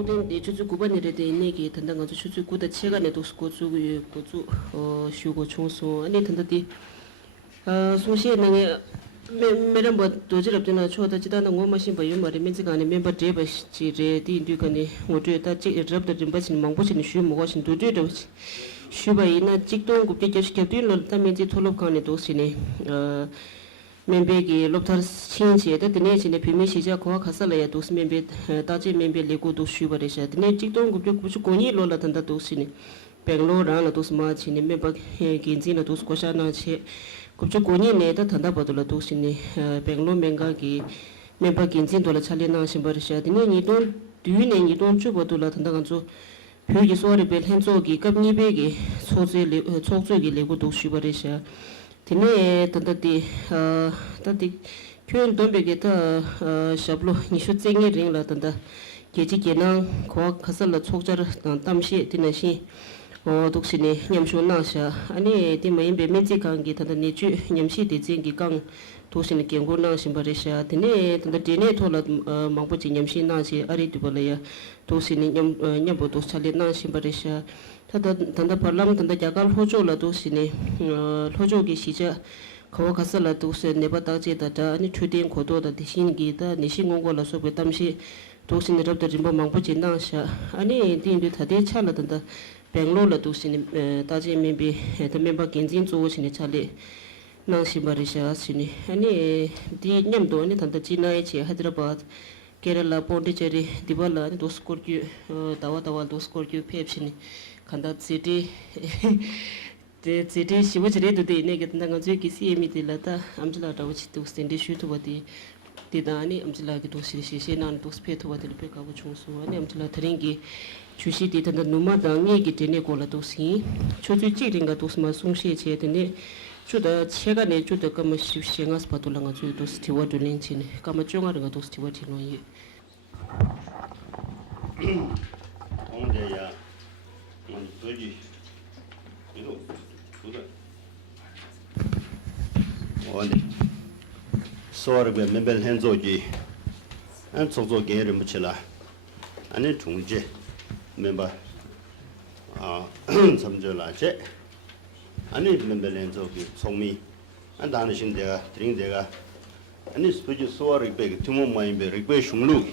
동된 내 주주 구반이래 돼 내게 단단 거 주주 구다 체간에 도 고주 고주 쉬고 총소 아니 단다디 소시에 능에 매런 뭐 도지럽잖아 초다 지다는 거 마신 거 유머리 민지간에 멤버 제바 지레 디인두간에 모두다 지럽다 좀 받신 망보신 쉬 먹으신 도주도 쉬바이나 직동 굽게 시켜드린 담민지 톨롭간에 도시네 멤버기 롭터 신시에다 드네지네 비미시자 고아 가살래야 도스 멤버 다지 멤버 레고 도슈버레샤 드네 직동 굽게 구주 고니 롤라탄다 도시네 뱅로라나 도스 마치네 멤버 긴지나 도스 고샤나체 굽주 고니 네다 탄다 버돌라 도시네 뱅로 맹가기 멤버 긴진 돌라 찰레나 심버레샤 드네 니돈 뒤네 니돈 주버돌라 탄다 간조 표기 소리 벨 현조기 갑니베기 소제리 소조기 레고 도슈버레샤 디네 단다디 단디 표현 돈베게다 샤블로 니슈 쟁이 링라 단다 계지게나 고 가설라 촉자르 담시 디나시 독신이 냠쇼나샤 아니 디메임베 메지강기 단다 니주 냠시 디쟁기 강 도신이 경고나 심바레샤 디네 단다 디네 토라 망보지 냠시 나시 아리두벌레야 도신이 냠보도 살레나 심바레샤 단다 parlament 단다 자갈 호조라 도시네 호조기 시자 거와 갔을라 도시 네바다제다다 아니 추딩 고도다 대신기다 니신공고라 소베 담시 도시네 접다 짐보 망부지 나샤 아니 딘디 다데 차라단다 뱅로라 도시네 다제 멤비 멤버 겐진 조시네 차레 나시바리샤 시니 아니 디 냠도 아니 단다 지나이치 하이드라바드 케랄라 본디체리 디발라 도스코르큐 다와다와 도스코르큐 페프시니 간다 시티 데 시티 시부지레도 데 네게 단가 저기 시에미딜라다 암질라다 우치도 스탠디 슈트바디 디다니 암질라기 도시시시난 도스페토바디 페카고 총수 아니 암질라 드링기 주시디 단다 노마당이기 데네 골라 도시 초주지링가 도스마 송시에 데네 주다 체가네 주다 까마 시시행아스 바돌랑가 주도 스티워드 린치네 까마 쫑아르가 도스티워드 노이 ondeya toji 이거 누가 onde 소르베 멤벨 현조지 안 소조 게르 무치라 아니 중재 멤버 삼절라제 아니 멤벨 현조기 송미 안 다니신 데가 드링 데가 아니 스피지 소르 베 투모 마이베 리베 슝루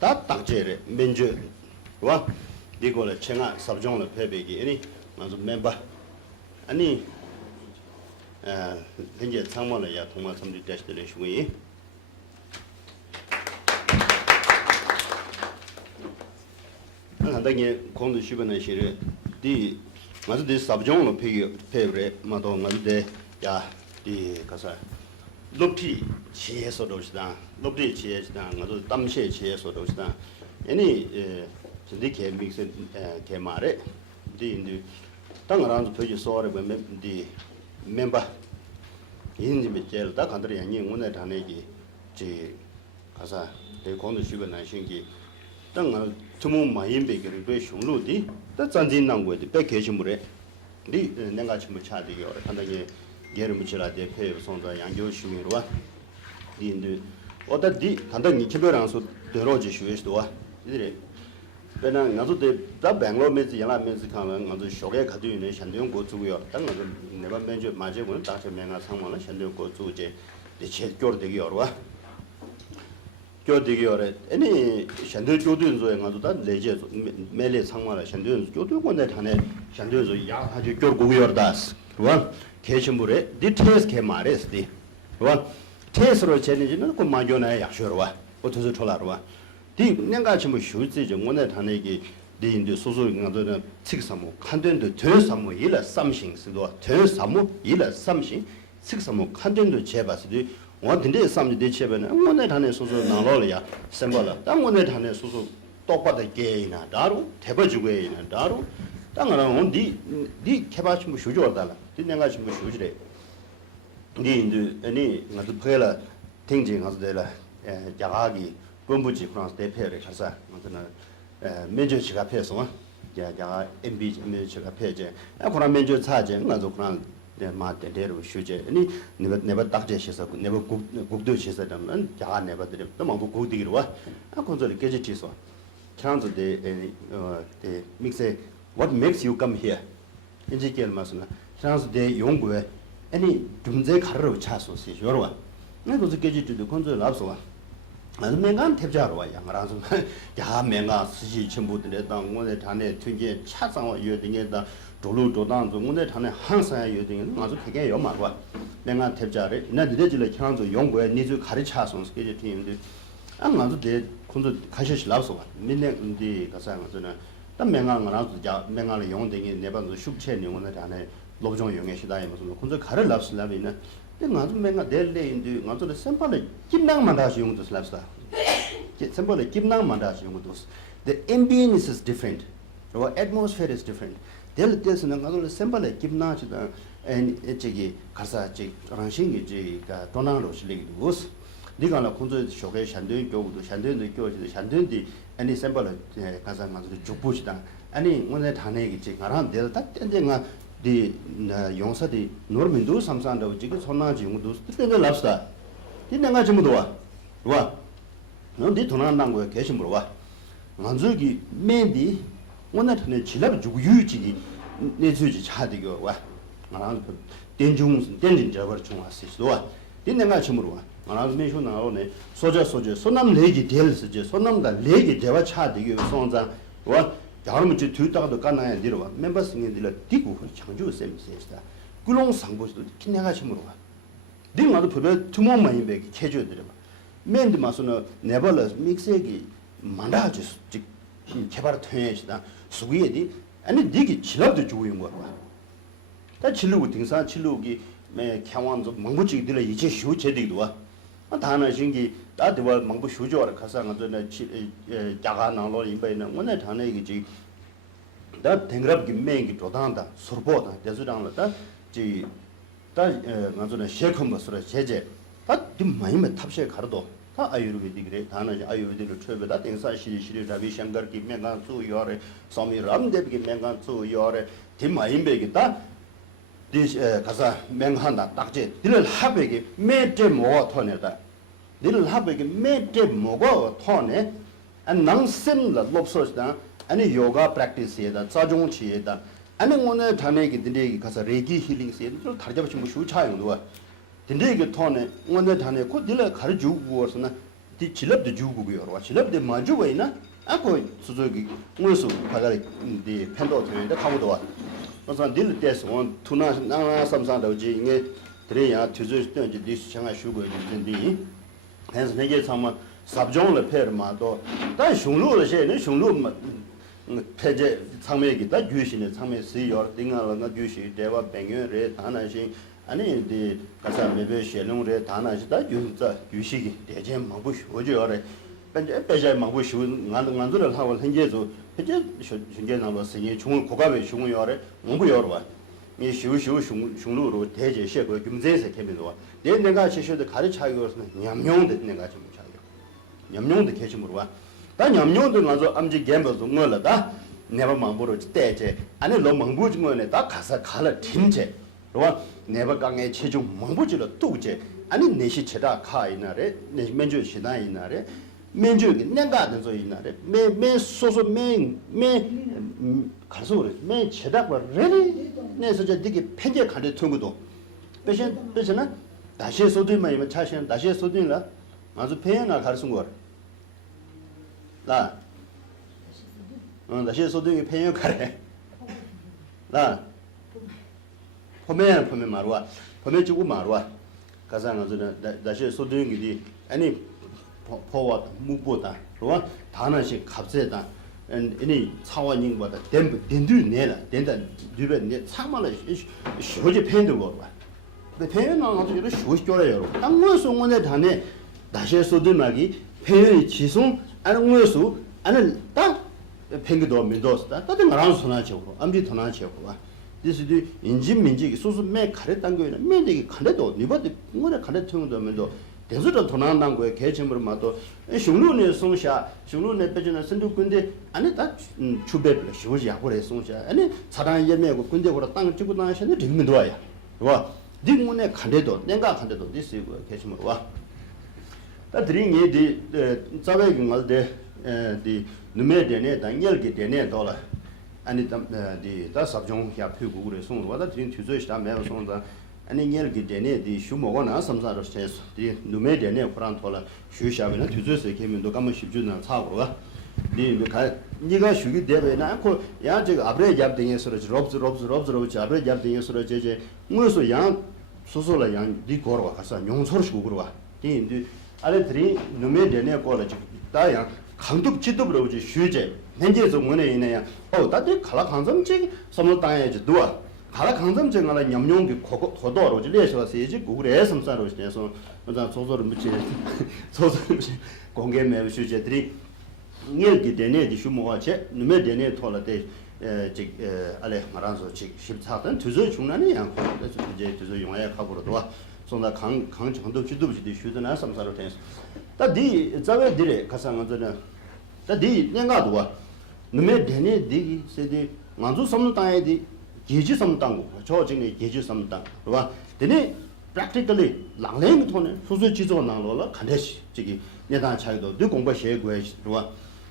다 딱제레 멘저 와 디고라 챙아 삽종을 패배기 아니 맞아 멤버 아니 현재 상만을 야 동마 섬지 대시들 쉬고이 한다게 공도 쉬거나 시를 디 맞아 디 삽종을 패브레 마도 맞데 야디 가서 높이 지혜서도 시다 높이 지혜시다 맞아 담시에 지혜서도 시다 아니 근데 개 믹스 개 말에 디 당라는 표지 소리 보면 디 멤버 인지 밑에 다 간들이 아니 오늘 다내기 지 가서 대 공도 쉬고 난신기 당을 주모 마인베기를 왜 숑루디 다 잔진난 거에 백개심물에 디 내가 좀 차디요 한다게 게르 무치라데 페 손자 양교 쉬미로 와 디인데 어디 간단히 기별랑서 들어지 쉬에도 와 이들이 배는 나도데 다 뱅로 메지 야라 메지 칸은 나도 쇼게 가도 있는 현대용 고주고요. 당은 내가 먼저 맞이고는 다시 명아 상관은 현대용 고주제 대체 교되기 어려워. 교되기 어려. 아니 현대 교도인 소에 나도 다 내제 매래 상관은 현대용 교도권에 단에 현대용 야 아주 교고요다스. 그와 개심물에 디테일스 개 말했지. 그와 테스로 제니지는 그 마교나에 약쇼로와. 어떻게 돌아와. 디 내가 좀 휴지죠. 오늘 단에게 디인도 소소가도는 책사모 칸된도 되사모 일라 삼싱스도 되사모 일라 삼싱 책사모 칸된도 제바스도 원든데 삼지 대체변은 오늘 단에 소소 나로야 셈벌라 땅 오늘 단에 소소 똑바다 게이나 다루 대버주게이나 다루 땅은 온디 개발 좀 휴조하달라 디 내가 좀 휴지래 디인도 아니 나도 벌라 땡징 가서 되라 야가기 본부지 프랑스 대표를 가서 무슨 메저 지가 패서 야가 MB 메저가 패제 그런 메저 차제 나도 그런 마대대로 휴제 아니 내가 딱제셔서 내가 국도 시설하면 야가 내가 드려 너무 국디기로 와 컨트롤 깨지지서 chance de mix what makes you come here inji kel masna chance de yongwe any dumze 가르로 차서 시 요러와 내가 그게 지도 건조 랍서와 아주 맹간 탭자로 와야 말아서 야 맹가 스지 전부들에 당 오늘 단에 튕게 차상와 여등에다 돌로 도당 오늘 단에 항상 여등에 아주 크게 요 말과 맹간 탭자를 나들에질 향조 연구에 니주 가르쳐서 그게 팀인데 아마도 대 건조 가셔시 랍서와 민내인데 가상서는 딱 맹간을 아주 자 맹간을 용등에 내반도 숙체 오늘 단에 로정 용의 시다에 무슨 건조 가를 랍스라면은 근데 아주 맹가 델레인데 아주 샘플에 김낭만 다시 용도 슬랍스다. 샘플에 김낭만 다시 용도. The ambience is different. Or atmosphere is different. 델레스는 아주 샘플에 김나치다 and 저기 가사 저 랑싱이 저가 도나로 실리고 네가나 건조 쇼게 샨데 교부도 샨데도 교지도 샨데디 아니 샘플에 가사 가서 죽부시다. 아니 오늘 단에게 지 가란 델다 땡땡아 디 용사디 노르민도 삼산다고 지금 손나지 용도 뜻대로 랍스다. 디 내가 전부 와. 너디 돈안 거야 계신 물어 와. 만족이 맨디 오늘은 지랍 주고 유지기 내 주지 차디고 와. 나랑 된중 된진 잡을 중 왔어. 와. 디 내가 전부 와. 나랑 메쇼 나오네. 소저 손남 레기 델스지 손남다 레기 대화 차디고 손자 와. 여러분 저 뒤다가도 까나야 내려와 멤버스님들 뛰고 창조 셈이시다. 꿀롱 상보도 기내가 심으로 와. 네가도 법에 투모만 이백이 캐줘 드려 봐. 맨드 마서는 네벌스 믹스기 만다지 즉 개발 통해시다. 수위에디 아니 네기 지랍도 주고 있는 거야. 다 진로고 등산 진로기 매 강원도 망부지들 이제 쇼 제대로 와. 다나 신기 다들 망부 쇼조를 가서 가서는 자가 나로 임배는 오늘 다나 이게 다 댕그랍기 맹기 도단다 서보다 대수랑다 지다 맞으나 셰컴버스라 제제 다좀 많이 탑시에 가르도 다 아유르베디그레 다나 아유르베디를 쳐베다 땡사 시리 라비 샹거기 맹간 수 요레 소미 람데비 맹간 수 요레 디마임베기다 디 가사 맹한다 딱제 디를 합에게 메테 모 토네다 디를 합에게 메테 모고 토네 안 낭센라 롭소스다 아니 요가 프랙티스에다 자종치에다 아니 오늘 단에게 디데기 가서 레기 힐링스에 좀 다르게 좀 슈차용도 와 디데기 토네 오늘 단에 코 디를 가르주고 와서나 디 질럽도 주고 요와 질럽도 마주고이나 아고 수저기 무슨 가가리 디 팬도 되는데 가고도 와 그래서 딜 때스 원 투나 나나 삼산도 지게 드려야 투저스도 이제 디스 창아 쉬고 있는데 그래서 내게 참아 삽종을 페르마도 다 슝루를 셰는 슝루 폐제 상매기다 주시는 상매 시여 딩알나 주시 대와 병연에 다나신 아니 디 가사 메베 셰롱레 다나시다 윤자 주시기 대제 망부 쇼저래 배제 망부 쇼 난도를 하고 현재도 현재 현재나로 생이 중 고가의 중요하래 공부 여러와 이 쇼쇼 슝루로 대제 셰고 김제세 개면도 내가 제시도 가르쳐가서는 냠용도 내가 좀 차요 냠용도 개심으로 와 다 냠용도 가서 암지 gem버도 몰라다 내가 망보로 때제 아니 너 망부 중에 다 가서 갈아 팀제 와 내가 강에 체중 망부지로 뚜제 아니 내시 체다 카이나래 내 면주 시다 이나래 면주기 내가 하던 소 이나래 매 소소 매 가서 그래 매 체다가 레리 내서 저 되게 폐제 가려 통고도 배신나 다시 소들만 이면 차시는 다시 소들라 아주 배나 가르친 거 나 다시 소들이 배연 가래 나 포면 말와 포면 주고 말와 가상은 다시 소들이 아니 포와 무보다 그와 다나시 값세다 아니 차원인보다 된두 내라 된다 뒤에 내 참말로 쇼지 팬도 거 봐. 근데 팬은 어떻게 쇼쇼래요. 당무서 오늘 단에 다시 소들막이 팬의 지송 아는 거수 아는 딱 팬기도 민도스다. 다들 말하는 소나치고 암지 도나치고 봐. this 인진민지 소소 매 가래 당겨는 매되게 가래도 니버도 뭐래 가래 통도 면도 대수도 도난난 거에 개침으로 마도 슝루네 송샤 슝루네 빼주는 선두 군데 아니 다 주배를 쉬우지 하고래 송샤 아니 사람 예매고 군데 고라 땅 찍고 나셔는 링민도 와야 와 링문에 간데도 내가 간데도 디스고 개침으로 와 다 드링이 디 자베긴 말데 디 nume dene daniel ge dene dola ani tam di da sabjong ya phu gu re song wa da tin tu zhe sta me song da ani ngel ge dene di shu mo na samsa ro ches di nume dene kuran tola shu sha na tu zhe se ke min do kam shi ju na cha ro wa di ka 니가 슈기 되베나 코 야제 아브레 잡딩에 서로 롭즈 아브레 잡딩에 서로 제제 무슨 양 소소라 양디 거로 가서 용서로 주고 그러와 디인데 아래들이 놈에 되네 거라지 다야 강독 지도로 오지 슈제 현재서 뭐네 이네야 다들 갈라 강점직 선물 당해야지 누가 갈라 강점직 하나 염용기 고도로 레서 세지 구글에 섬사로 해서 먼저 소소를 묻지 소소를 공개 매우 슈제들이 ngel dene di shumwa che nume dene thola de ale maranzo chi shibtsadan tuzo chungnani yang je tuzo yongaya khaburo do sonda 강 정도 지도부지 de shudana samsaro tens ta di zawe dire kasang zona ta di nenga do nume dene di se di manzu samtae di geji samtang 저 jing geji samtang 와 dene practically langleng thone susu jizo nanglo kandeshi jigi 내가 차이도 늘 공부 시행고에 와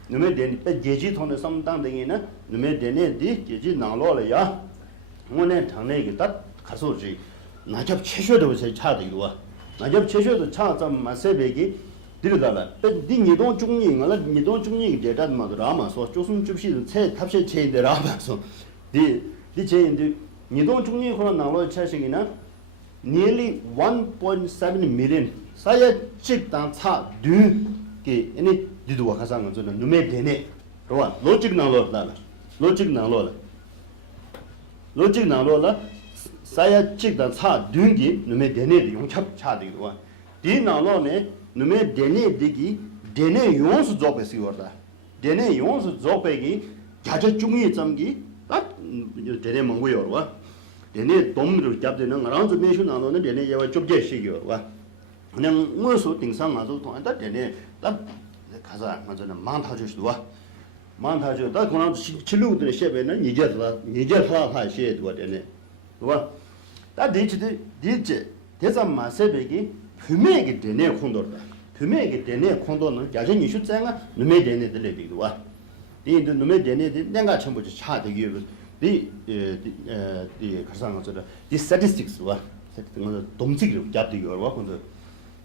너네 되니 제지 통에 상당되기는 너네 되니 디 제지 나로려야 오늘 당내게 딱 가서지 나접 최셔도 제 차도 이거 나접 최셔도 차좀 마세베기 들어가라 니 니동 중립을 니동 중립이 되다 말아마서 조선 줍시 체 탑시 체인데라 하면서 디 체인데 니동 중립 그런 나로 차식이나 nearly 1.7 million 사야 직당 차 듀게 아니 디도 가상은 저는 누메 되네 그와 로직 나로라 사야 직당 차 듀게 누메 되네 용첩 차디도 와 디나로네 누메 되네 디기 되네 용수 접에시거다 되네 용수 접에기 자저 중이 점기 딱 되네 먹고요 와 되네 dom으로 잡되는 거랑 좀 메슈 나노는 되네 예와 좁게 시기요 와 그냥 무슨 등상 가서 통한다 되네 딱 가자 먼저는 만타주시도 와 만타주 다 그냥 칠루들의 셰베는 이제라 하시도 되네 와 디제 대삼마 세베기 품에게 되네 콘도다 품에게 되네 콘도는 야전 이슈 짱아 누메 되네 들레비도 와 디도 누메 되네 내가 전부 차되기 디 가상은 저 statistics 와 세트는 dom직을 잡디요 와 근데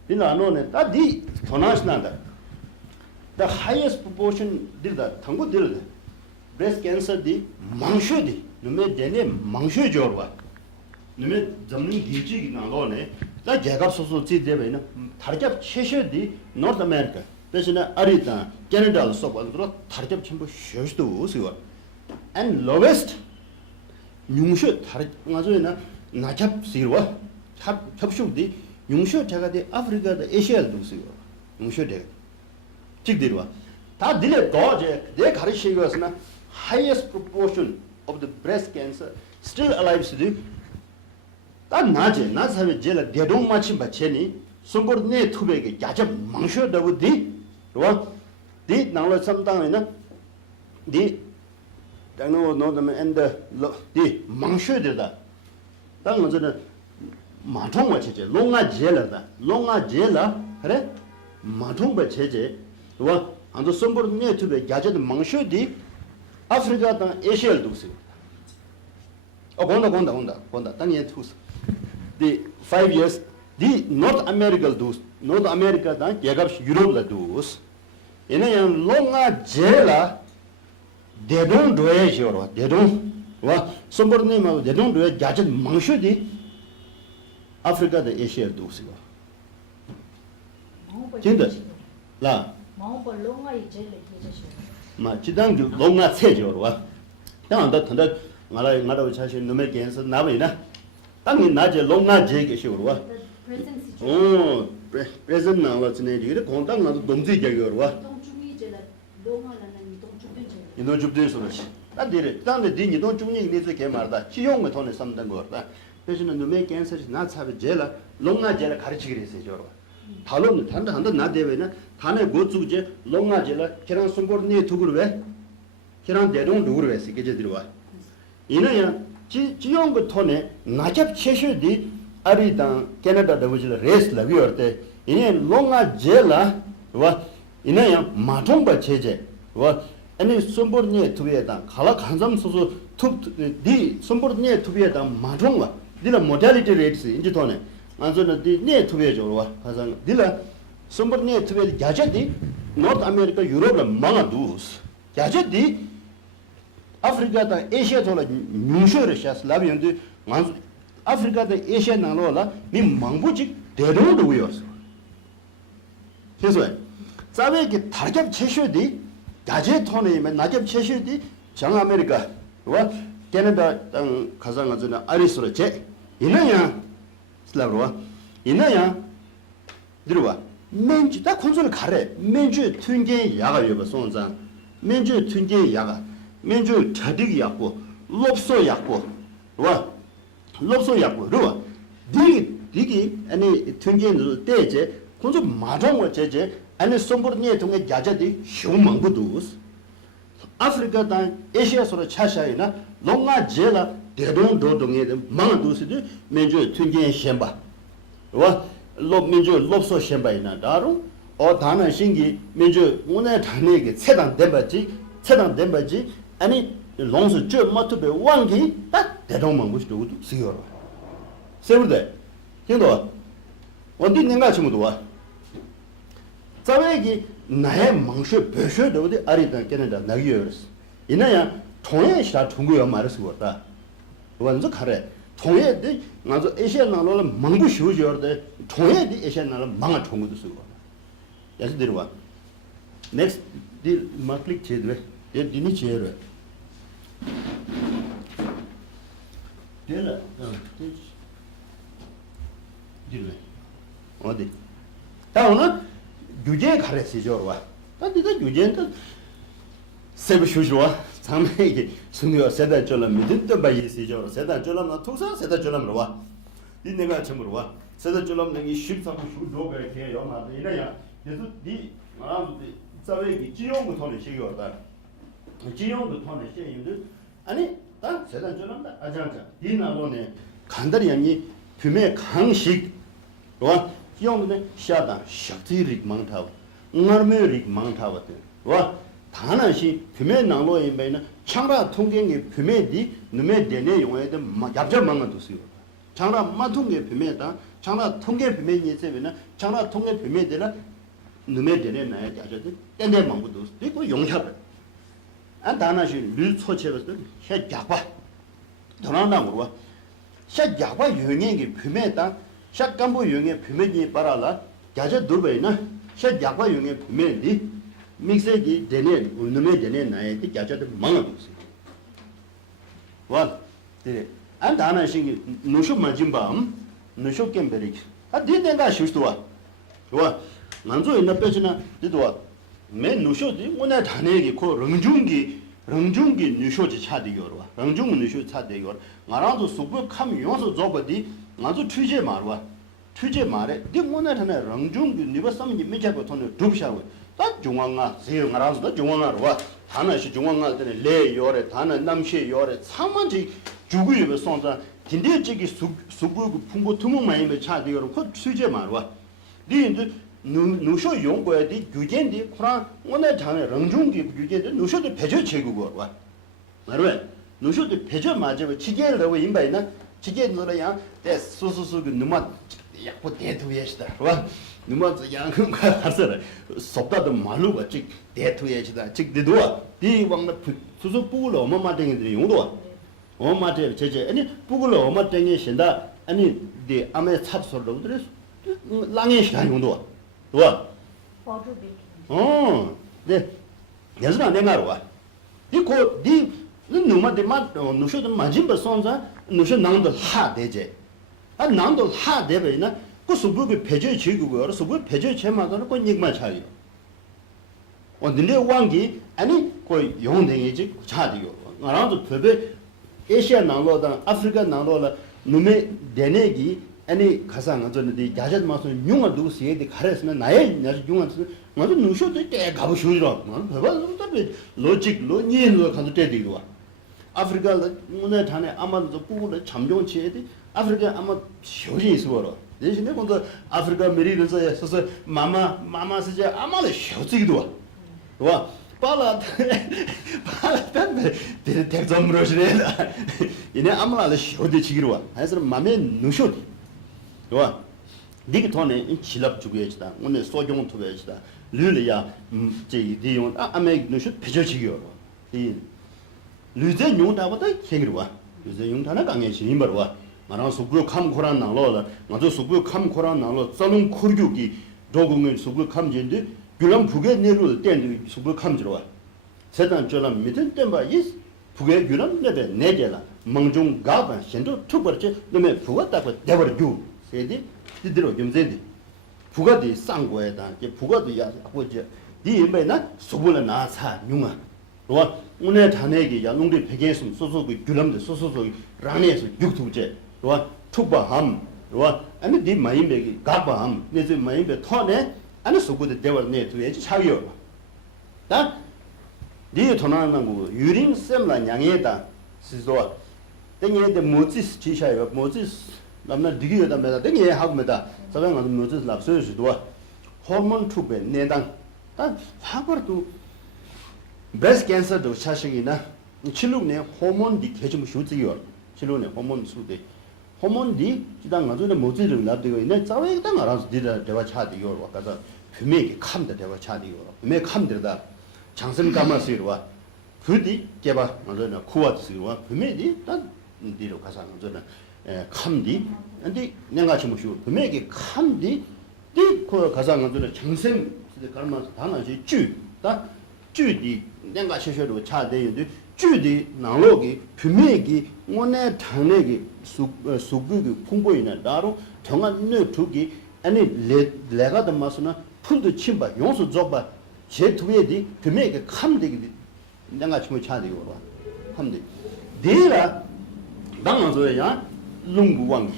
이나노네 다디 토나스나다 the highest proportion dir다 당고 dir다 breast cancer 디 망쇼디 누메 데네 망쇼죠 와 누메 점는 기지기 나노네 다 제가 소소 지데베나 다르게 최셔디 노스 아메리카 대신에 아리타 캐나다로 서버로 다르게 전부 쉬어도 오세요 and lowest 융쇼 다른 가져이나 나잡 시르와 협쇼디 융쇼 자가데 아프리카다 에시아도 있어요 융쇼데 직들와 다 딜레 도제 내 가르치고서나 highest proportion of the breast cancer still alive today 다 나사베 제라 대동 마침 받체니 손거네 투베게 야잡 망쇼다부디 와 디 나로 삼당에나 디 당노 노담 엔더 디 망쇼되다 당은 저는 마통과 체제 롱아 제라 그래 마통과 체제 와 안도 선보르네 투베 야제도 망쇼디 아프리카 당 에시아도 있어 본다 당에 투스 디 5 years 디 North America 당 예갑 유럽도 두스 얘는 롱아 제라 they don't do it sure they don't wa somebody name they don't do it gadget mangshudi africa the asia do sigo 진짜 라 마오바 롱아 이제를 계셔 마 지당 롱아 체죠 와 당한다 탄다 나라 자신 놈의 겐서 나버이나 당이 나제 롱아 제게 시고 와 present 나와 지내 이게 공당 나도 dom지 제게 와 동중이 제라 롱아라는 동중변 이노 줍데 소라시 나디레 단데 디니 돈 중니 니즈 개마르다 치용의 돈에 삼던 거다 대신에 놈의 캔서지 나 차베 제라 롱나 제라 가르치기로 했어요 저로 달론 단다 한다 나 대베는 단에 고주제 롱나 제라 계란 손고르니 두그르 왜 계란 대동 두그르 왜 세게 들어와 이는 지용의 돈에 나잡 최셔디 아리당 캐나다 더블 레스 라비어때 이는 롱나 제라 와 이는 마통바 체제 와 아니 손버네 투에다 갈아 간삼 소소 톱디 손버네 투에다 마종와 딜라 모델리티 레이트스 인지 돈에 안저는 디네 투에 줘와 가상 딜라 손버네 투에 야제디 노트 아메리카 유럽라 망아두스 야제디 아프리카다 에시아 돌아 뉴셔르샤스 라비온데 만 아프리카다 에시아 나로라 미 망부직 대로도 위였어 그래서 자베기 다겹 채쇼디 야제 톤에면 나겹 채쇼디 정 아메리카 와 캐나다 땅 가상하잖아 아리스로 제 이나야 슬라브로와 이나야 들어와 맨주 다 콘솔 가래 맨주 튕게 야가 여버 손장 맨주 튕게 야가 맨주 자득이 약고 롭소 약고 와 롭소 약고 로 디기 아니 튕게는 때제 콘솔 마정을 제제 아니 sombornie 동에 야자디 휴망부두스 아프리카다 에시아서로 차샤이나 롱가 제라 대동도 동에 망두스디 맨주 튕게 셴바 와 민주 롭소 셴바이나 다루 어 다나 신기 민주 오늘 다네게 세단 덴바지 아니 롱스 저 마트베 왕기 딱 대동망부스도 쓰여라 세브데 hiểu 어디 내가 지금도 와 자외기 나의 망쇼 배쇼도 어디 아리다 캐나다 나기여스 이나야 통해시다 통고요 말을 거다 완전 가래 통해데 나도 에시아 나로를 망부 쇼저데 통해데 에시아 나로 망아 통고도 쓰고 야스 들어와 넥스트 딜 마클릭 제드베 예 디니 제르 딜라 딜베 어디 다음은 유제 가르치죠 와. 근데 유제는 세부 쇼쇼와 참에게 승려 세다 졸람 믿든 바이시죠. 세다 졸람나 투사 세다 졸람로 와. 이 내가 처음으로 와. 세다 졸람 능이 13부 쇼도가 이렇게 영화도 이래야. 그래서 이 말아도 자외기 지용부터는 시기거다. 지용부터는 시기인데 아니 딱 세다 졸람다 아자자. 이 나로네 간단히 아니 금의 강식 와. 용네 샤다 샥티릭 망타고 응아르메릭 망타거든 와 다나시 규메 나로에 매나 창라 통경의 규메디 누메 되네 용에도 얍자 망도 쓰요 창라 마통의 규메다 창라 통계 규메니 세베나 창라 통계 규메데라 누메 되네 나야 자저들 땡내 망도 쓰고 용협 안 다나시 류 초체거든 샤 약과 도난당으로 와 샤 약과 유행의 규메다 샷감보 용의 표면이 빨아라 야자 돌베나 샷 약과 용의 표면이 믹스기 되네 운놈에 되네 나의 야자도 망아버렸어 와 네 안 다나 신기 노쇼 맞음밤 노쇼 겜베릭 아 디데가 쇼스도와 와 만조 있나 빼지나 디도와 맨 노쇼디 오늘 다네기 코 렁중기 노쇼지 차디요로 렁중 노쇼 차디요 나랑도 수고 감 용서 줘버디 나도 취재 말와 취재 말에 네 오늘은 랑중기 네가 삼기 메자고 돈을 둡샤고 다 중앙아 세요 나라서 중앙아로 다나시 중앙아 때에 레 요래 다나 남시 요래 상만지 주구입에 sonza 딘데지기 수구 풍고 투목만 임에 차디요 그 취재 말와 네 누쇼 용고에 네 규제인데 쿠란 오늘 전에 랑중기 규제인데 누쇼도 배제 제국어 와 말왜 누쇼도 배제 맞아 지게를 하고 임바이나 지게 노래야 대 수수수 그 누마 약고 대투에시다 와 누마 양금과 하서라 속다도 말로가 즉 대투에시다 즉 되도와 이 왕나 수수 뿌글 엄마 땡이들이 용도 엄마 때 제제 아니 뿌글 엄마 땡이 신다 아니 네 아메 찹소로 그래 랑에 시간 용도 와 네 예전에 내가 와 이거 네 누마데 마 누쇼도 맞음바 손자 누쇼 나온도 하 되제 아 나온도 하 되베나 그 수부비 배제 지구고 수부 배제 제마다는 그 얘기만 차이요 원들레 왕기 아니 그 용댕이지 차디요 나랑도 베베 에시아 나로다 아프리카 나로라 누메 데네기 아니 가상 저는데 야자 마서 용어 두시에데 가르스면 나의 나지 용어 맞아 누쇼도 때 가고 쉬으라 베바도 로직 로니로 간도 때디고 아프리카 오늘 단에 아마도 부부를 잠정치에데 아프리카 아마 쇼리 있어로 대신에 근데 아프리카 메리는서 서서 마마 쓰지 아마도 쇼지기도 와 발라 데 택점으로시래다 이네 아무나를 쇼데 지기로 와 해서 맘에 누쇼 와 니가 돈에 실업 주고야지다 오늘 소종 투배지다 르르야 제 디용 아메 누쇼 배저지기요 이 르제 용다보다 생기로 와 르제 용다나 강에 신임바로 와 말아 수고 감코란 나로라 맞아 수고 감코란 나로 썰은 코르기 도공은 수고 감진데 그럼 북에 내려올 때 수고 감지로 와 세단 저런 믿은 때마 이 북에 그런 내배 내게라 멍중 가바 신도 투버지 너네 북가 따고 대버려 세디 디디로 좀제디 북가디 쌍고에다 이제 북가디 야 아버지 네 인배나 수분을 나사 융아 와 오늘 단에게 야농대 백에서 소소고 그럼데 소소소 라네에서 육두제 와 투바함 와 아니 네 마임베기 가바함 내제 마임베 터네 아니 수고데 대버네 두에 차요 다 네 돈하는 거 유림 셈라 양에다 시소 땡에데 모지스 지샤요 모지스 남나 디기에다 메다 땡에 하고메다 저랑 아주 모지스 랍서스도 호르몬 투베 내당 다 화버도 breast cancer도 사실이나 치료네 호르몬 디 개좀 쇼지요 치료네 호르몬 수데 호르몬 디 지당 아주네 모지를 납되고 있네 자외 당 알아서 디다 대화 차디요 와가서 분명히 감다 대화 차디요 분명히 감들다 장선 감아서와 그디 개바 먼저는 쿠와스와 분명히 딱 디로 가서 먼저는 감디 근데 내가 지금 쉬고 분명히 감디 디코 가서 먼저는 장선 가면서 단어지 쭈다 쭈디 내가 쉬셔도 차대인데 쭈디 나로기 분명히 오늘 당내기 수국이 풍부이나 나로 정한 두기 아니 내가 더 마스나 풀도 침바 용수 줘봐 제 두에디 금액이 감되기 내가 지금 차대고 봐 감되 내가 당한서야 룽구왕기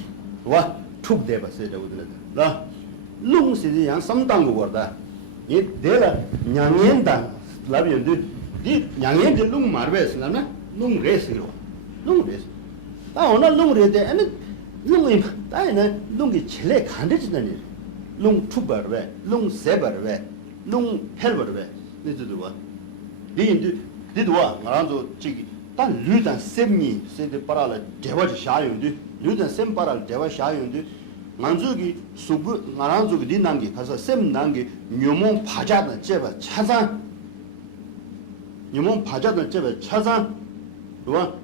와 툭대 봤어요 저거들 나 룽시지 양 삼당고 거다 이 내가 냥년다 라비인데 이 냥년데 룽 말베스나 룽레스로 룽레스 나 오늘 룽레데 아니 룽이 다이나 룽이 칠레 간데지다니 룽 투버베 룽 세버베 농 헬버베 니들와 니인데 니도와 나랑도 저기 단 류단 셈니 세데 para라 대화지 샤요인데 류단 셈 para라 대화 샤요인데 만족이 수부 나랑도 니난게 가서 셈 난게 묘몽 파자는 제바 차상 묘몽 파자는 제바 차상 와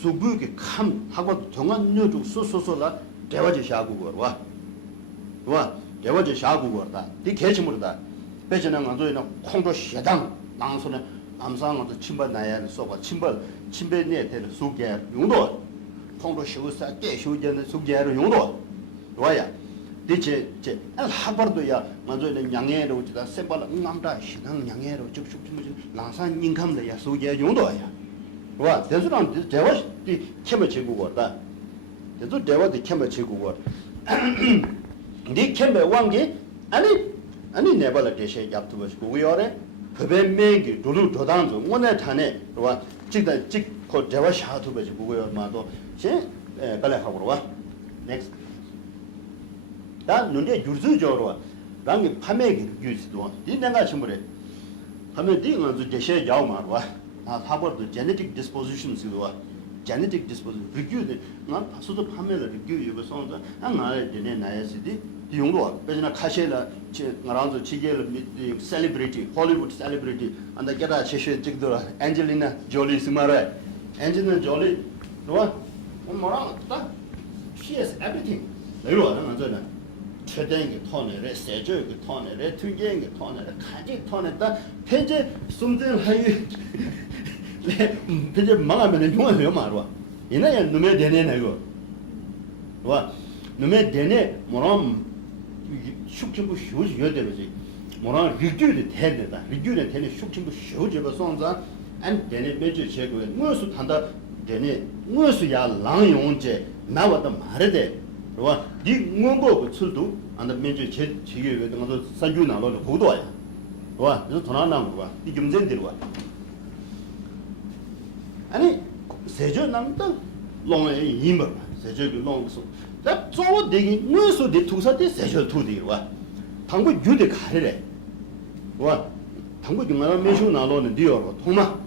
수부게 감 하고 정한 녀족 소소소라 대화지 샤고 와 대화지 샤고 거다 니 개침으로다 배전한 건도에는 콩도 시당 나서는 남상도 침발 나야 소가 침발에 대한 소개 용도 콩도 쉬우사 깨쇼전의 소개로 용도 와야 대체 제 하버도야 먼저는 양해로 오지다 셈발 남다 시당 양해로 접촉 좀 남산 인감의 소개 용도야 와 대수랑 대화디 캠을 제고거다 대도 대화디 캠을 제고거 네 캠에 왕게 아니 내발라 대셔 잡투버스 고요래 그배매기 도루 도단도 오늘 타네 와 찍다 찍고 대화 샤투버스 고요 마도 제 갈래하고 와 넥스트 다 눈에 유즈저로 랑이 파매기 유즈도 이 내가 심으래 하면 뒤는 대셔 야오마 와 하버도 genetic dispositions 와 genetic disposition review 나 파수도 파매를 review 이거 son자 안 나에 되네 나야시디 용도 배나 카셰라 나랑도 지게를 셀리브리티 홀리우드 셀리브리티 안다 게다 셰셰 찍더라 엔젤리나 졸리 스마라 엔젤리나 졸리 너와 뭐랑 딱 she has everything 내가 하는 거잖아 최대의 톤에 세저의 톤에 튕기의 톤에 가지 톤에다 펜제 숨든 하이 펜제 망하면 용어요 말와 이나야 놈에 되네 이거 와 놈에 되네 뭐람 숙침부 쉬워져야 되지 뭐라 리뷰를 해야 리뷰를 되네 숙침부 쉬워져가 sonza 안 되네 매주 제거에 무엇을 한다 되네 무엇이야 랑용제 나와도 말해대 와 니 뭐고 출도 안 매주 제게 왜 동안 산주 나로 고도야 와 그래서 돈 안 나온 거야 이 금전대로 와 아니 세저 남다 롱에 이머 세저 그 롱소 자, 저 되게 뇌서 대 투사대 세절 투디와 당고 유대 가래래. 와, 당고 중간에 메슈 나로는 디어로 통마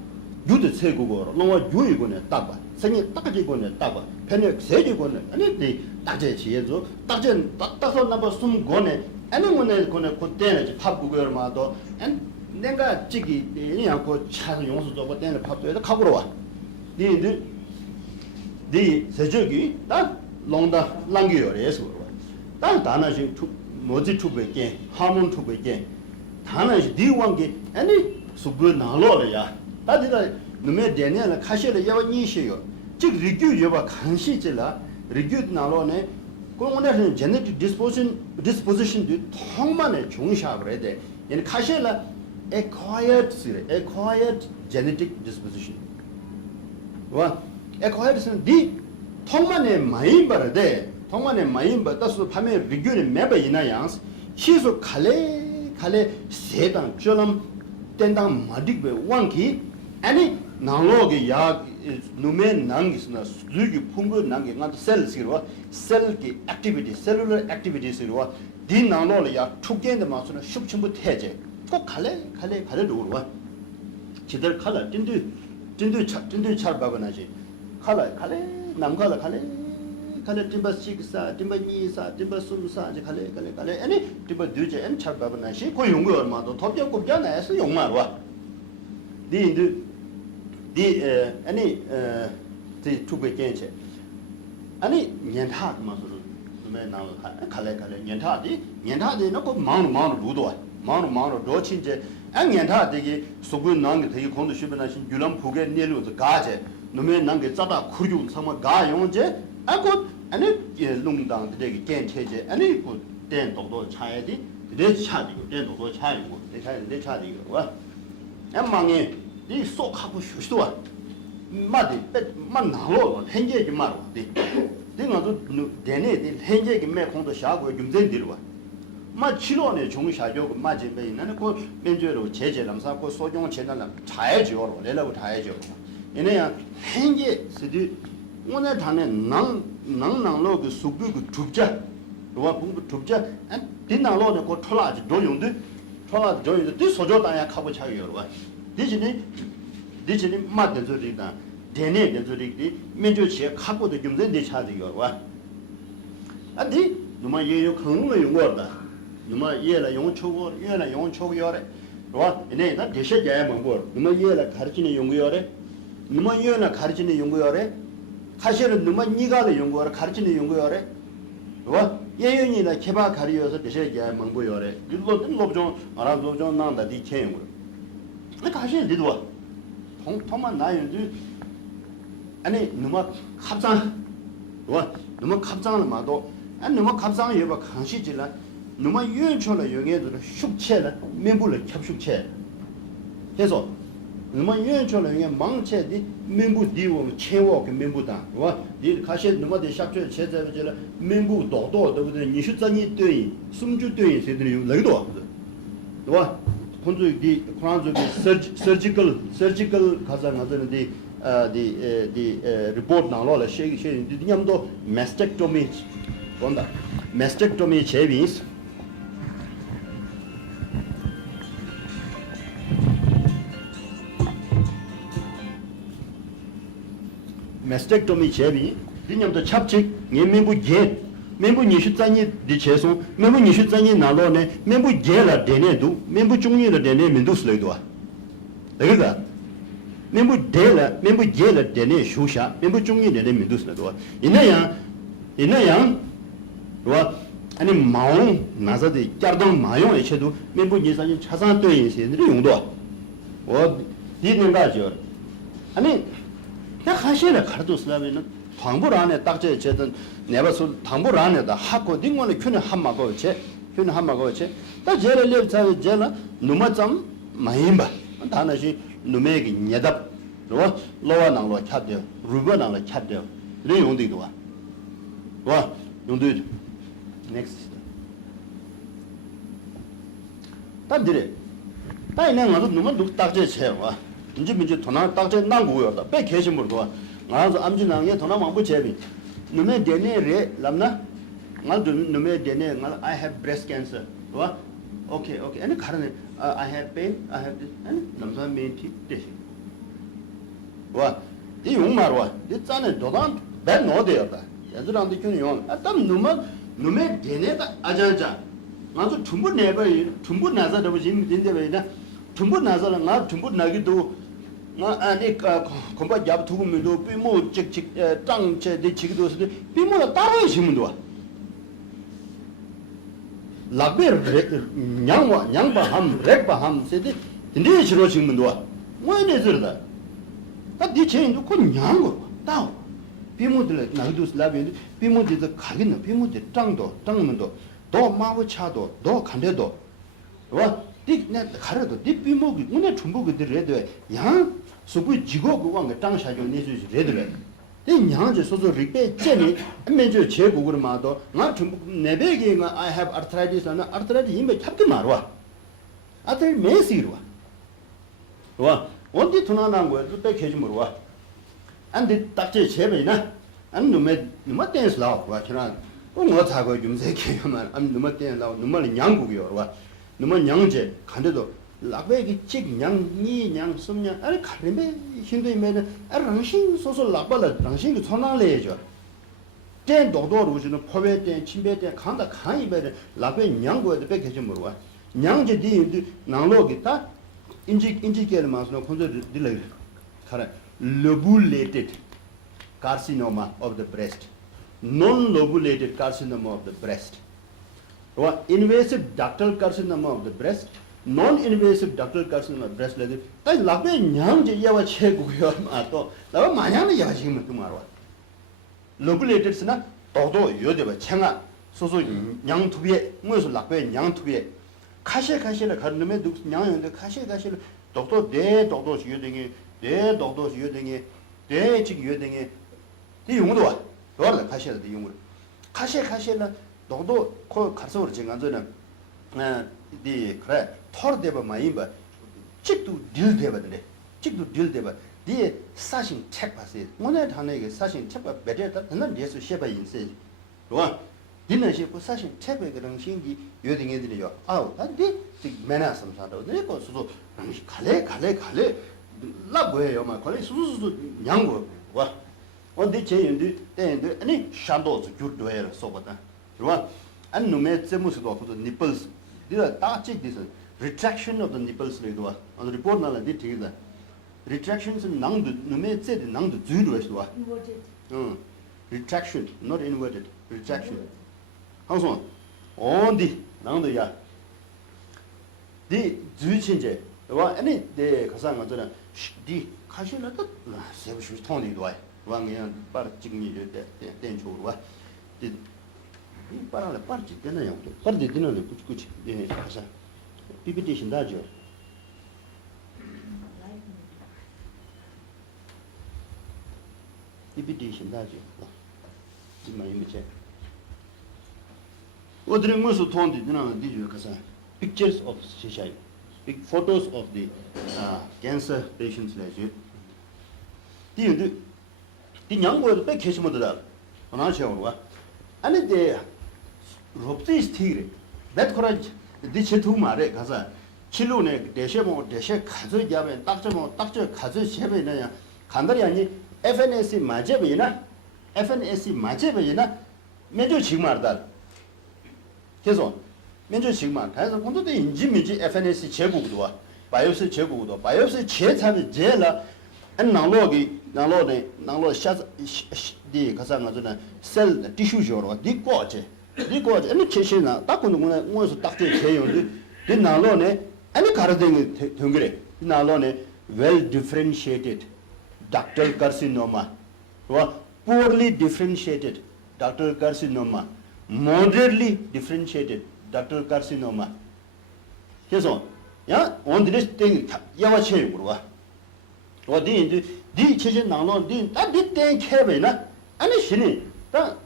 유드 세고고 너와 유이고네 딱봐 생이 딱지고네 딱봐 편에 세지고네 아니 네 딱제 지에서 딱서 나버 숨 고네 아니 뭐네 고네 그때는 팝고거 마도 내가 지기 이냐고 차서 용서 저거 때는 팝도에서 가보러 와 네 세적이 다 롱다 랑기요래서 다 다나시 뭐지 투베게 하몬 투베게 다나시 디왕게 아니 수고 나로야 다디가 너네 데네라 카시를 야니시요 즉 리규 여바 간시질라 리규 나로네 그거는 genetic disposition 통만의 종샤를 해야 돼 얘는 카시라 acquired genetic disposition 와 acquired는 디 통만의 마인바르데 통만의 마인바 따서 밤에 리규는 매바 이나양스 시소 칼레 세당 처럼 땡당 마딕베 왕기 아니 나로게 야 누멘 난기스나 수기 풍부 난게 나 셀스기로 셀기 액티비티 셀룰러 액티비티스로 디 나로를 야 축겐데 마스나 슉침부 태제 꼭 칼레 도와 지들 칼라 딘드 차바고나지 칼레 남칼라 칼레 딘바 식사 딘바 니사 딘바 숨사 제 칼레 아니 딘바 두제 엔 차바고나시 고 용거 얼마도 덮여 꼽잖아요 용마로 아니 제 투베겐체 아니 년타 마서로 놈에 나와 칼레 년타디 너고 마운 루도 마운 도친제 년타디기 소군 난게 되게 공도 쉬변하신 유람 포게 내려서 가제 놈에 난게 짜다 쿠르주 상마 가 용제 아고 아니 롱당 되게 겐체제 아니 그땐 도도 차야디 내 차디고 땐 도도 차리고 내 차디고 와 망에 이 속하고 쉬시도와 마디 만나로 현재지 말고 내가도 내내 현재기 매 공도 샤고 좀된들와 마 치료네 종샤죠 마제베 있는 그 면제로 제제람사 그 소종 제단람 자야죠 내라고 자야죠 얘네야 현재 스디 오늘 단에 낭낭로 그 수부 그 줍자 로와 공부 줍자 딘나로네 그 털라지 도용데 털라지 도용데 디 소조 단야 카고 차요 와 디지니 마데조리다 데네데조리디 면조치에 갖고도 좀 된데 차지요 와 안디 누마 예요 큰거 용거다 누마 예라 용초고 예라 용초고요래 와 이네 나 대셔자야 뭐고 누마 예라 가르치는 용거요래 누마 예나 가르치는 용거요래 사실은 누마 니가를 용거라 가르치는 용거요래 와 예연이나 개바 가리어서 대셔자야 뭐고요래 이거는 로좀 알아도 좀 난다 디 체용으로 나 가시는 데도 통만 나요지 아니 누마 갑장 와 누마 갑장을 마도 아니 누마 갑장을 여봐 강시질라 누마 유연초라 영예들 숙체라 면부를 캡숙체 해서 누마 유연초라 영예 망체디 면부 디고 체워 그 면부다 와니 가시 누마 대 샵체 제자들라 면부 도도 더들 니슈자니 对 숨주 对 세들이 레도 와 콘조기 프란조기 surgical 가자나들이 the report 나로라 쉐기 디냠도 mastectomy 본다 mastectomy 제비스 mastectomy 제비 디냠도 찹직 녜면부 제 멤버 니슈자니 디체소 멤버 니슈자니 나로네 멤버 제라 데네도 멤버 중니라 데네 민두스레도아 내가 멤버 데라 멤버 제라 데네 슈샤 멤버 중니 데네 민두스레도아 이나야 와 아니 마옹 나자데 꺄르당 마용 에체도 멤버 니사니 차산 되인세들이 용도 와 디는가죠 아니 나 하시라 카르도스라면은 당불 안에 딱제 제든 내가서 당불 안에다 하고 딩원에 큐네 한마고 체 다 제를 제라 누마점 마임바 다나시 누메기 녀답 로와나로 캬데 루바나로 캬데 리 용디도 와 용디 넥스트 단디레 다이는 가서 누마 누 딱제 체와 이제 민주 도나 딱제 난고요다 배 계신물도 나서 암진항에 도나망부 제비 누메 데네레 람나 나도 누메 데네 나 I have breast cancer 와 Okay. Any current I have pain, I have this, and namsan main this. What? The young marwa, it's on a dodan, bad no there. As around the union, at them numer deneta ajaja. Not to Tumbu never, Tumbu Nazar was in the way. Tumbu Nazar and not Tumbu Nagido. And combat job to me do be more chick tongue check the chick those be more a thousand. Labir Yang Baham, Red Baham said the nature of Chimundua. When is it that? But the change to Kunyango, down. Pimo de Nagdus Labin, Pimo de the Kagina, Pimo de Tangdo, Tangmundo, Do Mawa Chado, Do Candedo. What? Dick net the Carado, Dip Pimo, Una Tumbu the red, Yang, so good Jigo Wang, a tongue shadow is red. Then Yang just also repair Jenny, a major check over Mado, not to Nebeging, I have arthritis and arthritis in the Captain Marwa. After Mesirwa. What did Tunanang were to take his Murwa? And the Dr. Chevina, and no Mattens law, what you run. Oh, what I got you say, I'm no Matten law, no more young or what? No more young jet, Candido. Labegi chick young, young, some young, I can't remember. Hindu made a ranching, so labala, ranching to Tona leisure. Then Doctor was in a poet and chimbet and Kanda Kai better, Labe young were the package Murwa. Young Jadi, Nangogita, indicate mass no delay. Correct. Lobulated carcinoma of the breast. Non-lobulated carcinoma of the breast. Invasive ductal carcinoma of the breast. Non-invasive ductal carcinoma of the breast. That's Labe Yang Yawa Cheguyor Mato. Lava Mayana Yajim tomorrow. Lobulated Sina, Toto Yodeva Changa, so young to be, most Labe young to be. Kashe la Karname Dux Yang and the Kashe, Doctor De, Doctors Yuding, De, Doctors Yuding, De Chick Yuding, the Yungua, or the Kashe the Yung. Kashe la, Doctor called Casor Jinganzana, the crack, Tor Deva Maimba, Chick to deal Deva, the Sashin check passes. One at Haneg, Sashin check better than not just a shepherd in say. One. Dinner ship was such a chepe and shingy using it in your out. And did the manner some sort of they go so Kale, love way of my colleagues, young. What? What they change then any shadows good to air so what? One and no made the nipples. These are touching this retraction of the nipples on the report. Now I did tell that retractions and none no made said none the Judas was retraction, not inverted retraction. How's on? On the ya. The Zuchinje, any day Kasanga, the Kashina, she was Tony Dwight, one young part chicken, then to what did Parala party, dinner, but the dinner, which Pipitation Dodger. Pipitation Dodger. In my image. What the most of Tony did pictures of Shishai, photos of the cancer patients like you. The young boy, the big case model, on our show, and the Roptis theory. That correct, the Chitu Mare Kaza, Chilune, Deshemo, Deshe Kazu Yabe, Dr. Kazu Shebe, Kandariani, FNSC Majebina, Major Chimardal. 계속 면접 sigma 그래서 본도도 인지미지 FNS 제국도 바이오스 제국도 바이오스 제탑이 제라 나로 샤디 가상가잖아 셀 티슈조로 디코체 아니 체시나 딱고는 뭐서 딱대 제요데 이 나로네 아니 가르댕이 동그래 이 나로네 well differentiated ductal carcinoma or poorly differentiated ductal carcinoma moderately differentiated ductal carcinoma. 그래서 야 온드레스 땡 야와 체육으로 와. 어디 디 체제 나노 디땡 캐베나 아니 신이 다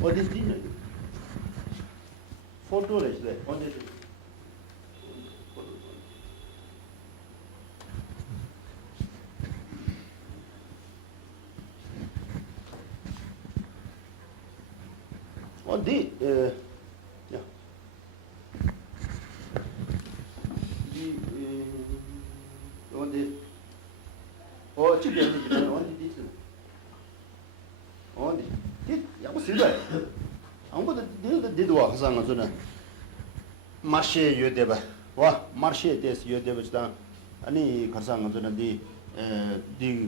어디 디 포토를 해. 어디 어디 어찌 되는지 어디 있어. 어디? 이 야고 쓰다. 아무것도 니도 와 가서 저는 마시에 요대바. 와 마시에 대해서 요대바다. 아니 가서 저는 디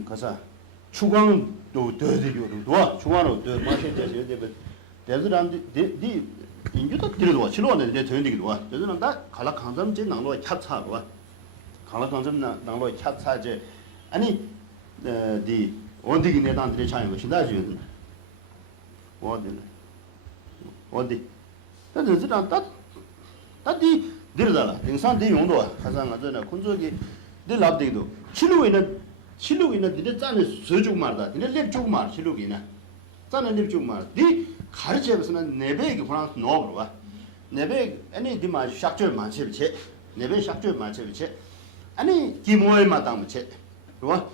가서 추광도 더되고도 와 추광도 더 마시에 대해서 요대바. 대들한테 디 인주도 들어도 와 실로는 내 전되기도 와. 저는 다 갈라 강점제 나로 캬차고 와. 갈라 강점 나로 캬차제 아니 디 원디기 내단들이 차이고 신다지 어디 나저랑 다디 들다라 등산대 용도 가상가 전에 군족이 늘 납대도 치료에는 니네 짠에 서주고 말다 니네 랩주고 말 치료기나 짠에 랩주고 말디 가르쳐서는 네배기 프랑스 노브로 와 네배 아니 디마 샥절 만체비체 네배 샥절 만체비체 아니 기모에 마땅무체 와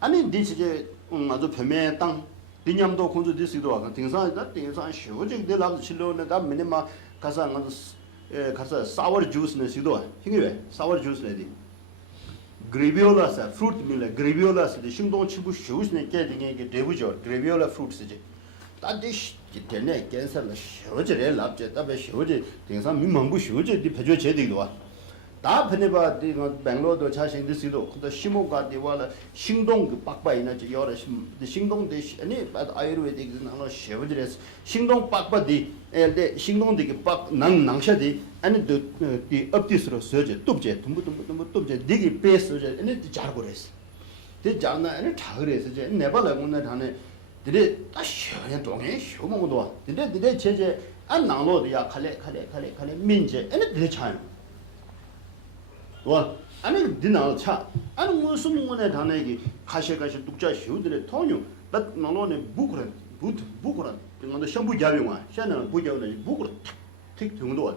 아니 디치제 아주 변매 땅 디냠도 군주 디스도 와 등산 쇼직 데 랍 실로는 다 미니마 가서 가서 사워 주스네 시도 힘이 사워 주스네디 그레비올라사 프루트 밀레 그레비올라스 디 심동 치부 쇼스네 깨딩에 데부죠 그레비올라 프루트스지 다디시 기테네 캔서라 쇼제레 랍제 답에 쇼제 등산 민망부 쇼제 디 배조 제대로 와 다 페네바 디 뱅로도 자신 디스도 근데 시모가 디와라 신동 그 빡바이나 저 여러 신동 대시 아니 아유르베딕 나노 쉐브드레스 신동 빡바디 엘데 신동 디게 빡 낭낭샤디 아니 디 업디스로 서제 뚝제 tum부 뚝제 디게 베스제 아니 디 자르고레스 디 자나 아니 타그레스 제 네발라 군나 다네 디레 따셔야 동에 쇼몽도 디레 제제 안 나노디야 칼레 민제 아니 디레 차이 와 아니 디나 차 아니 무슨 문에 다내기 가시 뚝자 쇼들의 통유 나 너는 부그런 이거는 전부 자료와 샤는 부자는 부그런 틱 정도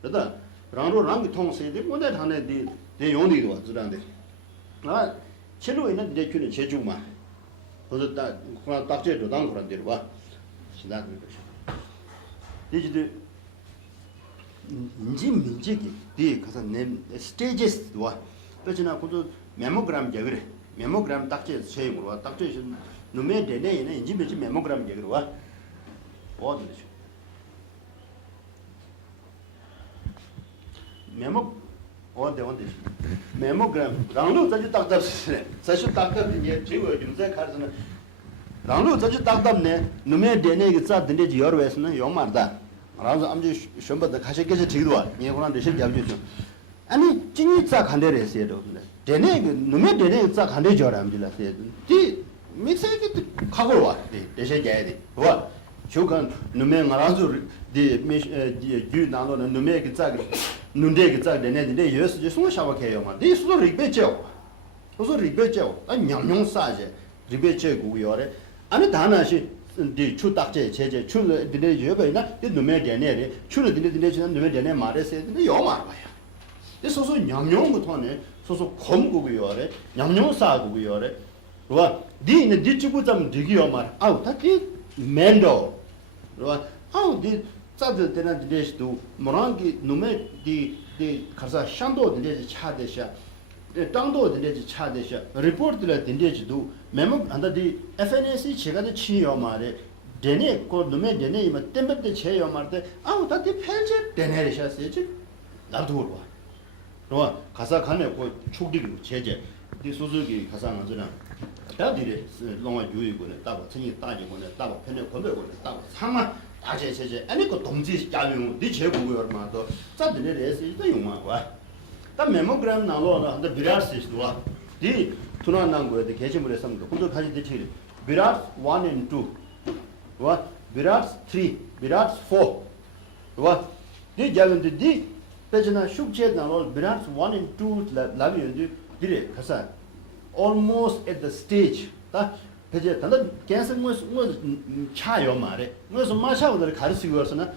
그러다 랑로랑 통세데 문에 다내디 내 용리도 왔는데 아 실로 있는 내 균의 제주마 그래서 딱 딱제도 당 그런 데로 와 신나는 거죠 이제 민지기 디 가서 내 스테이지스 와 그러나 그도 메모그램 제그래 메모그램 딱제 세임으로 와 딱제 놈에 되네는 인지 메모그램 제그로 와 어디죠 메모 어디 메모그램 랑로 자주 딱답스네 사실 딱답이 지고 좀제 가르는 랑로 자주 딱답네 놈에 되네 그 자든지 여러 회스는 용말다 알아서 암지 셴바다 가시게서 지도와 예고란데 실 잡죠 아니 진짜 간대래서요 되네 그 놈에 되네 자 간대 줘라 암질라서 디 믹스에게 가고 와 대세 해야 와 쇼간 놈에 말아서 디 나노는 놈에 그 자기 눈대 그 자기 되네 여스 송 샤바케요 디 수도 리베죠 아니 냥냥 싸제 리베죠 고요래 아니 다나시 디 추딱제 제제 추르 디네 여베나 디 누메 데네레 추르 디네 지난 누메 데네 마레세 디 요마 봐요 디 소소 냠냠부터네 소소 검고고요래 냠냠 싸고요래 와 디네 디치부점 디기요 말 아우 다디 멘도 와 아우 디 짜드 데나 디데스도 모랑기 누메 디 가서 샹도 디네 차데샤 땅도 디네 차데샤 리포트를 디네지도 메모 안다디 FNC 제가 치요 말에 데네 고 놈에 데네 이마 템베데 제요 말때 아우 다디 펠제 데네르샤스지 나도 와 가사 간에 고 축디고 제제 디 소소기 가사 나잖아 다디레 롱아 유이고네 따고 천이 따지고네 따고 편에 건배고네 따고 상마 다제 제제 아니 그 동지 야용 디 제고요 얼마도 짜드네레스 용마 다 메모그램 나로나 한다 비라스도 디 투나난 거에 게시물에 삼도 군도 가지 대치 비라스 1 and 2 와 비라스 3 비라스 4 와 디 자는데 디 페이지나 슈크제 나로 비라스 1 and 2 라비는데 디레 가사 almost at the stage 다 페이지 단다 캔슬 뭐 차요 말에 무슨 마샤오들 가르치고 와서는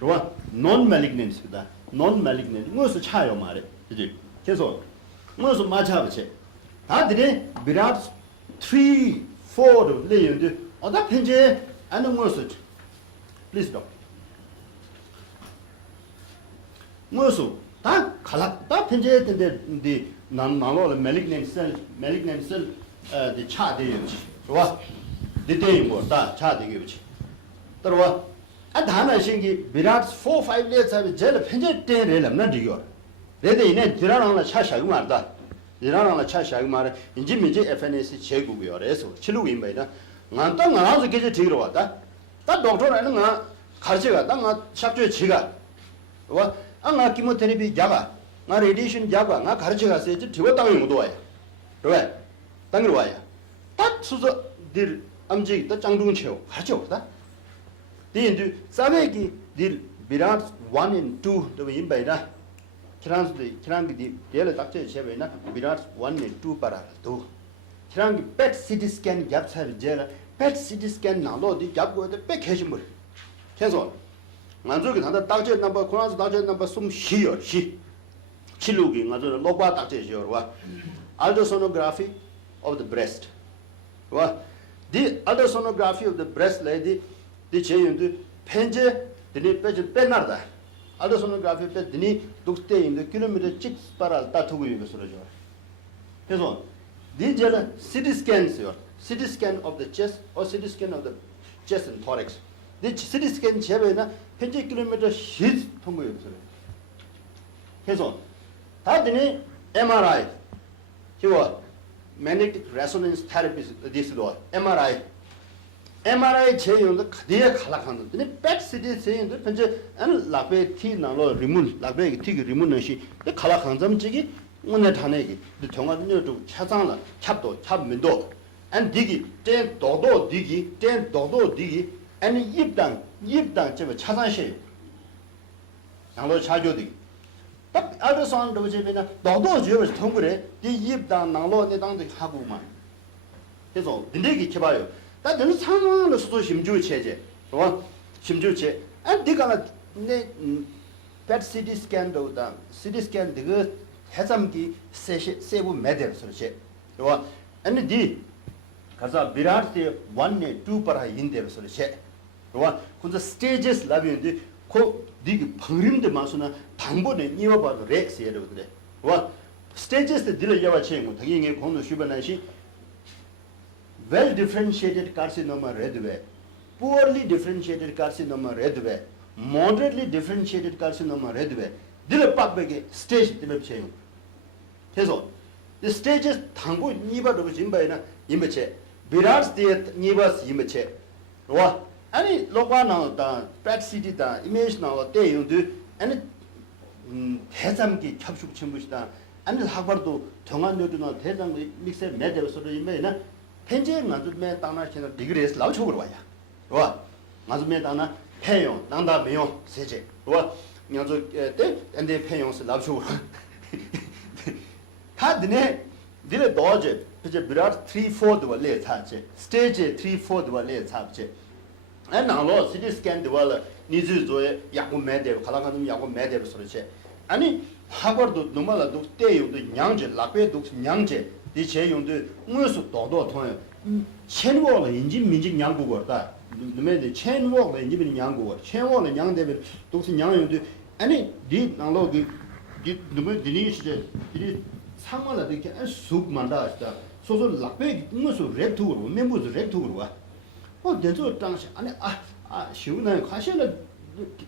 와 non malignancy다 non malignant 무슨 차요 말에 이제 계속 무슨 마차버체 다들이 비라트 3, 4도 레이인데 어다 편제 아는 무슨 please stop 무슨 다 갈라 다 편제했는데 난 나로 malignant cell the cha de yuchi, right? The day more, that cha de yuchi. There was at Hana Shingi, Virat's 4-5 days of jail, Penjet Relam, not you. They net Tiran la Chashagumar that. Tiran la Chashagumar, in Jimmy FNC Chegu or Eso, Chiluim Beda. Nantang and also get a tiro that. That doctor and Kajiga, Danga, Chapter Chiga. What? Anga chemotherapy Java, not radiation Java, not Karjaga said to what time you do it. Right? Tanguaya. That's the Amji, the Changdun Cho, Hacho, that. The into Saveki did Virat 1 and 2 the way in by that. Translate the Dela Doctor Chevena, Virat 1 and 2 para 2. Trang PET CT scan gaps have jela, PET CT scan now, the gap with the back hashimur. Cancel. Manzuk another doctor number, Koran's doctor number, some she or she. Chilugi, another local doctor, or what? Ultrasonography of the breast. What? The ultrasonography of the breast lady. The change into Penje, the need patient Penarda. Ultrasonography pet the need to stay in the kilometer chicks paral tattoo. Here's on. The jelly CT scans your CT scan of the chest or CT scan of the chest and thorax. The CT scan Chavena, 20 kilometer sheets. Here's on. That the MRI. Here, magnetic resonance therapy. This door. MRI. MRI 체온 그 뒤에 갈라간다. 근데 백 시디 체온도 현재 안 라베 티 나로 리문 라베 티 리문은 시 갈라간 점지기 오늘 단에기 동안은요 좀 차장라 찹도 찹면도 안 디기 된 도도 디기 된 도도 디기 아니 입당 저 차산시 양로 차교디 딱 알더선도 제베나 도도 지어 통그래 이 입당 나로 내 당도 하고만 그래서 근데기 쳐봐요. 다 너는 상황을 수도 심주 체제, 어? 심주 체. 아 네가 내 PET CT 스캔도 다 CT 스캔 그 해삼기 세부 매대로서 체. 어? 아니 디 가서 비라트 1네 2 para 인데로서 체. 어? 근데 스테이지스 라비인데 코 디기 방림데 마수나 당보네 이어봐도 렉스예로 그래. 어? 스테이지스 딜을 여와 체고 당연히 공도 슈번한시 well differentiated carcinoma redwe, poorly differentiated carcinoma redwe, moderately differentiated carcinoma redwe. Dile papbege stage the chain. Heso. The stages tango niba do jimbaina imeche. Birars the nibas imeche. Wa any lokana da PET CT da image now day you do any 해삼기 캡슐 침부시다. 아니 학벌도 정한료도나 대장 믹스 매대로 소리 이메나 현재 만두매 땅나시는 디그레스 라우초로 와야. 와. 만두매 땅나 해용, 땅다 매용 세제. 와. 냐저 때 엔데 해용스 라우초로. 다드네 디레 도제 이제 비라트 3-4도 원래 차체. 스테이지 3-4도 원래 차체. 나로 CT 스캔도 원래 니즈조에 약고 매대 갈아가는 약고 매대로 소리체. 아니 하버도 노말도 때요도 냥제 라베도 냥제 이 제용도 무슨 도도 통해 천월의 인지 민지 양국어다 너네 천월의 인지 민지 양국어 천월의 양대비 독신 양용도 아니 디 나로기 디 너네 디니시제 디 상만을 이렇게 숙만다 했다 소소 라베 무슨 랩투로 멤버즈 랩투로 와 대저 당시 아니 시우나 가시는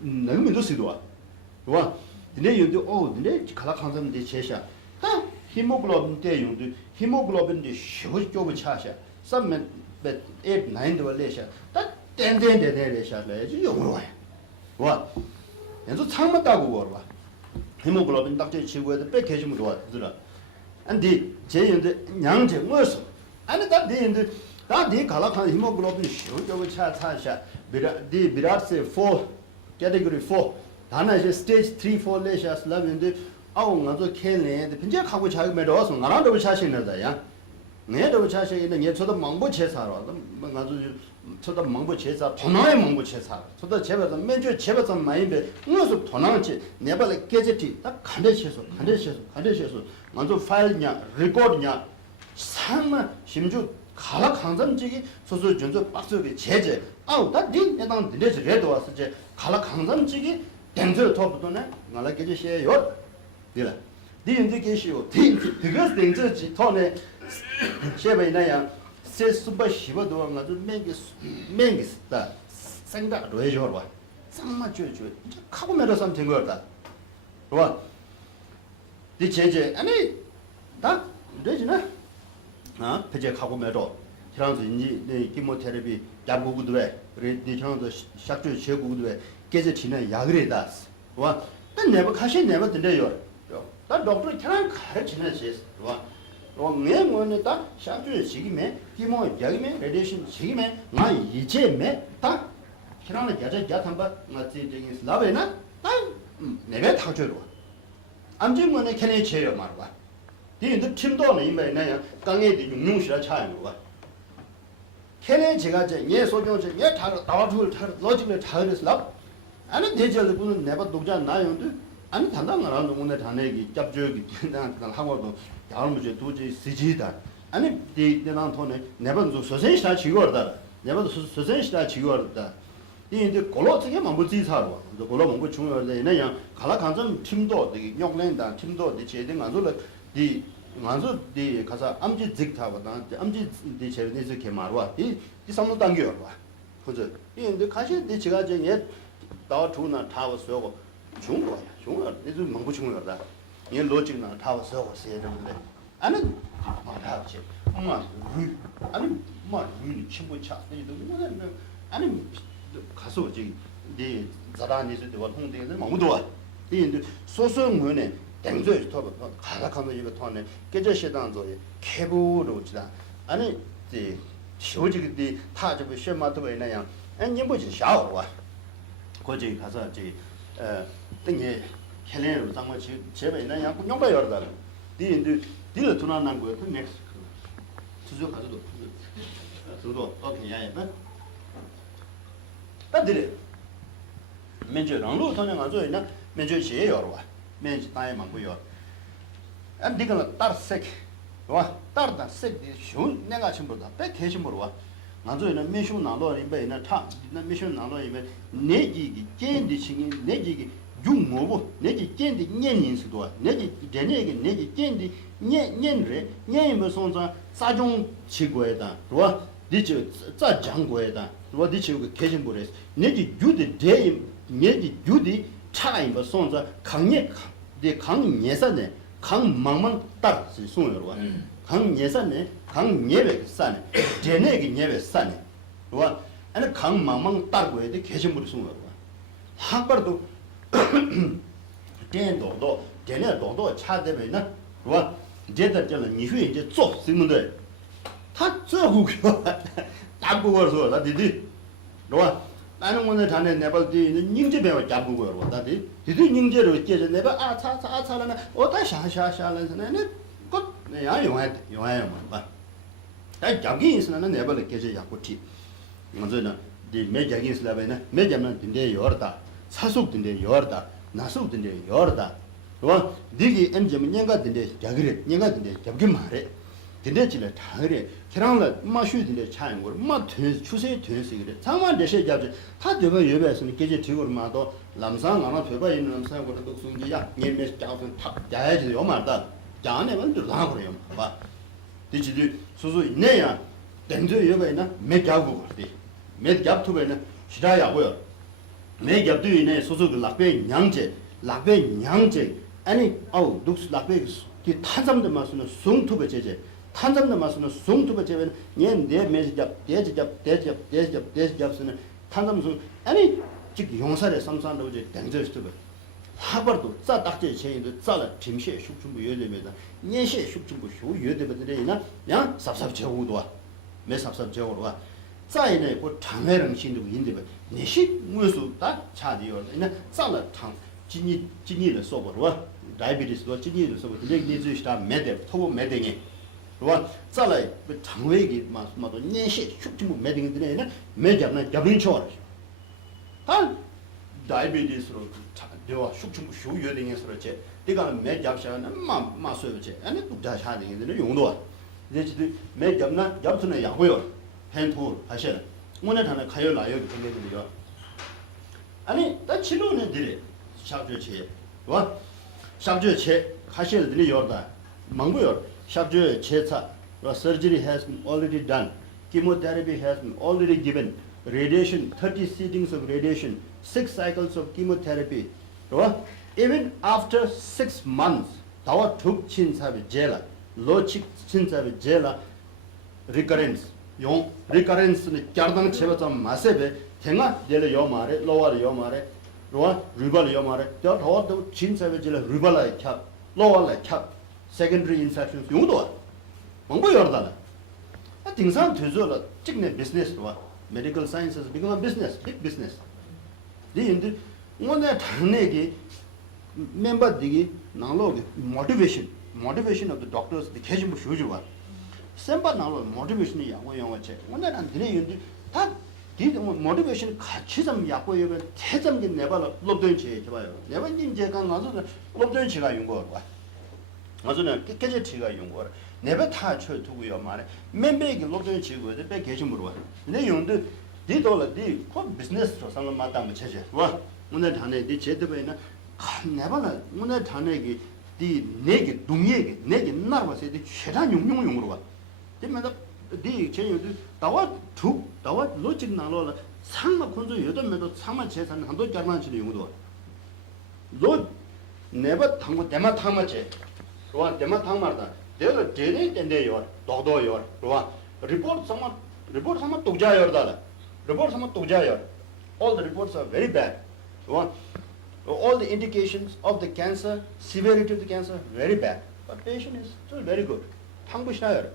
너무 쓰도와 와 근데 요도 근데 갈아칸점데 제샤 hemoglobin 때 용도 hemoglobin데 쇼쇼부 차샤 썸면 8 9도 레샤 다 땡땡데데레샤래 용으로 와 연소 창맞다고 거봐 hemoglobin 딱제 지구에도 백 계시면 좋아 들어 안디 제인데 양제 뭐서 아니 다 데인데 다디 갈아칸 hemoglobin 쇼쇼부 차샤 비라세 4 category 4 다나 이제 stage 3 4 레샤스 라빈데 아우 나도 캔네 근데 하고 자기 매도서 나랑도 차시는다야 내도 차시는데 내 저도 망보 제사로 나도 저도 망보 제사 도나의 망보 제사 저도 제배서 매주 제배서 많이 배 무슨 도나지 내발 깨지티 딱 간대셔서 먼저 파일냐 레코드냐 상마 심주 가라 강점지기 소소 전조 박스에 제제 아우 다니 내당 내지 레도 왔을 때 가라 강점지기 댄저 토부도네 나라 깨지셔요.对了，你用这个时候，这个定制机套呢， 셰베나야 세 수바 시바도 가도 맹기스다 생다 로해줘 봐 상마 줘줘 하고 매러선 된 거다 봐 네 제제 아니 다 되지나 아 배제 하고 매러 그래서 이제 네 키모테라피 약국도 해 그래 네 형도 샥주 제국도 해 계속 지는 약을에다 와 난 내가 가시 내가 된대요 나 doktor kran 가르치는 시 와. 내 뭐는 다 샤주 지금에 기모 여기면 레디션 지금에 나 이제매 다 그러나 야자 한번 맞지 되긴 라베나 다 내가 다 줘로 암지 뭐는 걔네 제요 말과 뒤에 팀도는 이메 내가 강에도 용용시라 차는 거 걔네 제가 제 소중제 얘다 나와줄 로직을 잘해서 라 아니 대절도 분은 내가 독자 나요도 아니 단단한 안 오늘 단에기 잡주기 단단 하고도 야무지 도지 쓰지다 아니 대난 돈에 내가 소생시다 지거다 내가 소생시다 지거다 이제 골로트게 만부지 사로 골로 뭔가 중요한데 그냥 갈아 간점 팀도 되게 욕낸다 팀도 제대로 안솔 이 만서 디 가서 암지 직타보다 암지 디 제네서 개말와 이 삼도 당겨 봐 그죠 이제 가시 디 제가 전에 다 두나 타워서 중국이야 중국 이제 뭔가 중요하다 이 로직나 타워서 세야 되는데 아니 말하지 엄마 아니 뭐 친구 차 이도 뭐는 아니 가서 저기 네 자단에서도 홍대에서 너무 와 이제 소소문에 땡조에 더 가락하는 이거 통하네 깨져시당조에 개부로 지다 아니 이제 쇼지기 타집에 쉐마도 있나요 아니 뭐지 샤워와 거기 가서 이제 등에 헬레로 장마 제베 있나요 용가 열다 뒤인데 뒤로 도난난 거예요 그 넥스트 주저 가서도 저도 오케이 야야 다들 면제랑로 통해 가서 있나 면제 제여로 와 면제 다에 맞고요 안 디가 따르색 와 따르다 색 쇼 내가 전부다 백 계심으로 와 나저는 면쇼 나로 이베나 타 면쇼 나로 이베 내지기 젠디 칭이 내지기 중모고 내지 젠디 년인스도 내지 제네기 내지 젠디 년년레 년이면 손자 사종 치고에다 와 디저 자 장고에다 와 디저 그 계심부레스 내지 유디 대 내지 유디 차이면 손자 강력 대 강예산에 강망망 딱 손으로 와 강예산에 강예배 산에 제네기 예배 산에 와 아니 강망망 따고 해도 계신물이 숨어 와 한바도 된도도 제네도도 차대면은 와 제대로 저는 니회 이제 做 쓰면돼 다 저고 따고 와서 나 디디 와 나는 오늘 전에 내발디 닝제 배워 잡고 와 나디 디디 닝제로 깨져 내가 아차차차라나 어다 샤샤샤라는 것 내가 용해 봐 다 자기 있으면 내발 깨져 약고티 먼저는 디 매자기 있으라베나 매자면 딘데 요르다 사속딘데 요르다 나속딘데 요르다 와 디기 엔제면 년가 딘데 자기래 년가 딘데 잡기 말해 딘데 지래 다그래 걔랑라 마슈딘데 차인 거 마트 추세 되서 그래 상만 대세 잡지 다 되면 예배에서는 깨져 지고 마도 남상 하나 되바 있는 남상으로 또 숨지야 예매 잡은 탑 야야지 요 말다 자네만 들다 그래요 봐 디지디 소소 있네야 덴저 예배나 매잡고 그래 매잡투베나 시라야고요 매잡도 있네 소소 그 락베 냥제 아니 아우 룩스 락베 그 탄삼도 마스는 송투베 제제 탄삼도 마스는 송투베 제는 얘내 매잡 대잡스는 탄삼수 아니 즉 용사의 삼산도 이제 땡저스도 하버도 자 딱제 체인도 자라 팀셰 숙중부 열려면다 년셰 숙중부 쇼 열려면이나 야 삽삽 제우도 매 삽삽 제우로 자이네 그 장회령 신도 인데 내시 무슨 다 차디요 이나 자라 탕 진이를 써버와 다이비티스도 진이를 써버 내기지스다 매대 토보 매대게 와 자라 그 장회기 마도 년셰 숙중부 매대게들이나 매잡나 잡린 초월 한 다이비티스로 되어 숙충부 쇼여링에서 그렇지 내가 매 잡샤는 마소여지 아니 독자 샤딩이들 용도와 이제 매 잡나 잡스는 야고요 펜토 하셔 오늘 하나 가요 나요 근데들이요 아니 다 치료는 들이 샵주체 와 샵주체 하셔들이 요다 망고요 샵주 제차 surgery has been already done, chemotherapy has been already given, radiation, 30 sittings of radiation, 6 cycles of chemotherapy. Even after 6 months, dawa tuk chin sabi jela, lo chik chin sabi jela, recurrence. Yung recurrence ni kyardang cheba tsam masebe, tenga dele yo mare, lowa yo mare, rubal yo mare, dawa tuk chin sabi jela rubala kya, lowa la kya, secondary infections yung doa. Mongbo yordala. A tingsan tuzo chikne business doa. Medical science has become a business, big business. The indi ngone thane ki member digi nalo motivation of the doctors the kejim shujuwa. Semba nalo motivation yago yonga che. Ngone an dire indi ta di motivation 같이 좀 야고 여면 태점긴 내발 롭던 제 봐요. 내발 인제가 나서 롭던 제가 용거 봐. 맞으나 깨깨제 제가 용거. 내가 다 쳐두고요 말에 멤버에게 롭던 지고에 배 계신 물어. 내 용도 디돌라 디 비즈니스로 상을 마다면 체제. 와 오늘 단에 디 제대로에는 내가 오늘 단에게 디 내게 동의에게 내게 나와서 디 최단 용용용으로 와. 되면 디 제요도 나와 로직 나로라 상마 콘조 여덟매도 상마 재산 한도 잘만치는 용도. 로 내가 당고 대마 탕마제. 로한 대마 탕마다. 내가 제네 된대요. 도도요. 로한 report sama tukjayor dala. Report sama tukjayor. All the reports are very bad. Rohan all the indications of the cancer, severity of the cancer, very bad. But patient is still very good. 탕부시나요.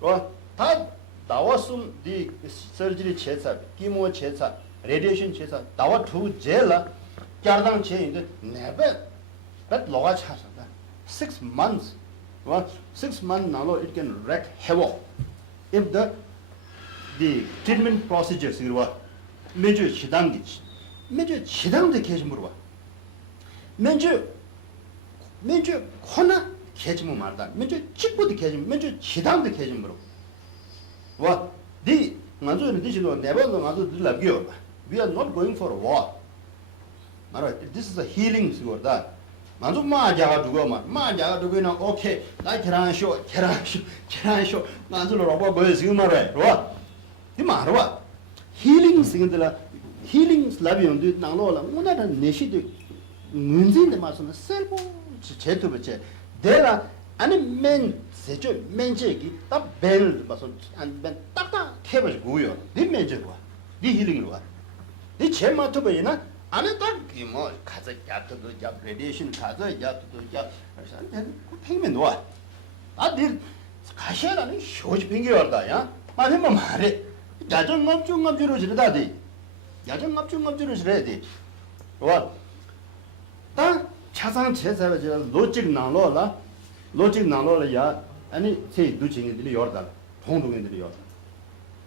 로한 다 나왔음 디 surgery 제사, chemo 제사, radiation 제사 나와 두 제라 꺄당 제인데 never that loga 차서 6 months. 6 months now it can wreak havoc if the treatment procedures major chidang 계속 물어봐. major 코나 계속 말다. major 찍고도 계속 major chidang도 계속 물어. 와, 디 만조는 디지도 never 만조 들라비요. We are not going for a war. Alright, this is a healing sigur다. 만조 마자가 두고나 오케이. 나 계란쇼. 만조로 로바 뭐 지금 말해. 와. 이 말아. healing sigur다. healing sla비온도 나로라. 오늘은 내시도 문제인데 말씀은 셀보 제도베체. 내가 아니 맨 세죠 맨제기 딱 벨 봐서 안벤 딱딱 해버리고요. 네 맨제로 와. 네 힐링으로 와. 네 제마토 보이나? 안에 딱뭐 가서 약도 약 레디에이션 가서 약도 약 그래서 그 팽면 놓아. 아들 가셔라는 쇼지 팽겨 왔다야. 말해면 말해. 야정갑중갑주로 지르다디. 야정갑중갑주로 지르야 돼. 와. 딱 차상 제사가 저 로직 나로라 야 아니 제 누징이들이 열다. 동동이들이 열다.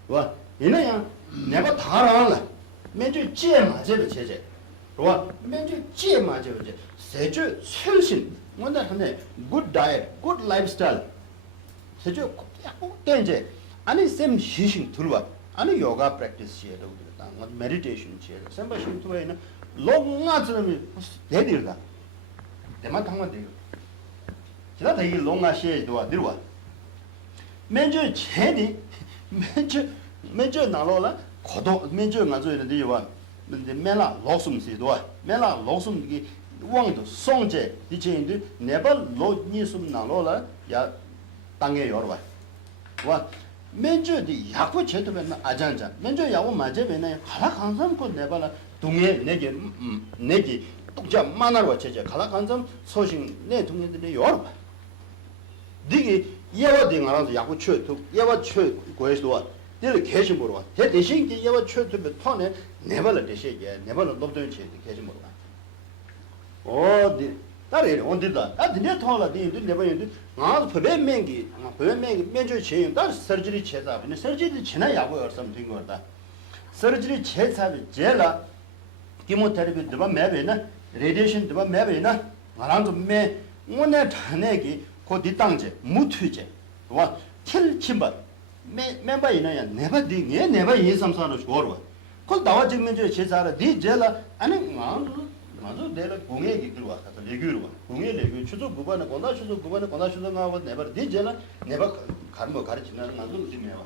와. 얘네야 내가 다 알아. 맨주 찌에 맞아요 제제. 와, 맨주 찌에 맞아요 이제. 세주 철신. 뭔가 하네. good diet, good lifestyle. 세주 꼭 된제. 아니 쌤 시신 들어와. 아니 요가 프랙티스 해도 그랬다. 메디테이션 해도. 쌤바신 투에는 롱아처럼 대들다. 대만 당만 되고. 지나 되게 롱아시에도 들어와. 맨주 제니 맨주 나로라 고도 맨주 가져야 와. 근데 맨라 로숨시도 맨라 로숨기 왕도 송제 이제인데 네바 로니숨 나로라 야 땅에 열어 와 맨주디 약부 제도면 아잔자 맨주 약부 맞으면 가라 강삼고 네바라 동에 내기 독자 만화로 제제 가라 강삼 소식 내 동네들이 열어 니기 예와딩 알아서 약부 최 예와 최 고에서 늘 계신 보러 와. 대신 게 예와 최트베 턴에 네발을 대시게 네발을 높던 체 계신 보러 와. 어디 다리 언디다. 아 드네 털라 디도 네발인데 아 퍼벤맹기 면주 체인 다 서저리 체자. 근데 서저리 지나 야고 얼섬 된 거다. 서저리 체사비 제라 키모테라피 드바 매베나 레디에이션 드바 매베나 말한도 매 오늘 단에기 고디 땅제 무투제. 와 킬침바 멤버 이나야 네바 딩에 네바 예삼사로 줘로. 그 나와 증명제 제자라 디 제라 아니 맞아 내가 공예기 들어와 가서 레규로 와 공예 레규 추조 구반에 건다 추조 나와 내가 디제나 내가 가르뭐 가르치는 맞아 무슨 해봐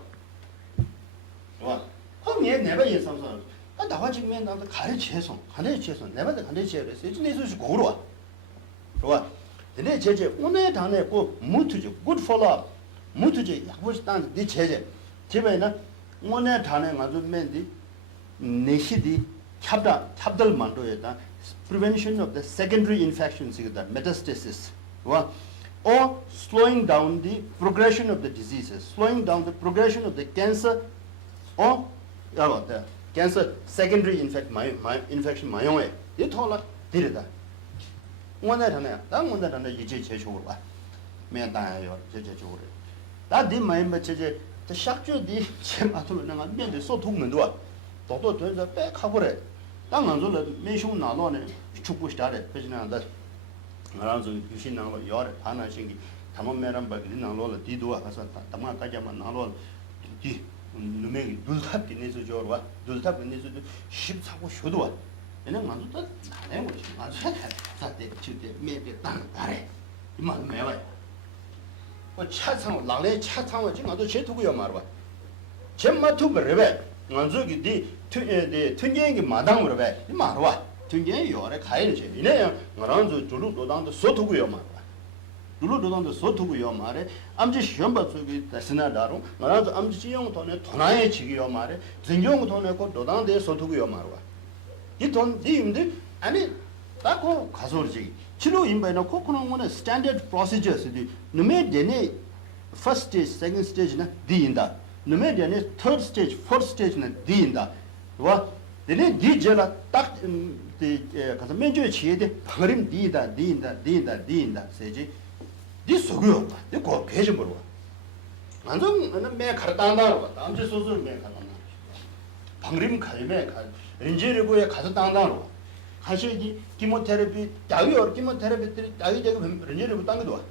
와 공예 내가 예상서 아 나와 지면 나도 가르치해서 내가 가르치해서 이제 내서 고로 와 좋아 근데 제제 오늘 단에 꼭 무트죠 good follow up 무트지 약보지 딴네 제제 제배나 오늘 단에 가지고 맨디 내시디 찹달 만도에다 prevention of the secondary infections the metastasis or slowing down the progression of the diseases slowing down the progression of the cancer or the cancer secondary infection 마용에 이 토라 데려다 오늘 단에 이제 제초로 와 매다요 제초로 다디 마이마 제제 저 샥주디 제마토로 내가 면대 소통면도 와 도도 된자 백 하고래 당한줄로 매숑 나노네 축구 스타레 베지나다 나랑서 유신 나로 요래 하나씩 담은 매란 바기 나로를 디도와 가서 담아 가자만 나로 디 누메기 둘탑기 내서 저와 둘탑기 내서 14고 쇼도 와 얘는 만도 나네 뭐 아주 사대 주대 매대 땅 가래 이만 매와 뭐 차상 라레 차상을 지금 아주 제투고요 말아 제마투 버레베 만족이 디 튼경이 마당으로 배 말아 튼경이 요래 가야지 이네 말한저 줄로도당도 소투고요 말아 줄로도당도 소투고요 말에 암지 시험바 속에 다스나다로 말한저 암지 지용 돈에 돈아에 지기요 말에 전용 돈에 고 도당대 소투고요 말아 이돈 디임데 아니 딱고 가서지 치료 인바이나 코코노는 스탠다드 프로시저스디 누메 데네 first stage second stage나 디인다 누메 데네 third stage fourth stage나 디인다 와 데네 디젤라 딱 가서 맨주에 치에데 방림 디인다 세지 디 속요 이거 계시 버려 완전 매 가르당다로 남지 소소 매 가르당다 방림 가임에 가 렌제르고에 가서 당당로 가셔지 키모테라피 자위어 키모테라피들이 자위 제가 렌제르고 당도 와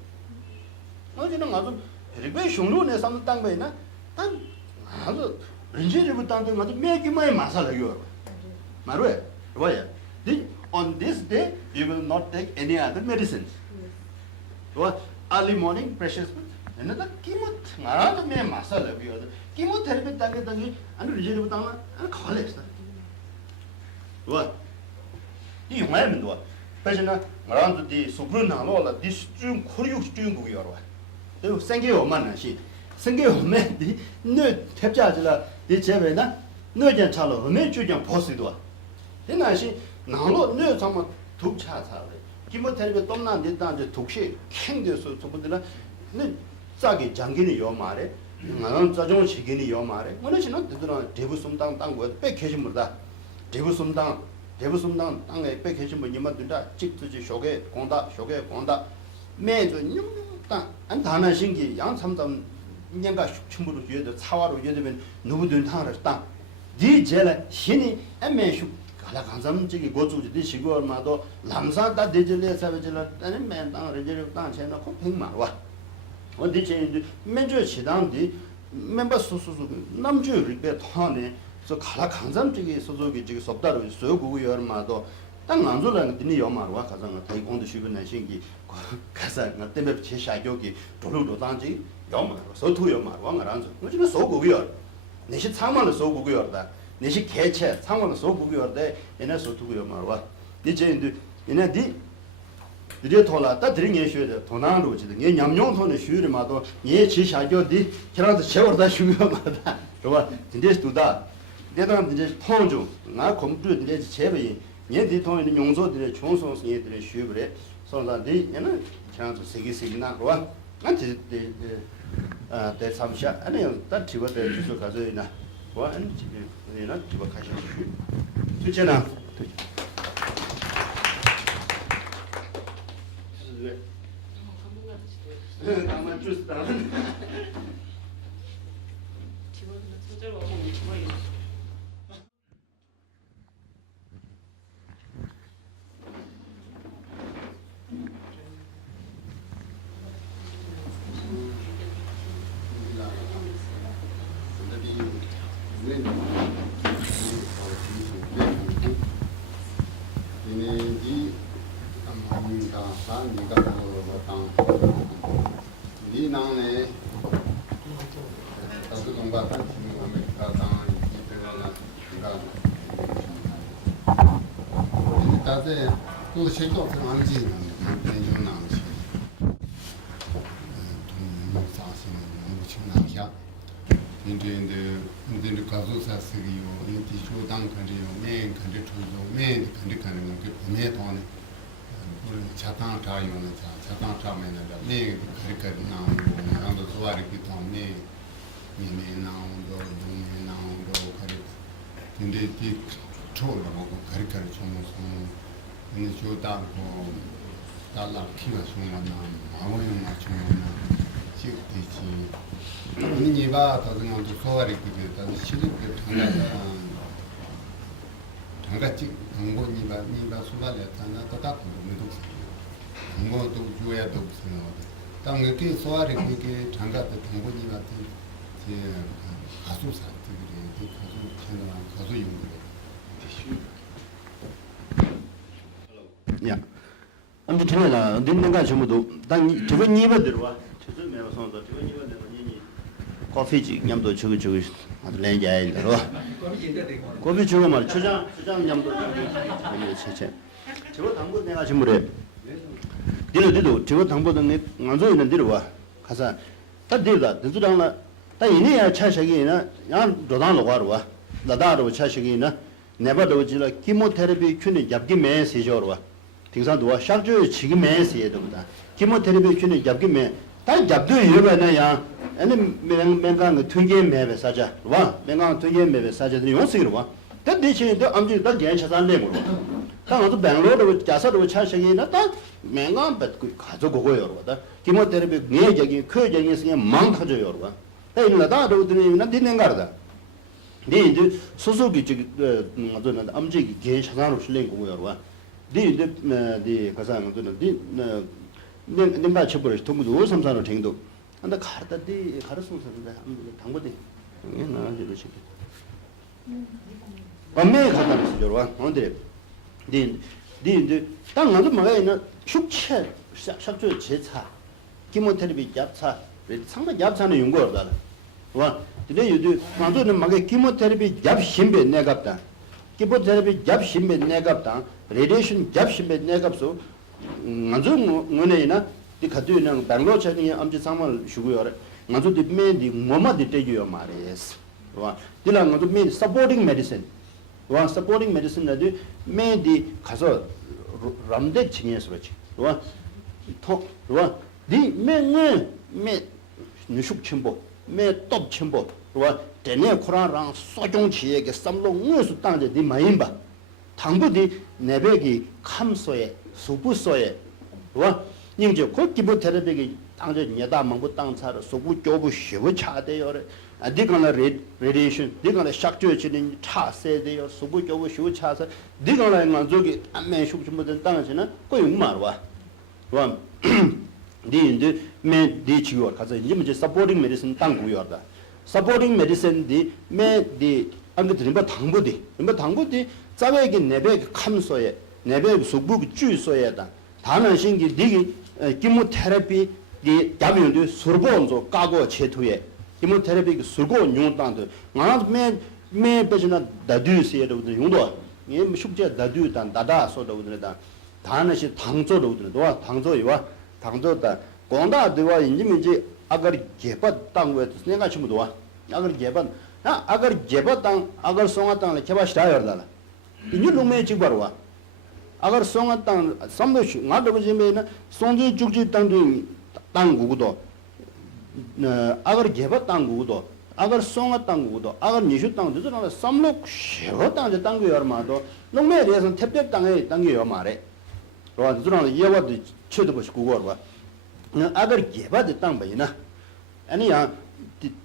어제는 아주 베리베 숑로네 삼 당배나 단 아주 렌제르고 당도 아주 매기마에 마살하요 말왜 뭐야 on this day you will not take any other medicines what early morning precious 얘네가 키모 나라도 매 마살하요 키모테라피 당게 안 렌제르고 당나 안 걸렸어 와 이 용해면도 배전아 말한도 디 수브르나로라 디스준 코리육준 거기요 와 또 생계 엄마나시 생계 엄마디 너 탭자지라 디 제베나 너전 차로 엄마 주장 보스도 이나시 나로 너 정말 독차사래 기모텔비 똥난 됐다는데 독시 캥돼서 저분들은 너 싸게 장기는 요 말에 나는 자종 시기는 요 말에 뭐는 되더라 대부숨당 땅고 백 계심물다 대부숨당 땅에 백 계신 분이만 된다 직투지 쇼게 공다 매주 냥땅 안 다나 신기 양삼담 인간가 충분히 주에도 차와로 주에되면 누구든 타를 땅 디젤 신이 애매슈 가라 간삼지기 고주지 시고 얼마도 람사다 디젤에 사베질라 아니 맨땅 레제르 땅 채나 코팽마 와 어디 제 맨주 시당디 멤버 수수수 남주 리베 타네 저 가라 강삼적이 소속이 지금 섭다로 소고고 얼마도 땅 안줄라는 드니 요마와 가장 대공도 쉬는 신기 가사 나 때문에 제 샤교기 도로도 단지 요마로 소투 요마와 말한서 무슨 소고고요 내시 상만의 소고고요다 내시 개체 상만의 소고고요데 얘네 소투고 요마와 이제 얘네디 이제 돌아다 드링에 쉬어야 도나로 지든 얘 냠용톤의 쉬르마도 얘 지샤교디 그래도 제월다 쉬고요마다 좋아 진짜 두다 내가 이제 통주 나 컴퓨터 이제 제베 얘들 통에 용서들의 총성스 얘들의 쉬브레 선다디 얘는 찬스 세기세기나 와 안지 아 대삼샤 아니 다 지워대 주소 가져이나 와 안지 얘는 지워 가셔 주제나 가만 주스다 지금 소절 오고 뭐예요 이 아마니가 산니가 당 이나네 다들 동바다 지금 아메리카 당 이들나 가 다들 또 실도 상황지는 굉장히 나오시 돈 사시는 엄청 나야 인제 가족사스기요 인디 조당 간지요 맨 간지 투조 맨 간지 가는 게 보내 돈에 우리 자당 타요는 자당 타면은 네 그렇게 나오고 나도 소화를 기도하네 니네 나오고 눈에 나오고 그래 근데 이 초라고 그렇게 좀 인제 조당고 달라 키가 송하나 아무용 맞추면 지금이지 니가 다른 것도 소화를 기도했다 시급에 장가직 당본이가 니가 소화를 했다나 똑같은 거도 당본도 줘야 되고 생각하고 당 이렇게 소화를 그게 장가도 당본이가 제 가수사들이 가수 채널 가수 연구를 야. 아무튼 전에나 언젠가 전부도 난 저거 니버 들어와. 저도 내가 손도 저거 니버 들어 니니 커피지 냠도 저거 아주 렌자일 들어. 커피 저거 말 초장 냠도 채채. 저거 당부 내가 전부래. 니도 저거 당부도 내 안조 있는 데로 와. 가서 다 들다. 너도랑나 다 이내야 차식이나 양 도당로 가러 와. 나다로 차식이나 내버려 지라 키모테라피 큐니 잡기 메시저로 와. 등산도와 샥주 지금 메시에도다. 키모테라피 큐니 잡기 메. 다 잡도 이러면야. 아니 맹강 퉁게 메베 사자. 와. 맹강 퉁게 메베 사자들이 용스기로 와. 다 대신에 암지 다 괜찮은 내고. 당도 뱅로로 자사로 차식이나 다 맹강 받고 가지고 고요. 다 키모테라피 내적인 커적인 생에 망 터져요. 와. 다 일나다도 드리면 되는 거다. 네 이제 소속이 저는 암직이 괜찮아로 실내 공부여와 네 가상 저는 내가 쳐버려 동부도 3산으로 정도 근데 가르다디 가르스면서 당보디 나 이러시 엄매 가다는 저와 근데 네 이제 땅 안도 뭐가 있는 축체 샥조 제차 기모테레비 잡차 상가 잡차는 연구하다 와 근데 요즘 완전히 막에 키모테라피 잡심배 내갑다. 키모테라피 잡심배 내갑다. 레디에이션 잡심배 내갑소. 완전 뭐네나 이 가도는 방로차니 암지 상말 쉬고요. 완전 디메디 뭐마디 때요 말이에스. 와 딜랑 완전 메 서포팅 메디신. 와 서포팅 메디신 나디 메디 가서 람데 칭해서 그렇지. 와 디메메 누숙 첨보 매 톱침보 와 데네 코라랑 소종치에게 쌈로 무슨 땅에 네 마임바 당부디 내백이 감소에 수부소에 와 닝제 그 기본 테레비기 땅제 녀다 망부 땅차로 수부 쪼부 쉬고 차대요 아디가나 레디에이션 디가나 샥주에치는 차세대요 수부 쪼부 쉬고 차서 디가나 만족이 안면 숙주모든 땅에는 거의 말와 와 디 지요 가서 이제 문제 서포팅 메디신 땅구요다. 서포팅 메디신 디메디 안그 드림바 당부디 자외기 내백 감소에 내백 속부 주소에다. 다른 신기 디기 키모테라피 디 야면도 sur본조 까고 체투에 키모테라피 sur고 용단도 나도 메 베지나 다두시에도 용도 이 숙제 다두단 다다 소도들다. 다른 시 당조도들도 당조이와 당조다 공다도와 인지민지 아가리 개바 땅에 내가 지금도 와 아가리 개바 아가리 개바 땅 아가리 송아 땅에 개바 시다여다 이제 놈에 지바로 와 아가리 송아 땅 삼도시 나도 지면은 송지 죽지 땅도 땅구도 아가리 개바 땅구도 아가리 송아 땅구도 아가리 니슈 땅도 저는 삼록 쉬어 땅에 땅구 얼마도 놈에 대해서 탭탭 땅에 땅이요 말에 와 저는 예와도 쳐도 보시 그거 봐 아가리 개바도 땅 봐이나 아니야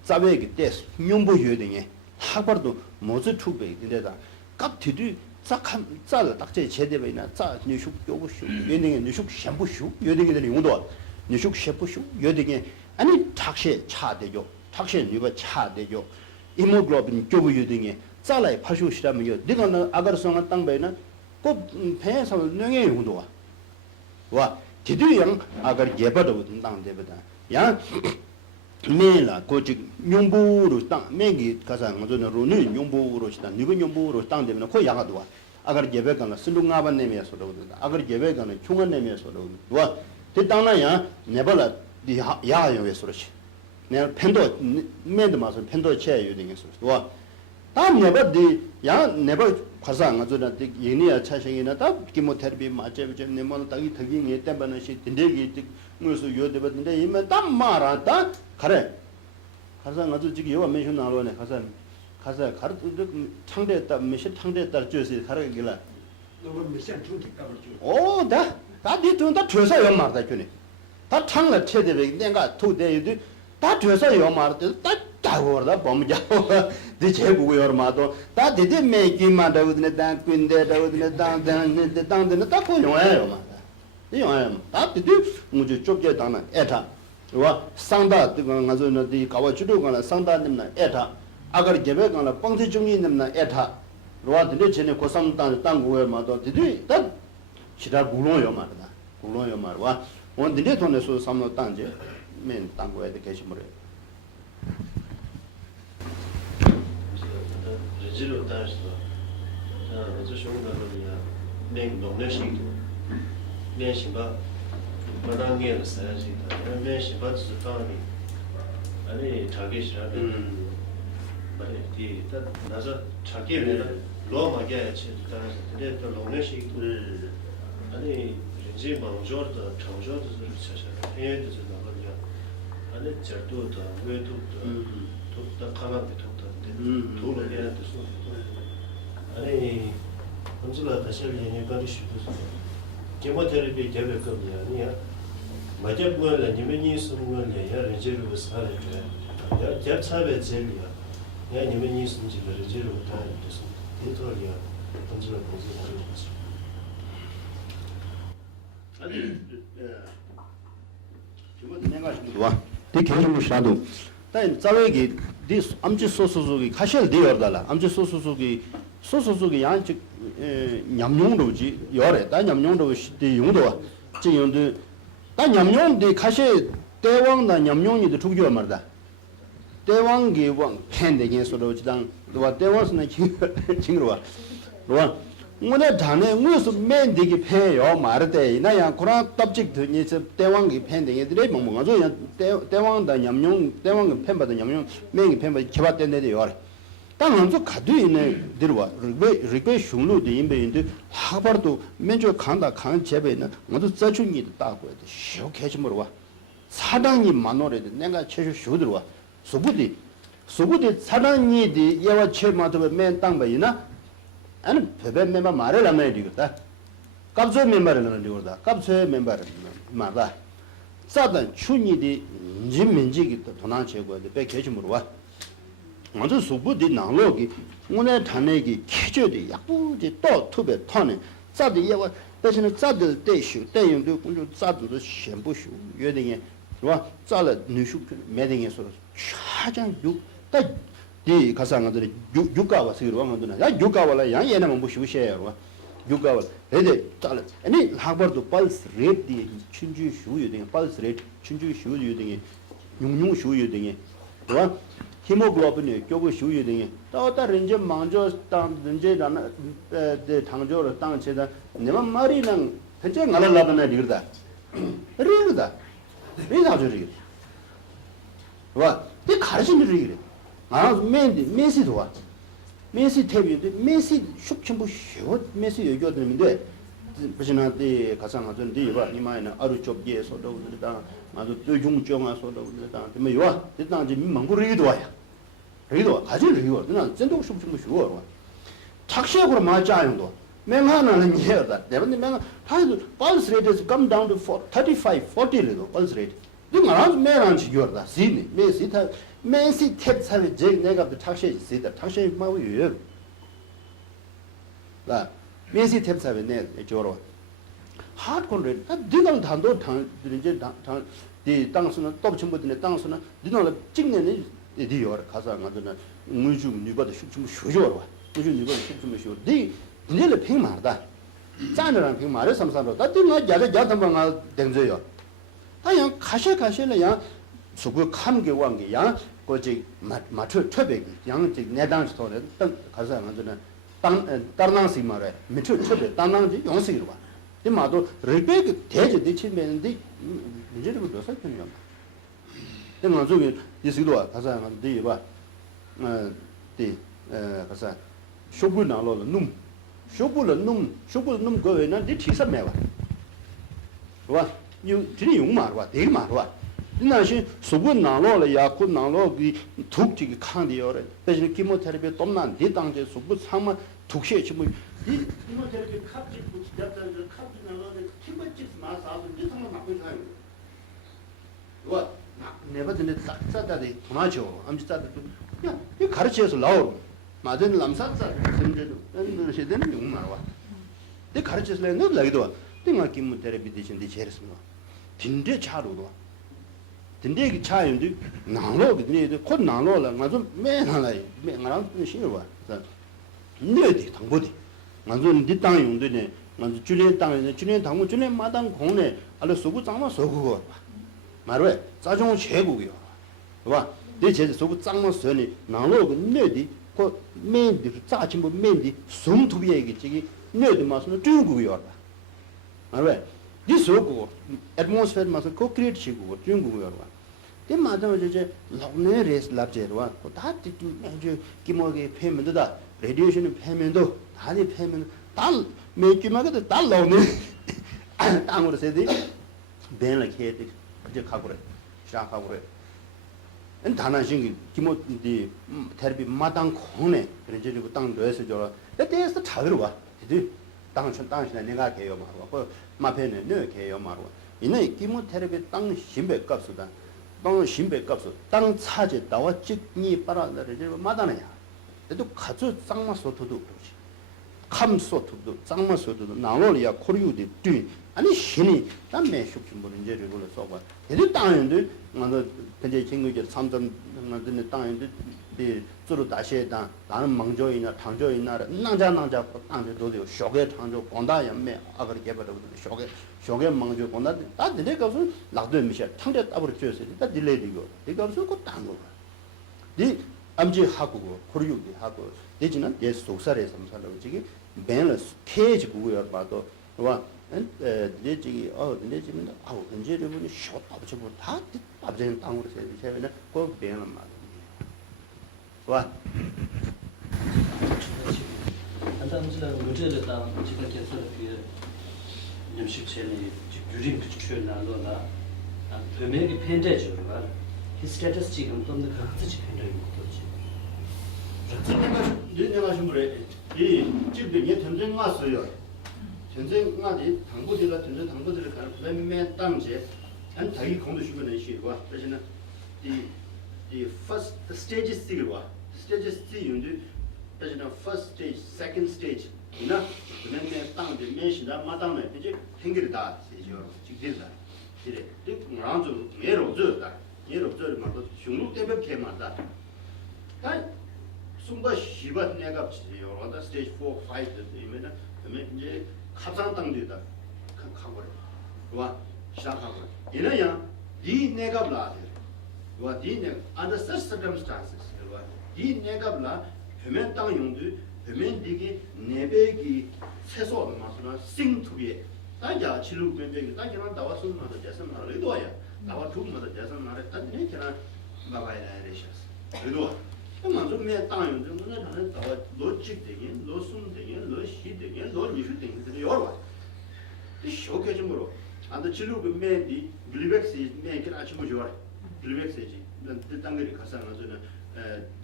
자베기 때스 뇽보 효딩에 학벌도 모두 투베 근데다 갑티도 짝함 짤 딱제 제대로이나 짜 뉴슈 요구슈 요딩에 뉴슈 샴푸슈 요딩이들이 용도 뉴슈 샴푸슈 요딩에 아니 탁시 차대죠 탁시 이거 차대죠 이모글로빈 교부 요딩에 짤라이 파슈시라면요 네가 아가르송한 땅 봐이나 꼭 팬에서 능해 용도 와 디디양 아가 예바도 당대보다 야 메라 고직 용부로 땅 메기 가서 저는 로는 용부로 시다 누구 용부로 땅 되면 코 야가도 와 아가 예배가는 순둥아반 내면서도 아가 예배가는 총원 내면서도 와 대땅나야 네발라 디 야야요에서지 내가 팬도 맨도 마서 팬도 쳐야 되는 거 와. 다음 네버디 야 네버 과상 아주나 얘네야 차생이나 다 키모테라피 맞제베 네모는 딱이 특징이 때문에 시 딘데기 무슨 요데버인데 이면 딱 말았다 그래 가상 아주 지금 요와 mention 나로네 가상 가르 창대했다 메시 창대했다 줘서 가르길라 너무 미션 중기 까불죠. 오다 뒤도 줘서 요 말다 주네 다 창을 체대베 내가 토대유도 다 줘서 요 말도 딱 다고르다 범자 디 제국이 얼마도 다 디디 메기만 다우드네 단 꾼데 다우드네 당데 딱 고용해요 마 이용해 다 디디 무지 좁게 당나 에타 와 상다 뜨거 가서는 디 가와주도 가나 상다 님나 에타 아가리 제베 가나 뻥지 중이 님나 에타 로아 디디 전에 고삼 땅고에 마도 디디 다 지다 굴로요 말다 굴로요 말와 원 디디 돈에서 삼노 땅제 맨 땅고에 계시므로 지로 따라서 저 쇼가로야 맹동네식练习吧 마당에 사야지练习吧 지도하니 아니 자기 시라데 말이 디 나서 자기를 로마게 해야지 근데 또 동네식 아니 이제 방조도 청조도 사실 해야지 나가냐 아니 저도도 외도도 또 가만히 돈을 내야 돼서 아니 언제나 다시 얘기 가리 싶어서 케모테라피 개별급이 아니야 맞아 보면 님이 쓰는 야 레저로 살아야 돼 대차베 젤이야 야 님이 쓰는 지 레저로 다 돼서 대토리야 언제나 보지 아니 지금 내가 와 대개념을 샤도 단 자외기 디 암지 소소소기 가실 되어달라 암지 소소소기 양지 냠용도지 요래 다 냠용도 시대 용도 지용도 다 냠용데 가실 대왕나 냠용이도 죽여 말다 대왕기 왕 팬데게 소로지당 와 대왕스는 징으로 와 오늘 전에 무슨 맨데기 패요 말대 나야 그런 답직 드니 대왕기 팬데게들이 멍멍하죠 대왕다 냠용 대왕기 팬받아 냠용 맨기 팬받아 개발된데 요래 당연히 가도 있는 들어와 rigpa 슝루도 임베인데 하버도 맨저 간다 간 제베는 모두 자중이 따고 해도 쇼케지 모르와 사당이 만노래도 내가 최초 쇼 들어와 소부디 사당이디 예와 최마도 맨 땅바이나 아니 베베 멤버 말을 안 해야 되겠다. 갑조 멤버를 하는 되거다. 갑조 멤버를 말다. 사단 추니디 인민지기 도난 제거에 백해지 물어와. 먼저 수부디 나로기 오늘 단내기 키저디 약부지 또 투베 터네. 자디 예와 대신에 자들 대슈 대용도 공주 자들도 전부슈约定에 와 자를 누슈 매딩에서 차장 육다 디 가상들이 육가와 쓰기로 하면은 야 육가와라 양 얘네만 보시고셔요. 육가와 레데 잘 아니 하버도 pulse rate 디 춘주 슈유 등 pulse rate 춘주 슈유 등이 용용 슈유 등이 와 히모글로빈이 교부 슈유 등이 또 다른 이제 망조 땅 이제 나 당조로 땅 제다 내가 말이는 현재 말하려면 이거다. 이거다. 왜 나저리 와 이 가르치는 일이래. 아, 메시도 와. 메시 태비인데 메시 숙청부 쉬어 메시 얘기하는데 무슨한테 가상하던데 봐. 이마에는 아루 좁게서도 그러다. 아주 또중정아서도 그러다. 근데 와. 일단 이제 망고리도 와야. 리도 가지 리고. 난 전동 숙청부 쉬어. 착시하고 맞아요도. 맹하나는 얘다. 내가 맹 하도 pulse rate has come down to 35 40 리도 pulse rate. 그 매란 지겨다. 시니 메시타 메시 탭사비 제 내가 그 탁시 있다. 탁시 마우요. 나 메시 탭사비 내 저로 하드콘레 디당 단도 당 이제 디 땅수는 또 전부들의 땅수는 니는 찍내는 디요 가서 가서는 무주 니가도 숙좀 쉬어줘. 무주 니가도 숙좀 쉬어. 디 니를 팽마다. 짠이랑 그 말에 삼삼로 다 dinga 야래 야담방아 된저요 다양 가셔가셔는 양 수고 감게 왕게 양 거지 마트 처백이 양지 내당 스토리 땅 가서 하면은 땅 땅낭시 말에 미트 처백 땅낭지 용식으로 봐 이마도 리백 대지 대치면인데 이제도 몇 살이냐 내가 저기 이스도 가서 하면 돼 봐. 가서 쇼부 나로로 놈 쇼부 놈 거에는 네 티서 매와. 와, 요 진이 용마 와, 대리 마 와. 나시 쇼부 나로로 야쿠 나로 그 툭지기 칸디요래. 대신 키모테라피 dom난 네 당제 쇼부 상마 독시에 지금 이 키모테라피 캅지 붙잡다는 캅지 나로는 키모치 마사도 네 상마 맞고 사요. 와, 내버든데 싸다데 도마죠. 암지 싸다. 야, 이 가르쳐서 나오. 맞은 남사자 semde도 엔도시된 용마와. 내 가르쳐서 내가 나기도. 내가 김무 테라피 대신데 제르스노. 딘데 차로도. 딘데 차인데 나로 근데 곧 나로라. 맞아 매나라이. 매나랑 신어봐. 네디 당보디. 맞아 네 땅 용도네. 맞아 줄에 땅에 줄에 당고 줄에 마당 공네. 알아 소고 장마 소고. 말왜 짜종 최고요. 봐. 내 제대 소부 짱만 선이 나로 그 내디 그 맨디 짜침부 맨디 숨투비 얘기지. 내디 마스는 중국이요. 말왜 이 소고 atmosphere 마스 co-create 시고 중국이요. 이 마다면 이제 라네 레스 랍제로와 다 이제 기모게 패면도다. 레디에이션 패면도 다니 패면 달 매기마가 달 나오네. 땅으로 세디 벤을 해야 이제 가고래. 시작하고래. 엔 다나신 기모디 테레비 마당 코네. 그래서 그 땅 넣어서 저 대에서 자들어 와. 이제 땅신에 내가 개요 말고 그 마페는 너 개요 말고. 이네 기모 테레비 땅 신백값이다. 땅 신백값. 땅 차지 나와 찍니 빨아들이 마다나야. 그래도 가져 쌍마 소토도 그렇지. 감 소토도 쌍마 소토도 나올이야 코리우디 뒤 아니 신이 남매 숙심 보는 이제 이걸로 써봐. 얘들 땅인데 나도 근데 친구들 삼점 나는 땅인데 이 주로 다시 했다. 나는 망조이나 당조이나 낭자 땅에 도도 쇼게 당조 본다 연매 아그리 개버도 쇼게 망조 본다 다 내가 무슨 낙도 미셔 창대 따버려 줘서 다 딜레이고 내가 무슨 그 땅고 네 암지 하고 코리우디 하고 대지는 예 속살에 삼살로 지기 밸런스 케이지 구구여 봐도 와 내지기 내지는 아우 언제를 보니 쇼 아버지고 다 아버지는 땅으로 세비세는 꼭 배는 말. 와. 안담지는 문제를 다 지금 계속 그 음식체리 유림 그출 나로나 되게 팬데죠가 그 스테이터스 지금 좀 더 같이 팬데인 거지. 내가 하신 분에 이 집에 예 전쟁 왔어요. 전쟁 와디 당부들과 전쟁 당부들을 가는 그다음에 땅제 한 자기 공도 주변에 시와 대신에 the first stages 시와 stages 시 윤도 대신에 first stage, second stage 이나 그다음에 땅제 메시다 마땅네 이제 행길다 시죠. 직들다. 이래 그 라운드 예로저다. 예로저를 말도 중국 대표 개만다. 다 숨바 시바 내가 지요. 원다 스테이지 4, 5 되면은 그러면 이제 합상 땅들다. 가고래. 와 시작하고. 이래야 이 내가 블라데. 와 디네 under such circumstances. 와 이 내가 블라 표면 땅 용도 표면 디기 내백이 세소 맞으나 싱투비에 다자 지루 변변이 다기만 나와서 나도 대선 말을 도와야. 나와 두면서 대선 말을 단내 제가 막아야 되셔서. 그래도 먼저 내 땅에 저는 하는 다 로직 되긴 로숨 되긴 로시 되긴 로니슈 되긴 그 여러 와. 이 쇼게 좀으로 안도 지루고 매디 글리백스 매게 아침에 좋아. 글리백스지. 난 땅들이 가서 저는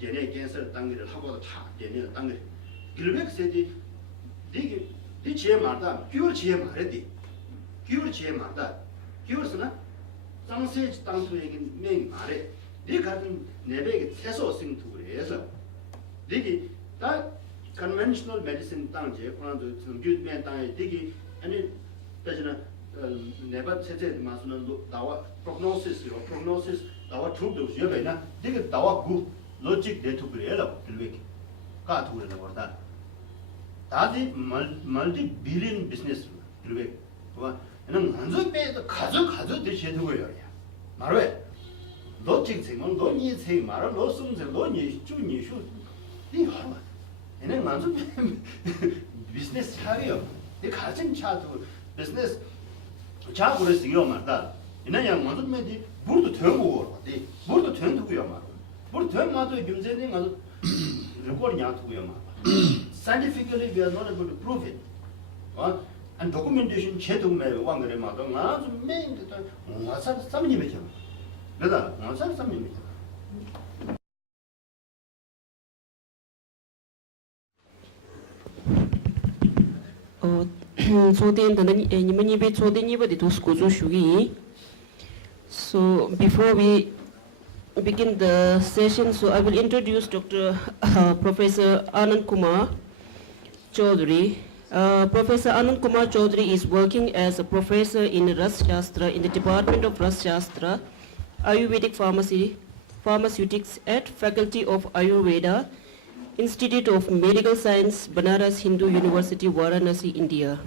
얘네 캔서 땅들을 하고도 다 얘네 땅들. 글리백스지 되게 이 지에 말다. 규어 지에 말해디. 규어 지에 말다. 규어스나 장세 땅도 얘기 매 말해. 네 같은 내백의 최소 생투에서 되게 다 conventional medicine 땅제 그런도 좀 규면 땅에 되게 아니 대신에 내가 세제 마스는 나와 prognosis 나와 truth 여배나 되게 나와 구 logic 데이터 그래요 들베기 가투를 나와다 다디 multi-billion business 그리고 와 얘는 완전 빼도 가져 되셔도 거예요. 말왜 너 지금 너니 세 말아 너 숨세 너니 주니 쇼 이거 하라. 얘는 완전 비즈니스 차리요. 이 가진 차도 비즈니스 차 그래서 이거 말다. 얘는 양 완전 매디 물도 되고 어디 물도 된다고요 말. 물 된마도 김재님 아주 레코딩 하고요 말. Scientifically, we are not able to prove it. And documentation, 제도 매 왕들의 마도 아주 매인 듯 와서 삼님이죠. 내가 와서 삼님이죠. So before we begin the session, so I will introduce Dr. Professor Anand Kumar Chaudhary. Professor Anand Kumar Chaudhary is working as a professor in Ras Shastra in the Department of Ras Shastra, Ayurvedic Pharmaceutics at Faculty of Ayurveda, Institute of Medical Science, Banaras Hindu University, Varanasi, India.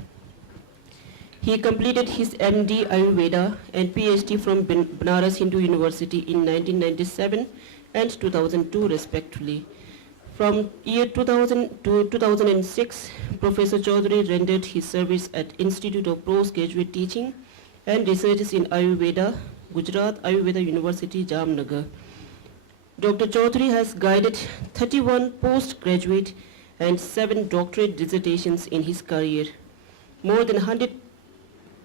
He completed his MD Ayurveda and PhD from Banaras Hindu University in 1997 and 2002 respectively. From year 2000 to 2006, Professor Chaudhary rendered his service at Institute of Postgraduate Teaching and Research in Ayurveda, Gujarat Ayurveda University, Jamnagar. Dr. Chaudhary has guided 31 postgraduate and 7 doctorate dissertations in his career. More than 100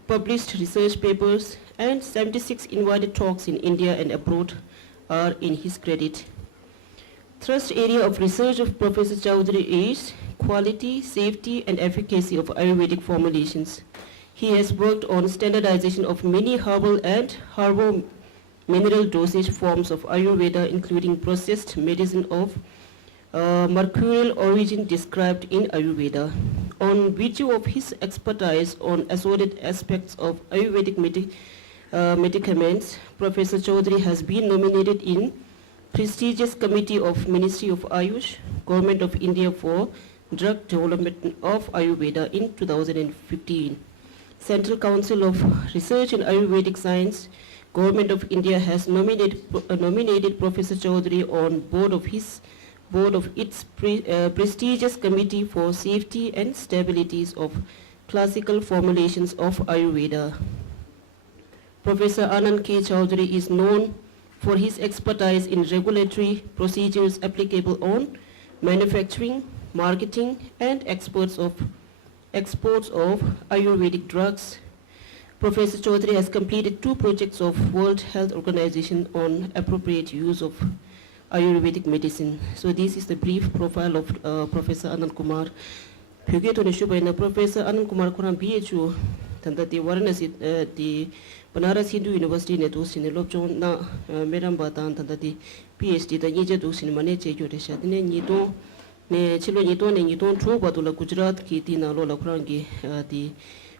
published research papers and 76 invited talks in India and abroad are in his credit. Thrust area of research of Professor Chaudhary is quality, safety, and efficacy of Ayurvedic formulations. He has worked on standardization of many herbal and herbal mineral dosage forms of Ayurveda, including processed medicine of mercurial origin described in Ayurveda. On virtue of his expertise on assorted aspects of Ayurvedic medicaments, Professor Chaudhary has been nominated in prestigious committee of Ministry of Ayush, Government of India for Drug Development of Ayurveda in 2015. Central Council of Research in Ayurvedic Science, Government of India has nominated Professor Chaudhary on board of its prestigious Committee for Safety and Stabilities of Classical Formulations of Ayurveda. Professor Anand K. Chaudhary is known for his expertise in regulatory procedures applicable on manufacturing, marketing, and exports of Ayurvedic drugs. Professor Chaudhary has completed 2 projects of World Health Organization on appropriate use of Ayurvedic medicine. So this is the brief profile of Professor Anand Kumar. Professor Anand Kumar Kuram PhD tanda the Varanasi the Banaras Hindu University ne to sin lobjon na meram batan tanda the PhD da nije to sin mane che jore sha ne ni to ne chilo ni to tho ba to la Gujarat ki ti na lo la khrangi the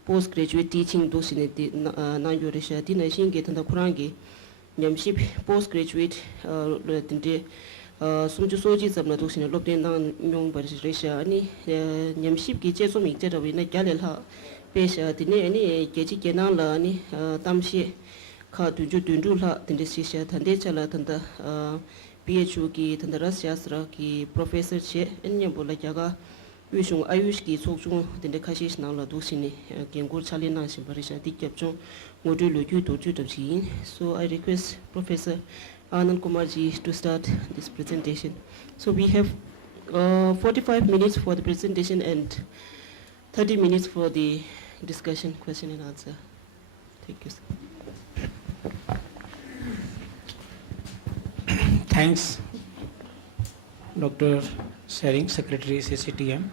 postgraduate teaching to sin the na jore sha ti na shin ge tanda khrangi nyamship postgraduate tinte sumju soji zamna to sin lobde na nyong bar resha ani nyamship ki che so mi che rawi na kyalel ha pesha tine ani kechi kenang la ani tamshi kha tunju tunju la tinte shisha thande chala tanda PhD ki tanda ras shastra ki professor che enya bola jaga wishung ayush ki sokchung tinte khashish na la dosini kengur chali na simbarisha dikyapchung ngodu lo ju to ju tabsi. So I request Professor Anand Kumar ji to start this presentation. So we have 45 minutes for the presentation and 30 minutes for the discussion, question and answer. Thank you, sir. Thanks, Dr. Sharing, Secretary CCTM.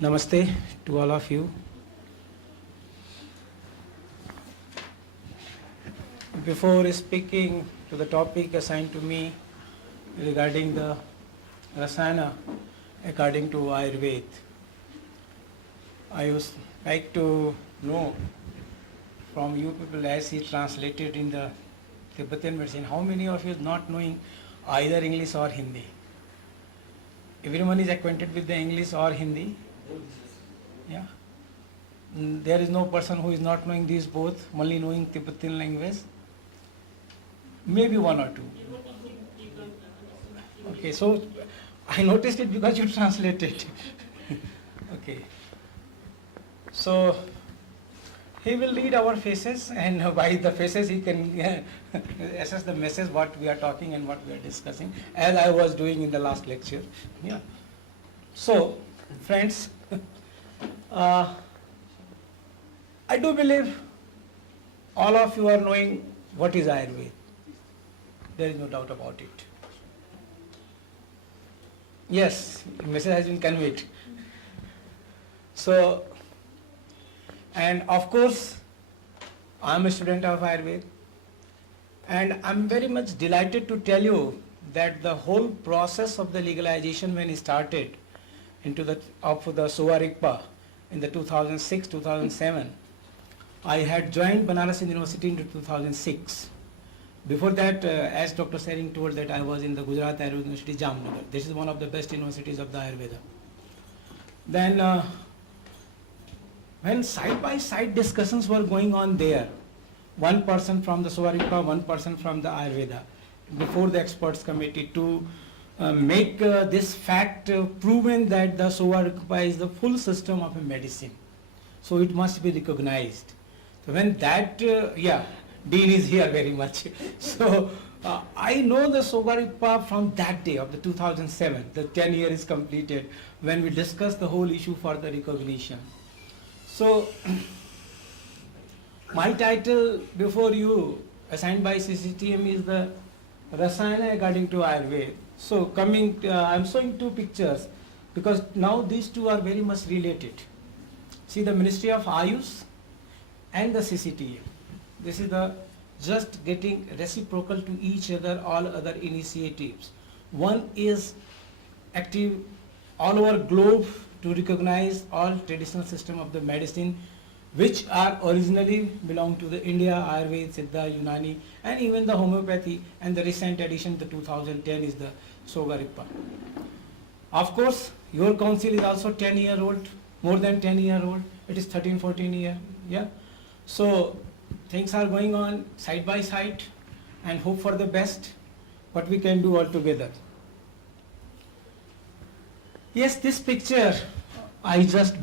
Namaste to all of you. Before speaking to the topic assigned to me regarding the Rasana according to Ayurveda, I would like to know from you people, as he translated in the Tibetan medicine, how many of you is not knowing either English or Hindi? everyone is acquainted with the English or Hindi? Yeah. There is no person who is not knowing these both, only knowing Tibetan language. Maybe one or two. Okay, so I noticed it because you translated. Okay. So he will read our faces, and by the faces he can assess the message what we are talking and what we are discussing, as I was doing in the last lecture. Yeah. So, friends, I do believe all of you are knowing what is Ayurveda. There is no doubt about it. Yes, the message has been conveyed. So, and of course, I am a student of Ayurveda, and I am very much delighted to tell you that the whole process of the legalization, when it started of the sowa rigpa in the 2006-2007, I had joined Banaras University in 2006. Before that, as Dr. Sering told, that I was in the Gujarat Ayurveda University, Jamnagar. This is one of the best universities of the Ayurveda. Then, when side-by-side discussions were going on there, one person from the sowa rigpa, one person from the Ayurveda, before the experts committee, to make this fact proven that the sowa rigpa is the full system of a medicine. So it must be recognized. So when that, Dean is here very much. So I know the sowa rigpa from that day of the 2007, the 10 year is completed, when we discussed the whole issue for the recognition. So my title before you, assigned by CCTM, is the Rasayana according to Ayurveda. So I'm showing two pictures because now these two are very much related. See, the Ministry of Ayush and the CCTM. This is the just getting reciprocal to each other, all other initiatives. One is active all over globe to recognize all traditional system of the medicine which are originally belong to the India, Ayurveda, Siddha, Unani, and even the homeopathy, and the recent addition, the 2010, is the sowa rigpa. Of course, your council is also 10-year-old, more than 10-year-old. It is 13, 14 year. Yeah. So things are going on side by side, and hope for the best. What we can do all together. Yes, this picture I just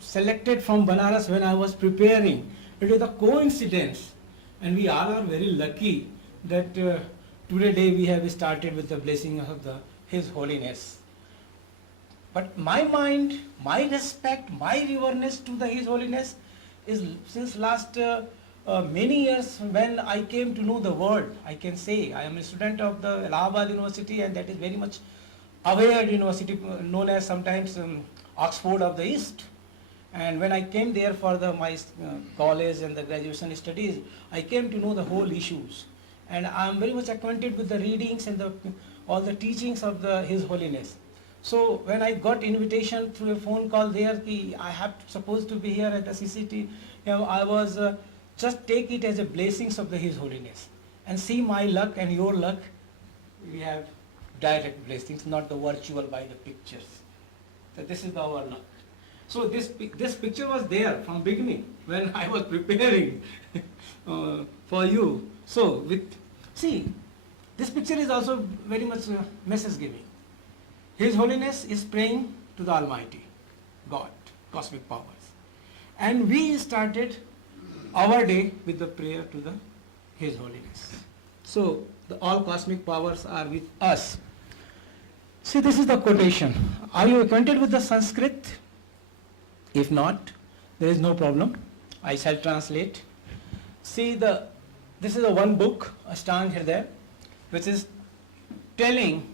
selected from Banaras when I was preparing. It is a coincidence, and we all are very lucky that today we have started with the blessing of His Holiness. But my mind, my respect, my reverence to His Holiness is since last many years when I came to know the world. I can say I am a student of the Allahabad University, and that is very much aware university, known as sometimes Oxford of the East. And when I came there for my college and the graduation studies, I came to know the whole issues. And I am very much acquainted with the readings and all the teachings of His Holiness. So when I got invitation through a phone call there, I have supposed to be here at the CCT, I was just take it as a blessings of His Holiness, and see my luck and your luck. We have direct blessings, not the virtual by the pictures. So this is our luck. So this picture was there from beginning when I was preparing for you. So see, this picture is also very much message giving. His Holiness is praying to the Almighty God, cosmic powers. And we started our day with the prayer to His Holiness. So all cosmic powers are with us. See, this is the quotation. Are you acquainted with the Sanskrit? If not, there is no problem. I shall translate. See, this is the one book, Ashtanga Hridaya, which is telling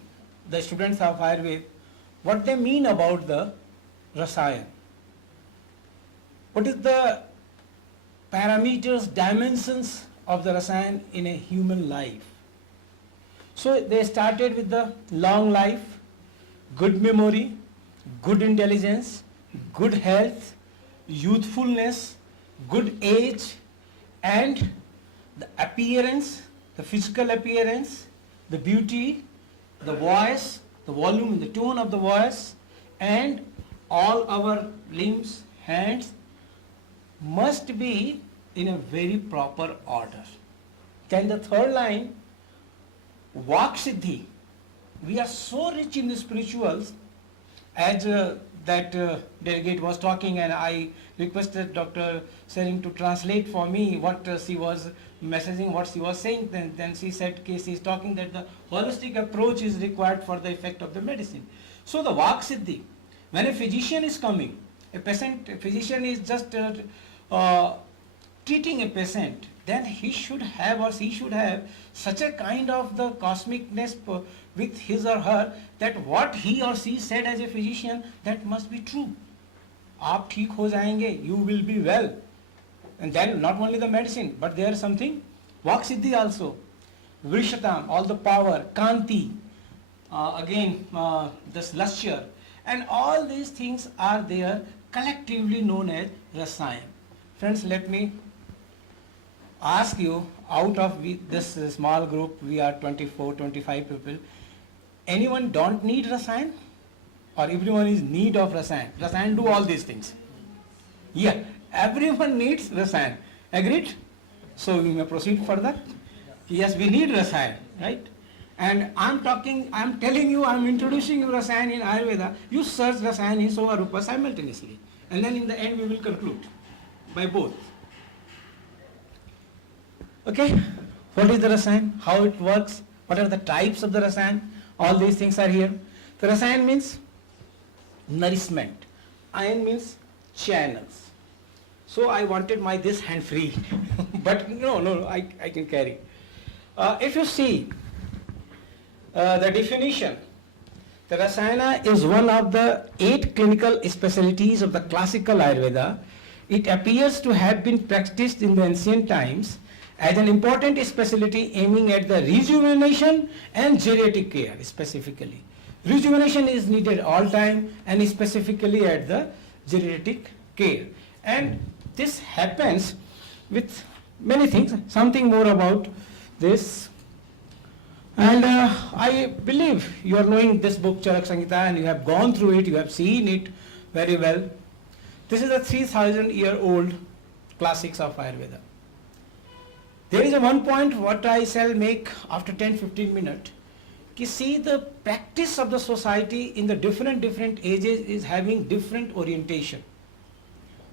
the students of Ayurveda what they mean about the Rasayan. What is the parameters, dimensions of the Rasayan in a human life? So they started with the long life, good memory, good intelligence, good health, youthfulness, good age, and the appearance, the physical appearance, the beauty, the voice, the volume and the tone of the voice, and all our limbs, hands must be in a very proper order. Then the third line, Vak Siddhi. We are so rich in the spirituals, as that delegate was talking, and I requested Dr. Sering to translate for me what she was messaging, what she was saying. Then she said, she is talking that the holistic approach is required for the effect of the medicine. So the Vak Siddhi, when a physician is coming, a physician is just treating a patient, then he should have or she should have such a kind of the cosmicness with his or her that what he or she said as a physician, that must be true. Aap theek ho jayenge, you will be well. And then not only the medicine, but there is something, Vak Siddhi also. Vrishatam, all the power, Kanti, this lustre. And all these things are there collectively known as Rasayan. Friends, let me ask you, out of this small group, we are 24, 25 people, anyone don't need Rasayan? Or everyone is need of Rasayan? Rasayan do all these things. Yeah, everyone needs Rasayan. Agreed? So we may proceed further. Yes, we need Rasayan, right? And I'm telling you, I'm introducing you Rasayan in Ayurveda. You search Rasayan in sowa rupa simultaneously. And then in the end we will conclude by both. Okay, what is the Rasayan? How it works? What are the types of the Rasayan? All these things are here. The Rasayan means nourishment. Ayan means channels. So I wanted my this hand free, but no, I can carry. If you see the definition, the Rasayana is one of the 8 clinical specialties of the classical Ayurveda. It appears to have been practiced in the ancient times as an important specialty aiming at the rejuvenation and geriatric care specifically. Rejuvenation is needed all time and specifically at the geriatric care. And this happens with many things, something more about this. And I believe you are knowing this book Charak Samhita and you have gone through it, you have seen it very well. This is a 3,000-year-old classics of Ayurveda. There is a one point what I shall make after 10-15 minutes. See, the practice of the society in the different ages is having different orientation.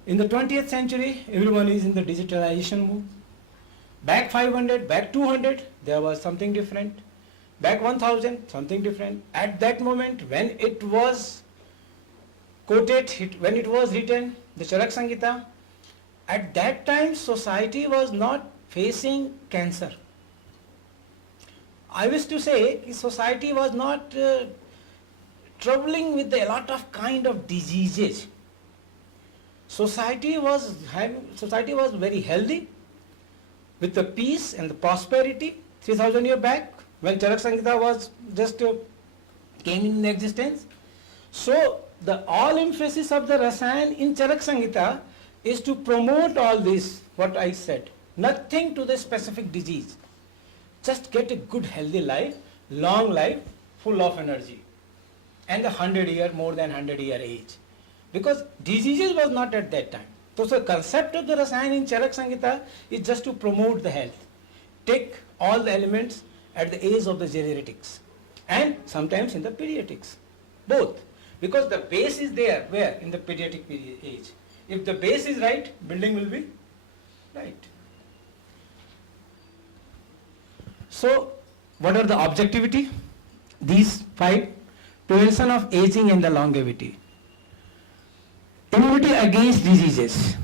In the 20th century, everyone is in the digitalization move. Back 500, back 200, there was something different. Back 1000, something different. At that moment, when it was quoted, when it was written, the Charak Samhita, at that time society was not facing cancer. I wish to say society was not troubling with a lot of kind of diseases. Society was very healthy with the peace and the prosperity 3,000 years back when Charak Samhita was just came in existence. So the all emphasis of the Rasayan in Charak Samhita is to promote all this, what I said. Nothing to the specific disease. Just get a good healthy life, long life, full of energy. And the 100-year, more than 100-year age. Because diseases was not at that time. So the concept of the Rasayan in Charak Samhita is just to promote the health. Take all the elements at the age of the geriatrics. And sometimes in the pediatrics. Both. Because the base is there, where? In the pediatric age. If the base is right, building will be right. So, what are the objectivity? These 5. Prevention of aging and the longevity. Immunity against diseases.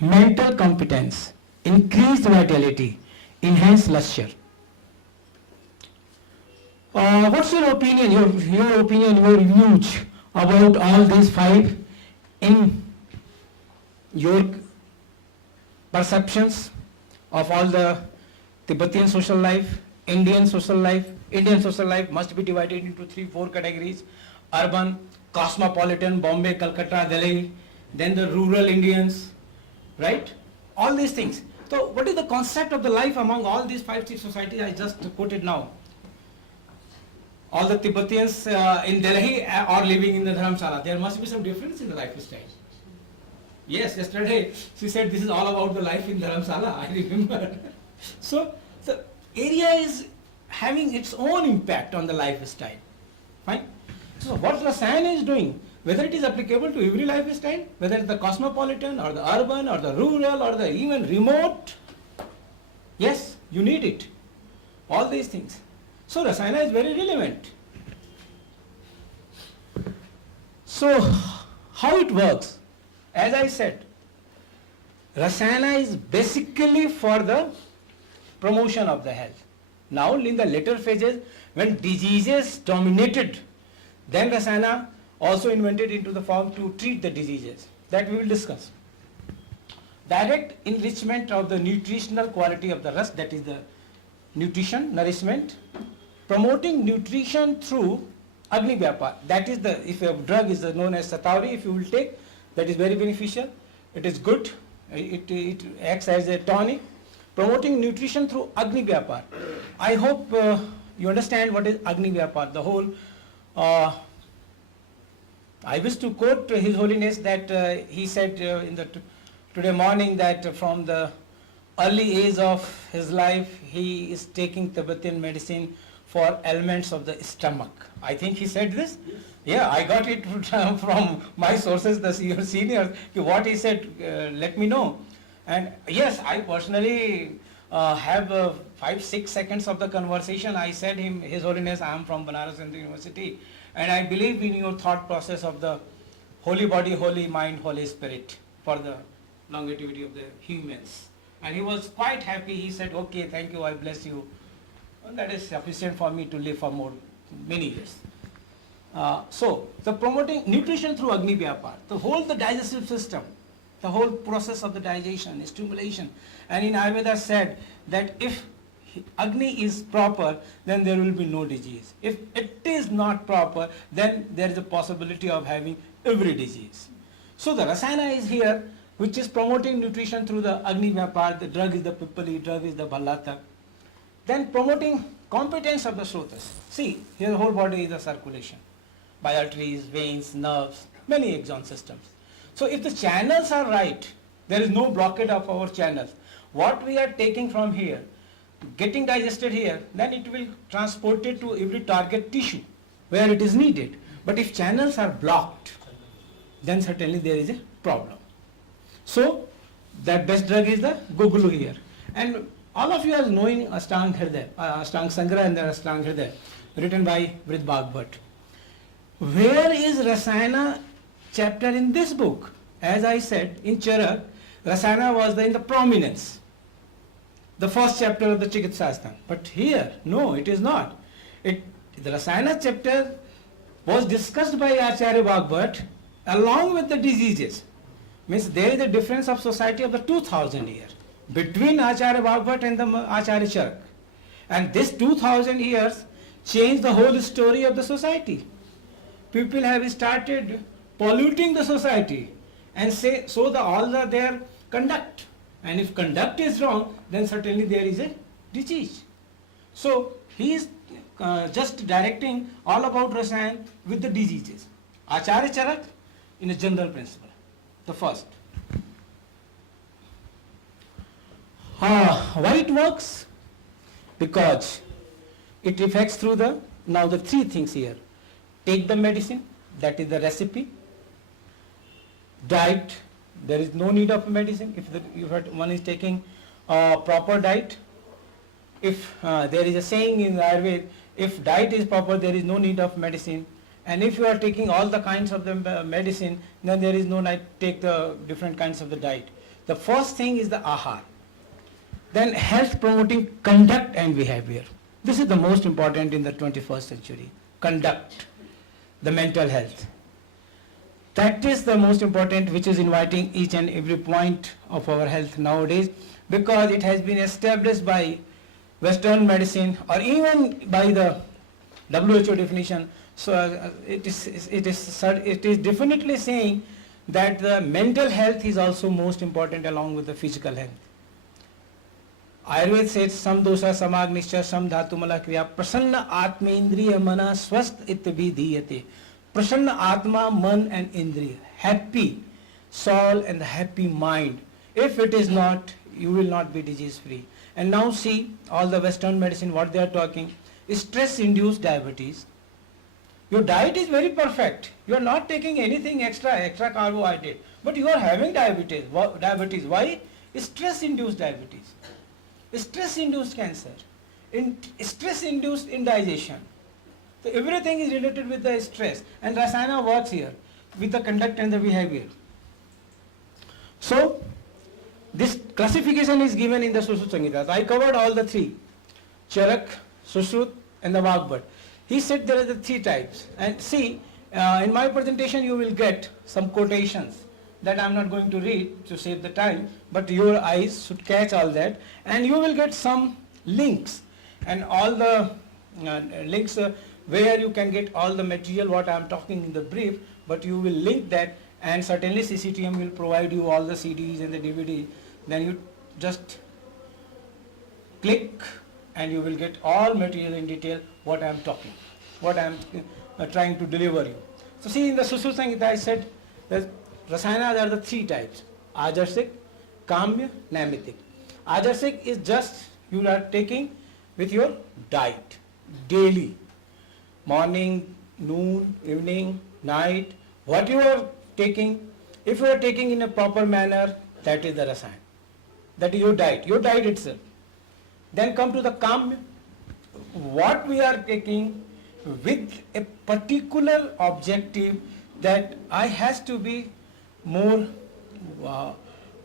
Mental competence. Increased vitality. Enhanced lustre. What's your opinion, your views about all these 5 in your perceptions of all the Tibetan social life, Indian social life? Indian social life must be divided into 3-4 categories. Urban, cosmopolitan, Bombay, Calcutta, Delhi, then the rural Indians, right? All these things. So what is the concept of the life among all these 5-6 societies I just quoted now? all the Tibetan in Delhi are living in the Dharamsala. There must be some difference in the lifestyle. Yes, yesterday she said this is all about the life in Dharamsala, I remember. So the area is having its own impact on the lifestyle. Fine. So what Rasayan is doing, whether it is applicable to every lifestyle, whether it's the cosmopolitan or the urban or the rural or the even remote, yes, you need it. All these things. So Rasayana is very relevant. So how it works? As I said, Rasayana is basically for the promotion of the health. Now in the later phases, when diseases dominated, then Rasayana also invented into the form to treat the diseases. That we will discuss. Direct enrichment of the nutritional quality of the ras, that is the nutrition, nourishment. Promoting nutrition through Agni Vyapar. That is the, if a drug is known as Satauri, if you will take, that is very beneficial. It is good. It acts as a tonic. Promoting nutrition through Agni Vyapar. I hope you understand what is Agni Vyapar. The whole, I wish to quote His Holiness that he said in the today morning that from the early age of his life he is taking Tibetan medicine for ailments of the stomach. I think he said this. Yeah, I got it from my sources, your seniors. What he said, let me know. And yes, I personally have 5-6 seconds of the conversation. I said him, His Holiness, I am from Banaras Hindu University, and I believe in your thought process of the holy body, holy mind, holy spirit for the longevity of the humans. And he was quite happy. He said, okay, thank you, I bless you. And that is sufficient for me to live for many years. So, the promoting nutrition through Agni Vyapar, the digestive system, the whole process of the digestion, stimulation. And in Ayurveda said that if Agni is proper, then there will be no disease. If it is not proper, then there is a possibility of having every disease. So the Rasayana is here, which is promoting nutrition through the Agni Vyapar. The drug is the Pipali, drug is the Bhallata. Then promoting competence of the Srotas. See, here the whole body is a circulation by arteries, veins, nerves, many exon systems. So if the channels are right, there is no blockade of our channels. What we are taking from here, getting digested here, then it will transport it to every target tissue where it is needed. But if channels are blocked, then certainly there is a problem. So that best drug is the Gugulu here. And all of you are knowing Ashtang Hridaya, Ashtang Sangra and the Ashtang Hridaya, written by Vrid Bhagbat. Where is Rasayana chapter in this book? As I said, in Charak, Rasayana was in the prominence, the first chapter of the Chikitsastan. But here, no, it is not. The Rasayana chapter was discussed by Acharya Bhagbat along with the diseases. Means there is a difference of society of the 2000 years between Acharya Bhagbat and the Acharya Charak. And this 2000 years changed the whole story of the society. People have started polluting the society and say, so all their conduct. And if conduct is wrong, then certainly there is a disease. So he is just directing all about Rasayan with the diseases. Acharya Charak in a general principle. The first. Why it works? Because it affects through now the three things here. Take the medicine, that is the recipe. Diet, there is no need of medicine if one is taking a proper diet. If there is a saying in Ayurveda, if diet is proper, there is no need of medicine. And if you are taking all the kinds of the medicine, then there is no need to take the different kinds of the diet. The first thing is the ahar. Then health promoting conduct and behavior. This is the most important in the 21st century. Conduct, the mental health. That is the most important, which is inviting each and every point of our health nowadays, because it has been established by Western medicine or even by the WHO definition. So it is definitely saying that the mental health is also most important along with the physical health. Ayurveda says sam dosha samagnischa sam dhatumala kriya prasanna atma indriya mana swast it vidhiyate. Prasanna atma, man and indriya, happy soul and happy mind. If it is not, you will not be disease free. And now see all the Western medicine what they are talking. Stress induced diabetes. Your diet is very perfect. You are not taking anything extra carbohydrate, but you are having diabetes. Diabetes. Why? Stress induced diabetes. Stress induced cancer. Stress induced indigestion. So everything is related with the stress, and Rasayana works here with the conduct and the behavior. So this classification is given in the Sushrut Samhita. I covered all the three: Charak, Sushrut and the Vagbhat. He said there are the three types. And see, in my presentation you will get some quotations that I am not going to read to save the time, but your eyes should catch all that, and you will get some links and all the links where you can get all the material what I am talking in the brief, but you will link that, and certainly CCTM will provide you all the CDs and the DVDs. Then you just click and you will get all material in detail what I am talking, what I am trying to deliver you. So see, in the Sushrut Samhita I said that Rasayanas are the three types: Ajarsik, Kamya, Naimittik. Ajarsik is just you are taking with your diet daily, morning, noon, evening, night, what you are taking. If you are taking in a proper manner, that is the Rasayan. That is your diet itself. Then come to the Kamya, what we are taking with a particular objective, that I has to be more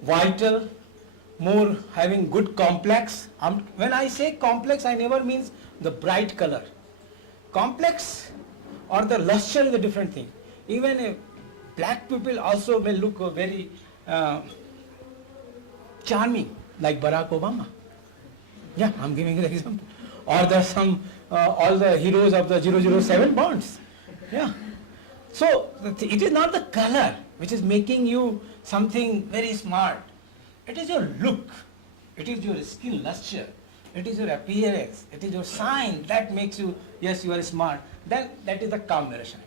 vital, more having good complex. When I say complex, I never means the bright color. Complex or the luster is a different thing. Even a black people also may look very charming, like Barack Obama. Yeah, I'm giving you the example. Or the all the heroes of the 007 bonds. Yeah. So it is not the color which is making you something very smart. It is your look. It is your skin luster. It is your appearance. It is your sign that makes you, yes, you are smart. Then that is the Kamya Rasayana.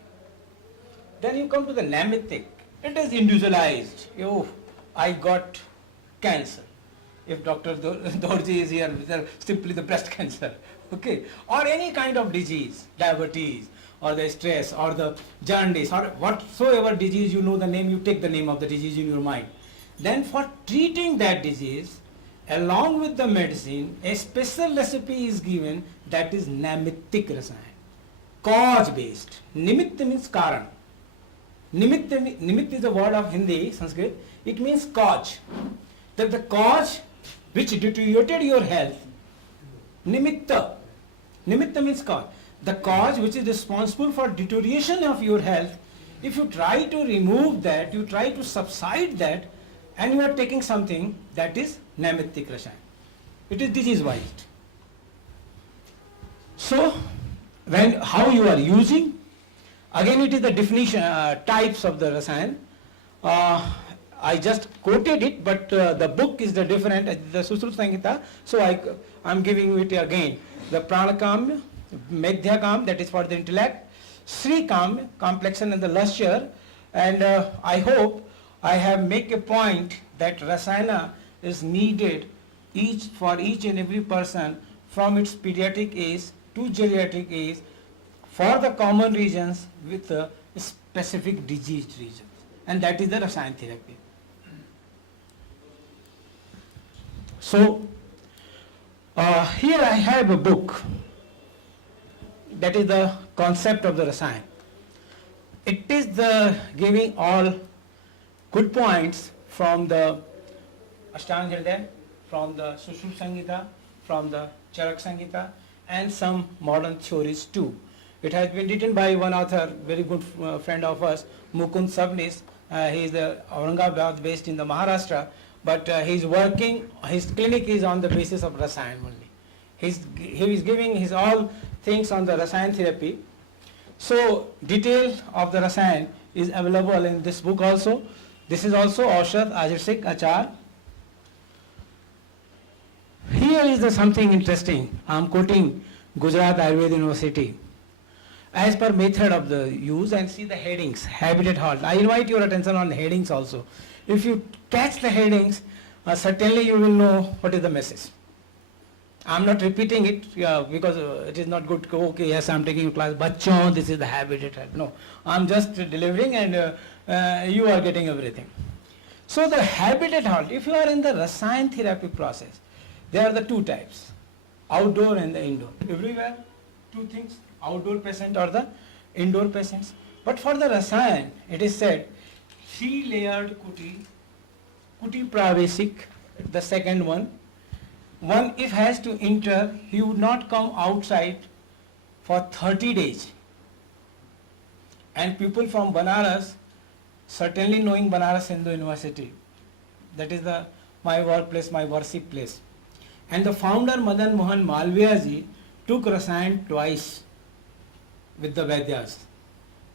Then you come to the Naimittik. It is individualized. Oh, I got cancer. If Dr. Dorji is here, simply the breast cancer, okay, or any kind of disease, diabetes, or the stress, or the jaundice, or whatsoever disease you know the name, you take the name of the disease in your mind. Then for treating that disease, along with the medicine, a special recipe is given, that is Naimittik Rasayana, cause-based. Nimitta means karan. Nimitta is a word of Hindi, Sanskrit. It means cause. That the cause which deteriorated your health, nimitta. Nimitta means cause. The cause which is responsible for deterioration of your health, if you try to remove that, you try to subside that, and you are taking something, that is Naimittik Rasayana. It is disease-wise. So, how you are using, again it is the definition, types of the Rasayan. I just quoted it, but the book is the different, the Sushrut Samhita, so I am giving it again. The Pranakamya, Medhyakam, that is for the intellect, Sri Kamya, complexion and the luster, and I hope I have make a point that Rasayana is needed for each and every person from its pediatric age to geriatric age for the common regions with specific diseased regions, and that is the Rasayan therapy. So, here I have a book, that is the concept of the Rasayan. It is the giving all good points from the Ashtanga Hridaya, from the Sushrut Samhita, from the Charak Samhita, and some modern theories too. It has been written by one author, very good friend of us, Mukund Sabnis. He is the Aurangabad based in the Maharashtra, but he is working, his clinic is on the basis of Rasayan only. He is giving his all things on the Rasayan therapy. So detail of the Rasayan is available in this book also. This is also Aushad, Ajarsik, Achar. Here here is the something interesting. I am quoting Gujarat Ayurveda University. As per method of the use, and see the headings, habitat halt. I invite your attention on headings also. If you catch the headings, certainly you will know what is the message. I am not repeating it because it is not good. Okay, yes, I am taking class. Bachon, this is the habitat halt. No, I am just delivering, and you are getting everything. So the habitat halt, if you are in the rasayan therapy process, there are the two types, outdoor and the indoor. Everywhere, two things, outdoor patient or the indoor patients. But for the rasayan, it is said, 3-layered kuti pravesik, the second one. One, if has to enter, he would not come outside for 30 days. And people from Banaras, certainly knowing Banaras Hindu University, that is my workplace, my worship place. And the founder Madan Mohan Malviya ji took rasayan twice with the Vaidyas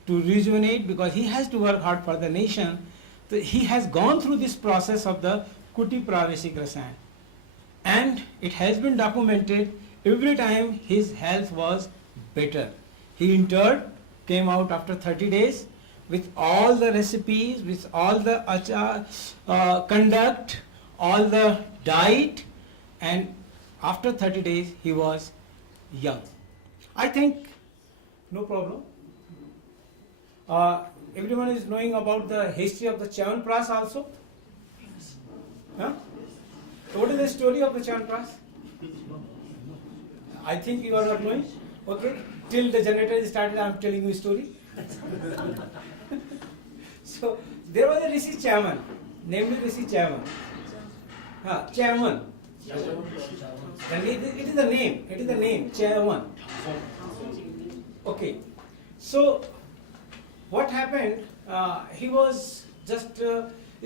to rejuvenate, because he has to work hard for the nation. So he has gone through this process of the Kuti Pravesik rasayan. And it has been documented, every time his health was better. He entered, came out after 30 days with all the recipes, with all the conduct, all the diet, and after 30 days he was young. I think, no problem. Everyone is knowing about the history of the Chyawanprash also? Huh? What is the story of the Chyawanprash? I think you are not knowing. Okay, till the generator started, I am telling you a story. So there was a Rishi Chairman, namely Rishi Chairman. Chairman. It is the name, Chairman. Okay. So what happened? He was just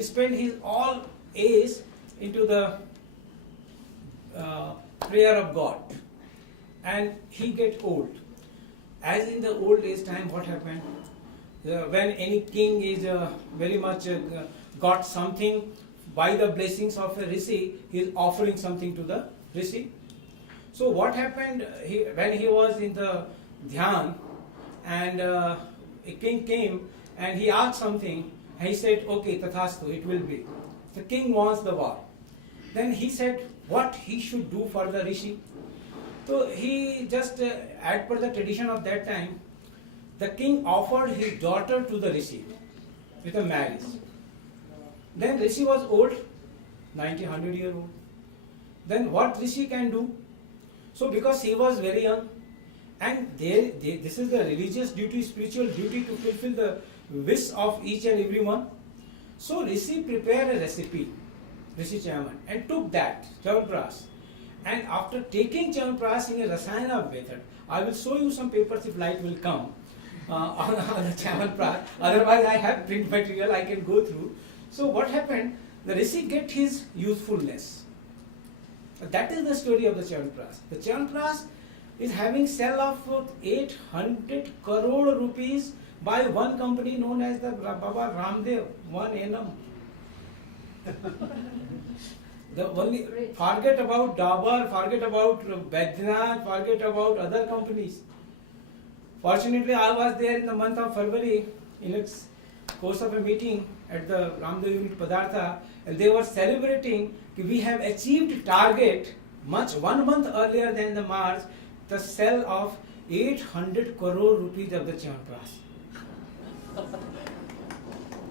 spent his all age into the prayer of God, and he get old. As in the old age time, what happened? When any king is very much got something by the blessings of a rishi, he is offering something to the rishi. So what happened? When he was in the dhyan, and a king came and he asked something, and he said, okay, tathastu, it will be. The king wants the war. Then he said what he should do for the rishi. So he just, as per the tradition of that time, the king offered his daughter to the rishi with a marriage. Then rishi was old, 90, 100 years old. Then what rishi can do? So because he was very young, and this is the religious duty, spiritual duty to fulfill the wish of each and every one. So rishi prepared a recipe, Rishi Chairman, and took that, Chyawanprash. And after taking Chyawanprash in a Rasayana method, I will show you some papers if light will come on the Chyawanprash. Otherwise I have print material I can go through. So what happened? The Rishi get his usefulness. That is the story of the Chyawanprash. The Chyawanprash is having sale of 800 crore rupees by one company known as the Baba Ramdev, 1NM. The only, forget about Dabur, forget about Baidyanath, forget about other companies. Fortunately, I was there in the month of February in the course of a meeting at the Ramdev unit Padartha, and they were celebrating that we have achieved target much 1 month earlier than the March, the sale of 800 crore rupees of the Chyawanprash.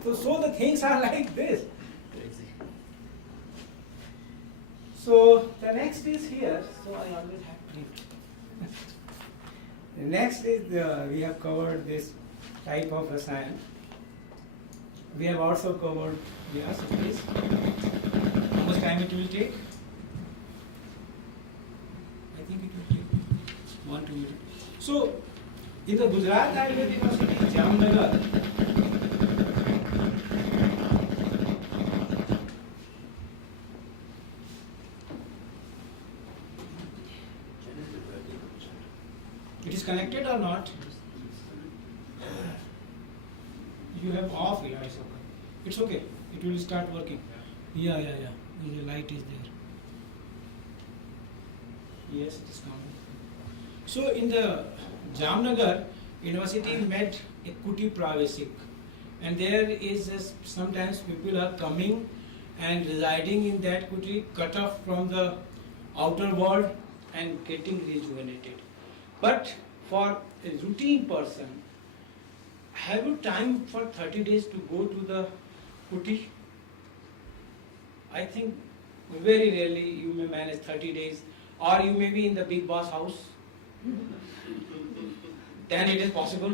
So the things are like this. So the next is here. So I always have print. The next is we have covered this type of rasayan. We have also covered, yes, please. How much time it will take? I think it will take 1-2 minutes. So in the Gujarat Ayurveda University, Jamnagar, it is connected or not? You have off, yeah, it's okay. It's okay. It will start working. Yeah. The light is there. Yes, it is coming. So in the Jamnagar University met a Kuti Pravesik, and there is sometimes people are coming and residing in that Kuti, cut off from the outer world and getting rejuvenated. But for a routine person, have you time for 30 days to go to the Kuti? I think very rarely you may manage 30 days, or you may be in the big boss house. Then it is possible.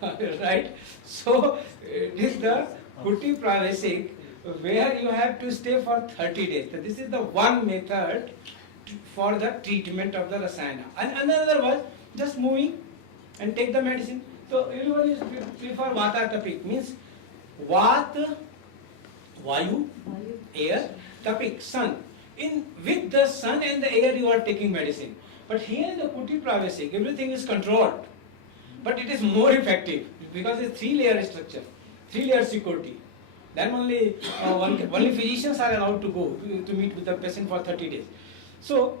Right? So it is the Kuti Pravesik where you have to stay for 30 days. So this is the one method for the treatment of the rasayana. And another was just moving and take the medicine. So everyone is prefer Vata Tapik, means Vat, Vayu, air, Tapik, sun. With the sun and the air you are taking medicine. But here in the Kuti Pravesik, everything is controlled. But it is more effective because it's 3-layer structure, 3-layer security. Then only only physicians are allowed to go to meet with the patient for 30 days. So,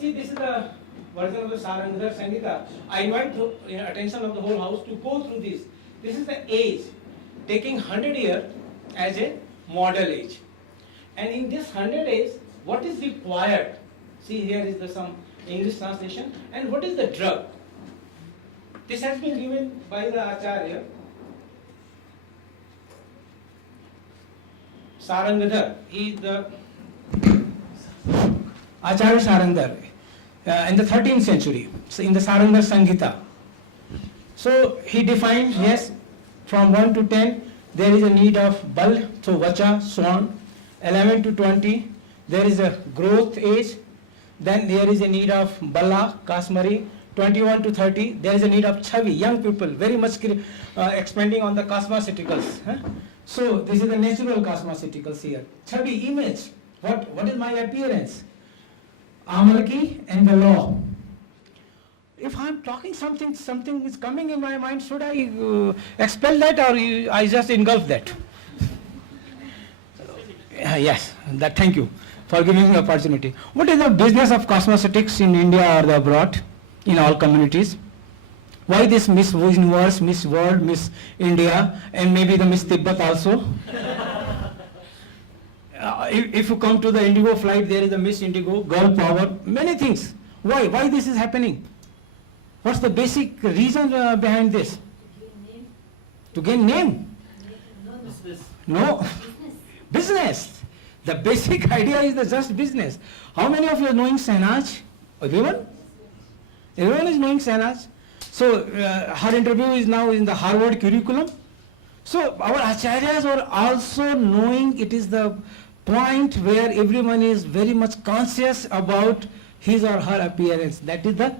see, this is the version of the Sarangadhar Sangita. I invite the attention of the whole house to go through this. This is the age, taking 100 years as a model age. And in this 100 days, what is required? See, here is some English translation. And what is the drug? This has been given by the Acharya. Sarangadhar, he is the Acharya Sarangadhar in the 13th century, so in the Sarangadhar Samhita. So he defined, yes, from 1 to 10, there is a need of bal, so vacha, swan. 11 to 20, there is a growth age. Then there is a need of bala, kasmari. 21 to 30, there is a need of chavi, young people, very much expanding on the cosmeceuticals. So this is the natural cosmeceuticals here. Chavi, image, what is my appearance? Amalki and the law. If I am talking something is coming in my mind, should I expel that or I just engulf that? Yes, thank you for giving me the opportunity. What is the business of cosmeceutics in India or the abroad, in all communities? Why this Miss Universe, Miss World, Miss India, and maybe the Miss Tibet also? If you come to the Indigo flight, there is a Miss Indigo, girl power, many things. Why? Why this is happening? What's the basic reason behind this? To gain name? No. Business. The basic idea is just business. How many of you are knowing Sainaj? Everyone? Everyone is knowing Sainaj. So her interview is now in the Harvard curriculum. So our acharyas were also knowing it is the point where everyone is very much conscious about his or her appearance. That is the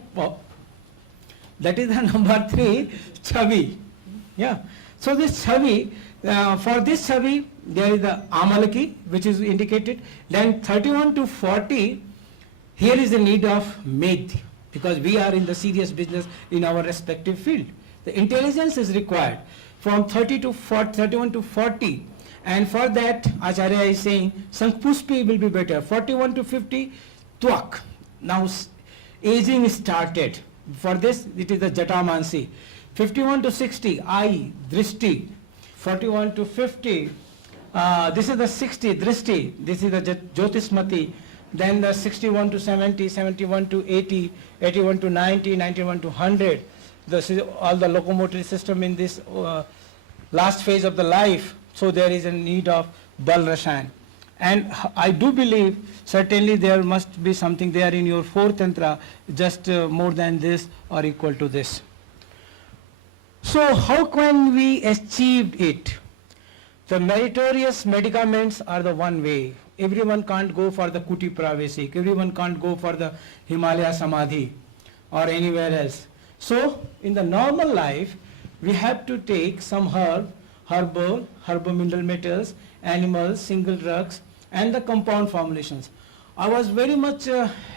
number 3, chavi. Yeah. So this chavi, for this chavi, there is the amalaki, which is indicated. Then 31 to 40, here is the need of maid, because we are in the serious business in our respective field. The intelligence is required from 31 to 40. And for that, Acharya is saying, Sankpushpi will be better. 41 to 50, Twak. Now, aging started. For this, it is the Jatamansi. 51 to 60, Eye, Drishti. 41 to 50, this is the 60, Drishti. This is the Jyotismati. Then the 61 to 70, 71 to 80, 81 to 90, 91 to 100. This is all the locomotive system in this last phase of the life. So there is a need of Bal Rasayan. And I do believe certainly there must be something there in your 4th tantra, just more than this or equal to this. So how can we achieve it? The meritorious medicaments are the one way. Everyone can't go for the Kuti Pravesik. Everyone can't go for the Himalaya Samadhi or anywhere else. So in the normal life, we have to take some herbal mineral metals, animals, single drugs, and the compound formulations. I was very much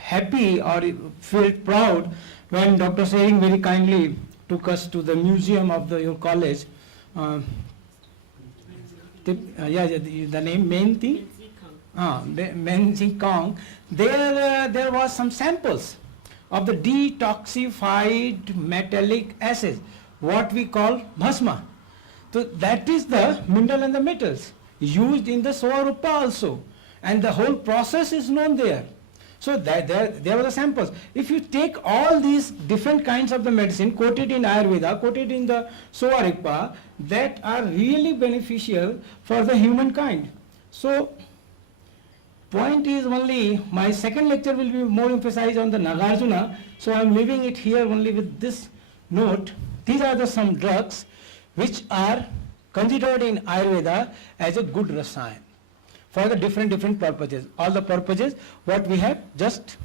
happy or felt proud when Dr. Sering very kindly took us to the museum of your college. The name, main thing? Kong, there was some samples of the detoxified metallic acid, what we call bhasma. So that is the mineral and the metals used in the sowa rigpa also, and the whole process is known there. So there were the samples. If you take all these different kinds of the medicine quoted in Ayurveda, quoted in the sowa rigpa, that are really beneficial for the humankind. So point is only, my second lecture will be more emphasized on the Nagarjuna, so I am leaving it here only with this note. These are the some drugs which are considered in Ayurveda as a good rasayan for the different purposes. All the purposes what we have just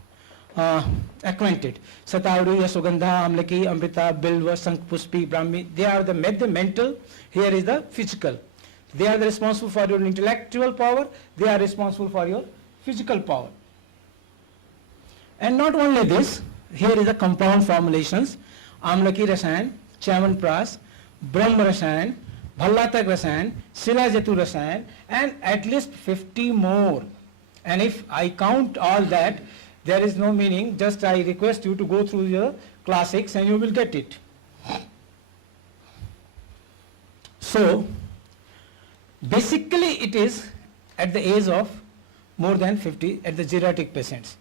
acquainted. Satauri, Yasugandha, Amlaki, Amrita, Bilva, Sankpuspi, Brahmi, they are the mental, here is the physical. They are responsible for your intellectual power, they are responsible for your physical power. And not only this, here is the compound formulations, Amlaki Rasayan, Chavan Pras, Brahma Rasayan, Bhallatak Rasayan, Silajatu Rasayan, and at least 50 more. And if I count all that, there is no meaning, just I request you to go through your classics and you will get it. So, basically it is at the age of more than 50 at the geriatric patients.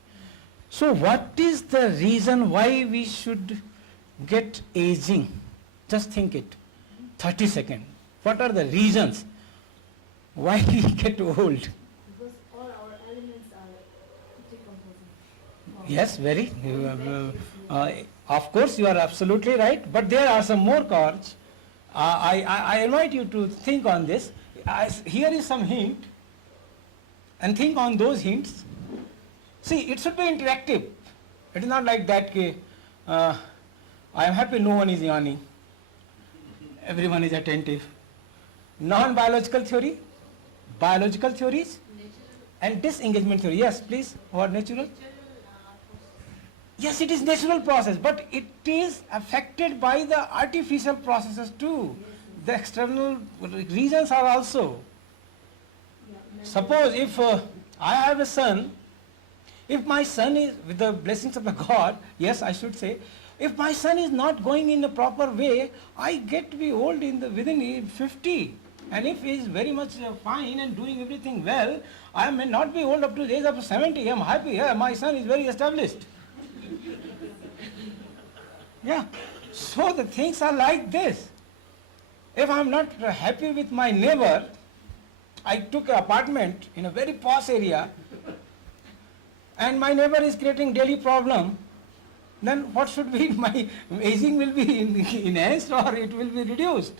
So what is the reason why we should get aging? Just think it, 30 seconds. What are the reasons why we get old? Because all our elements are decomposing. Yes, very. Of course, you are absolutely right, but there are some more cards. I invite you to think on this. Here is some hint, and think on those hints. See, it should be interactive. It is not like that, I am happy no one is yawning. Everyone is attentive. Non-biological theory, biological theories, and disengagement theory. Yes, please. What natural? Yes, it is natural process, but it is affected by the artificial processes too. The external reasons are also. Suppose if I have a son, if my son is, with the blessings of the God, yes, I should say, if my son is not going in a proper way, I get to be old within 50. And if he is very much fine and doing everything well, I may not be old up to the age of 70. I am happy. Yeah, my son is very established. Yeah. So the things are like this. If I am not happy with my neighbor, I took an apartment in a very posh area, and my neighbor is creating daily problem, then what should be my aging will be enhanced or it will be reduced.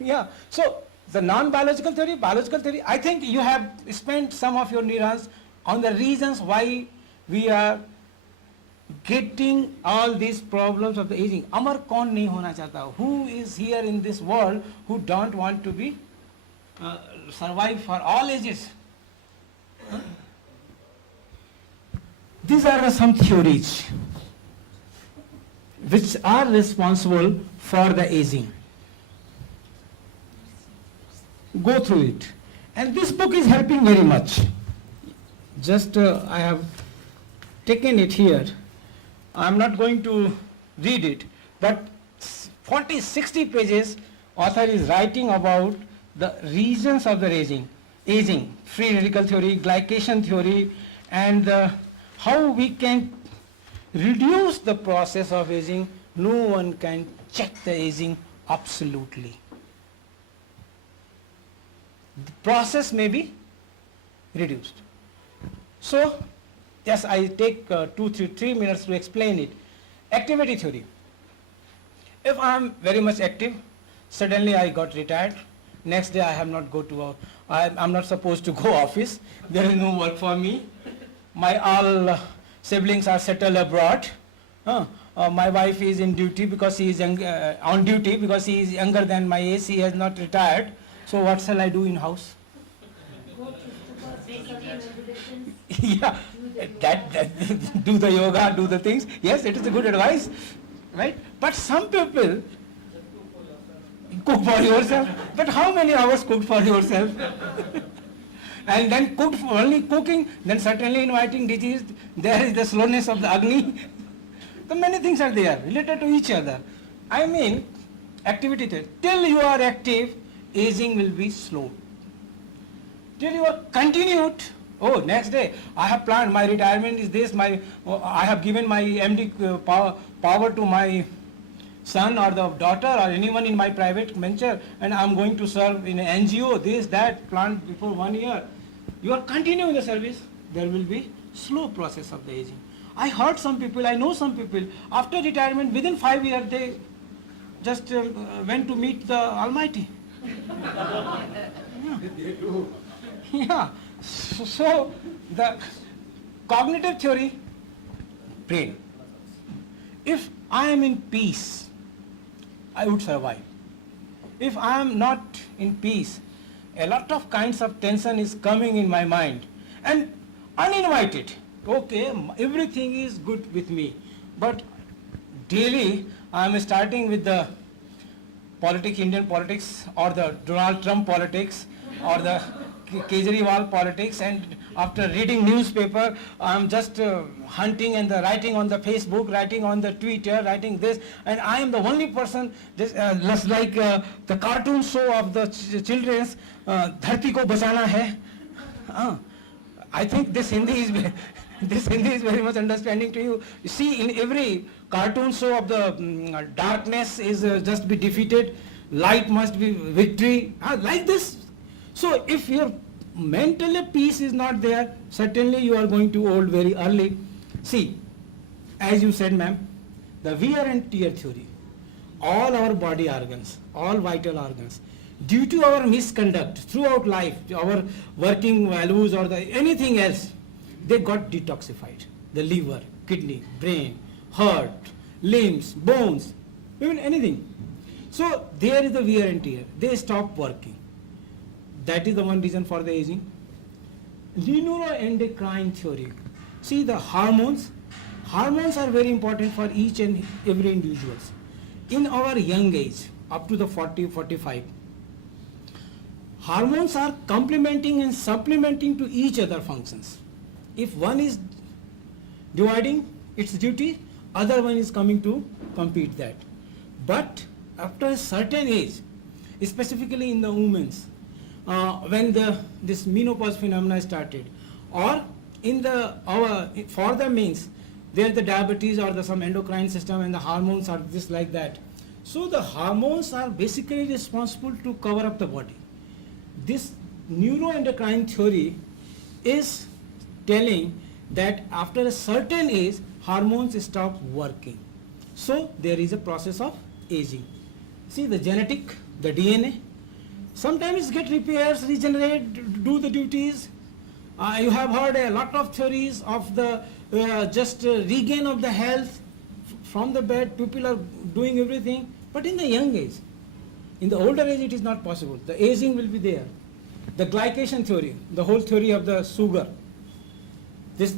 Yeah. So the non-biological theory, biological theory, I think you have spent some of your neurons on the reasons why we are getting all these problems of the aging. Amar kaun nahi hona chahta? Who is here in this world who don't want to be survive for all ages? Huh? These are some theories which are responsible for the aging. Go through it. And this book is helping very much. Just I have taken it here. I am not going to read it, but 40, 60 pages author is writing about the reasons of the aging, free radical theory, glycation theory, and how we can reduce the process of aging. No one can check the aging absolutely. The process may be reduced. So, yes, I take 3 minutes to explain it. Activity theory. If I am very much active, suddenly I got retired. Next day I have not go to, I am not supposed to go office. There is no work for me. My all siblings are settled abroad. My wife is in duty because she is on duty because she is younger than my age. She has not retired. So what shall I do in house? Yeah, that do the yoga, do the things. Yes, it is a good advice, right? But some people cook for yourself. But how many hours cook for yourself? and then cooked, only cooking, then certainly inviting disease, there is the slowness of the Agni. So many things are there related to each other. I mean, activity there. Till you are active, aging will be slow. Till you are continued, oh, next day, I have planned, my retirement is this, I have given my MD power to my son or the daughter or anyone in my private venture, and I am going to serve in an NGO, this, that, planned before 1 year. You are continuing the service, there will be slow process of the aging. I heard some people, I know some people, after retirement, within 5 years, they just went to meet the Almighty. Yeah. So the cognitive theory, brain. If I am in peace, I would survive. If I am not in peace, a lot of kinds of tension is coming in my mind and uninvited. Okay, everything is good with me, but daily I am starting with the politics, Indian politics, or the Donald Trump politics, or the Kejriwal politics, and after reading newspaper, I am just hunting and writing on the Facebook, writing on the Twitter, writing this, and I am the only person, just like the cartoon show of the children's, Dharti ko bachana hai. I think this Hindi is very much understanding to you. You see, in every cartoon show of the darkness is just be defeated, light must be victory, like this. So if your mental peace is not there, certainly you are going to old very early. See, as you said, ma'am, the wear and tear theory, all our body organs, all vital organs, due to our misconduct throughout life, our working values or anything else, they got detoxified. The liver, kidney, brain, heart, limbs, bones, even anything. So there is the wear and tear. They stop working. That is the one reason for the aging. Neuroendocrine theory. See, the hormones are very important for each and every individual. In our young age, up to the 40, 45, hormones are complementing and supplementing to each other functions. If one is dividing its duty, other one is coming to compete that. But after a certain age, specifically in the women's, when this menopause phenomena started, or in for the means, there the diabetes or some endocrine system and the hormones are just like that. So the hormones are basically responsible to cover up the body. This neuroendocrine theory is telling that after a certain age, hormones stop working. So there is a process of aging. See, the genetic, the DNA, sometimes get repairs, regenerate, do the duties. You have heard a lot of theories of the regain of the health from the bed. People are doing everything, but in the young age. In the older age, it is not possible. The aging will be there. The glycation theory, the whole theory of the sugar. This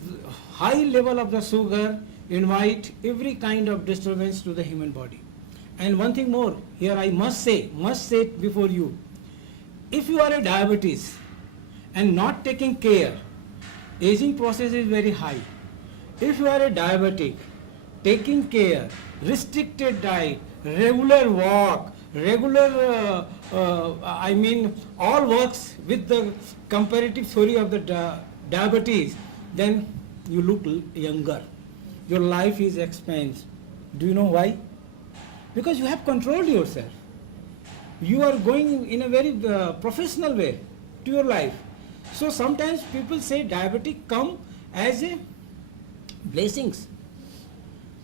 high level of the sugar invite every kind of disturbance to the human body. And one thing more, here I must say it before you. If you are a diabetes and not taking care, aging process is very high. If you are a diabetic, taking care, restricted diet, regular walk, regular, all works with the comparative theory of the diabetes, then you look younger. Your life is expands. Do you know why? Because you have controlled yourself. You are going in a very professional way to your life. So sometimes people say diabetic come as a blessings.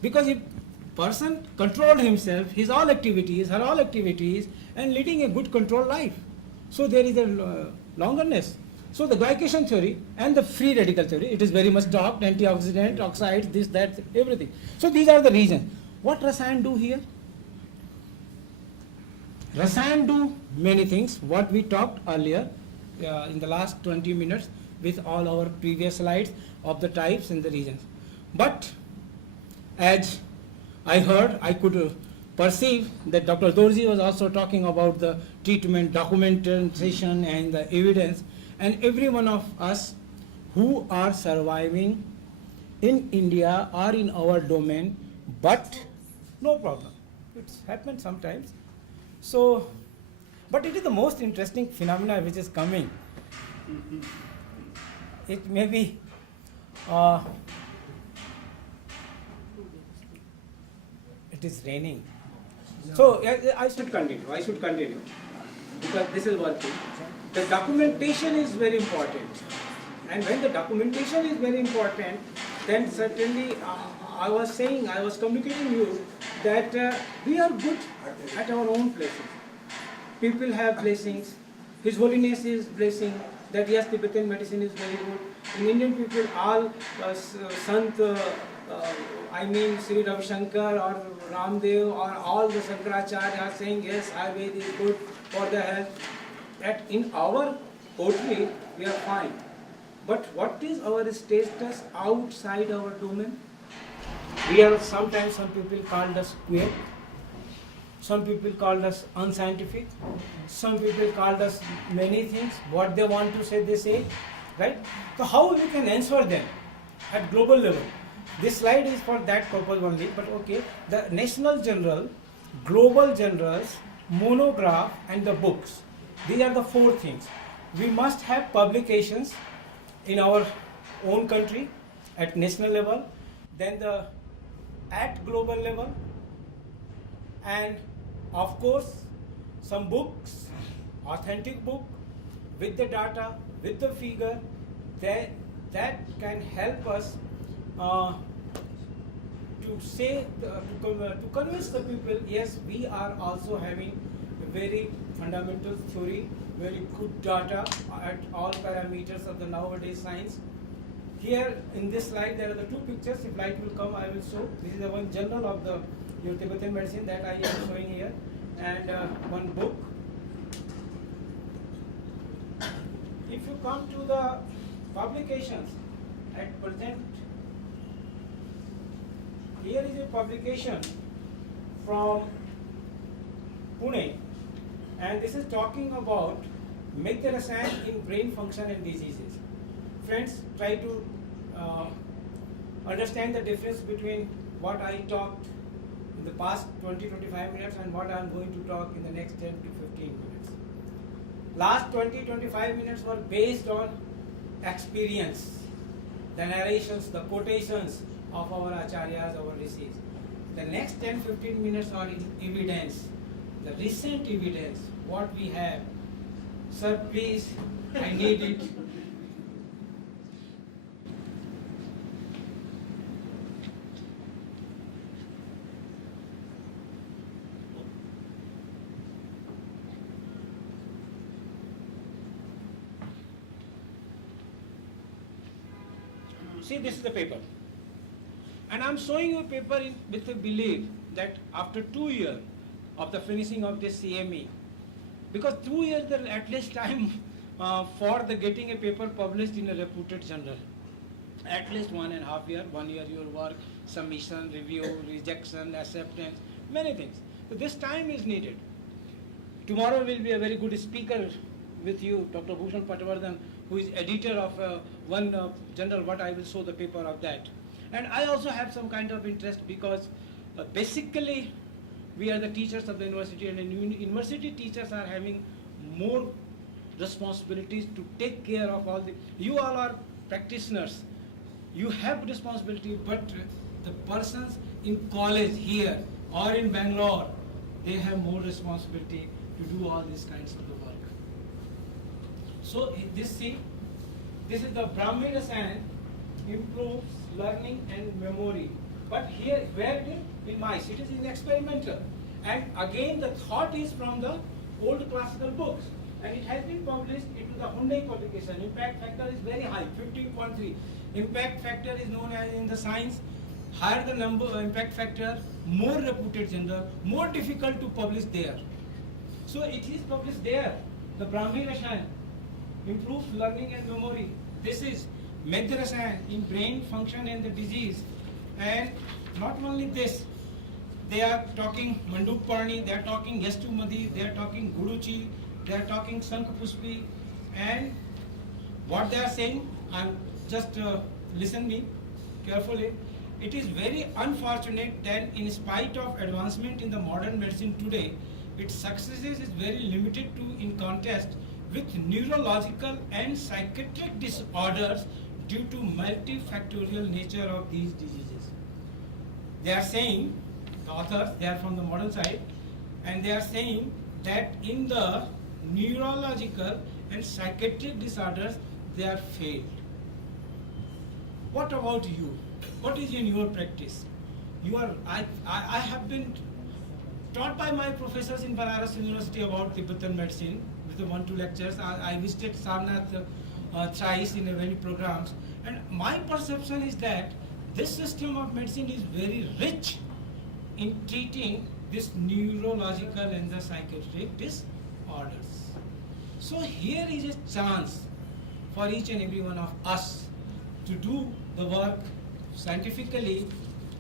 Because if person controlled himself, his all activities, her all activities, and leading a good controlled life. So there is a longerness. So the glycation theory and the free radical theory, it is very much talked, antioxidant, oxides, this, that, everything. So these are the reasons. What Rasayan do here? Rasayan do many things, what we talked earlier in the last 20 minutes with all our previous slides of the types and the regions. But as I heard, I could perceive that Dr. Dorji was also talking about the treatment, documentation and the evidence. and every one of us who are surviving in India or in our domain, but no problem. It's happened sometimes. So, but it is the most interesting phenomena which is coming. It may be it is raining. So I should continue because this is working. The documentation is very important, and when the documentation is very important, then certainly I was communicating you that we are good at our own places. People have blessings. His Holiness is blessing that yes, Tibetan medicine is very good. In Indian people, all Sant, Sri Ravi Shankar or Ramdev or all the Shankaracharya are saying yes, Ayurveda is good for the health. That in our coterie, we are fine. But what is our status outside our domain? We are sometimes, some people called us queer, some people called us unscientific, some people called us many things. What they want to say, they say, right? So how we can answer them at global level? This slide is for that purpose only, but okay. The national journal, global journals, monograph and the books. These are the four things. We must have publications in our own country at national level, then at global level, and of course some books, authentic book with the data, with the figure, that can help us to convince the people, yes, we are also having a very fundamental theory, very good data at all parameters of the nowadays science. Here in this slide there are the two pictures. If light will come, I will show. This is the one journal of your Tibetan medicine that I am showing here, and one book. If you come to the publications at present, here is a publication from Pune, and this is talking about Methylation in brain function and diseases. Friends, try to understand the difference between what I talked in the past 20-25 minutes and what I am going to talk in the next 10 to 15 minutes. Last 20-25 minutes were based on experience, the narrations, the quotations of our acharyas, our rishis. The next 10-15 minutes are in evidence, the recent evidence, what we have. Sir, please, I need it. See, this is the paper. And I'm showing you a paper with the belief that after 2 years of the finishing of this CME, because 2 years there at least time for the getting a paper published in a reputed journal. At least 1.5 years, 1 year your work, submission, review, rejection, acceptance, many things. So this time is needed. Tomorrow will be a very good speaker with you, Dr. Bhushan Patwardhan, who is editor of one journal, what I will show the paper of that. And I also have some kind of interest because basically we are the teachers of the university, and university teachers are having more responsibilities to take care of all the, you all are practitioners, you have responsibility, but the persons in college here or in Bangalore, they have more responsibility to do all these kinds of the work. So this is the Brahmi Rasayan improves learning and memory. But here, where it is? In mice, it is in experimental. And again, the thought is from the old classical books. And it has been published into the Hyundai publication. Impact factor is very high, 15.3. Impact factor is known as in the science, higher the number impact factor, more reputed journal, more difficult to publish there. So it is published there. The Brahmi Rasayan improves learning and memory. This is Madhya Rasayan in brain function and the disease. And not only this, they are talking Manduk Parni, they are talking Yastu Madi, they are talking Guruchi, they are talking Sankh Puspi, and What they are saying, I'm just listen me carefully. It is very unfortunate that in spite of advancement in the modern medicine today, its successes is very limited to in contrast with neurological and psychiatric disorders due to multifactorial nature of these diseases. They are saying, the authors, they are from the modern side, and they are saying that in the neurological and psychiatric disorders, they are failed. What about you? What is in your practice? I have been taught by my professors in Banaras University about Tibetan medicine with the 1-2 lectures. I visited Sarnath thrice in many programs, and my perception is that this system of medicine is very rich in treating this neurological and the psychiatric disorders. So here is a chance for each and every one of us to do the work scientifically.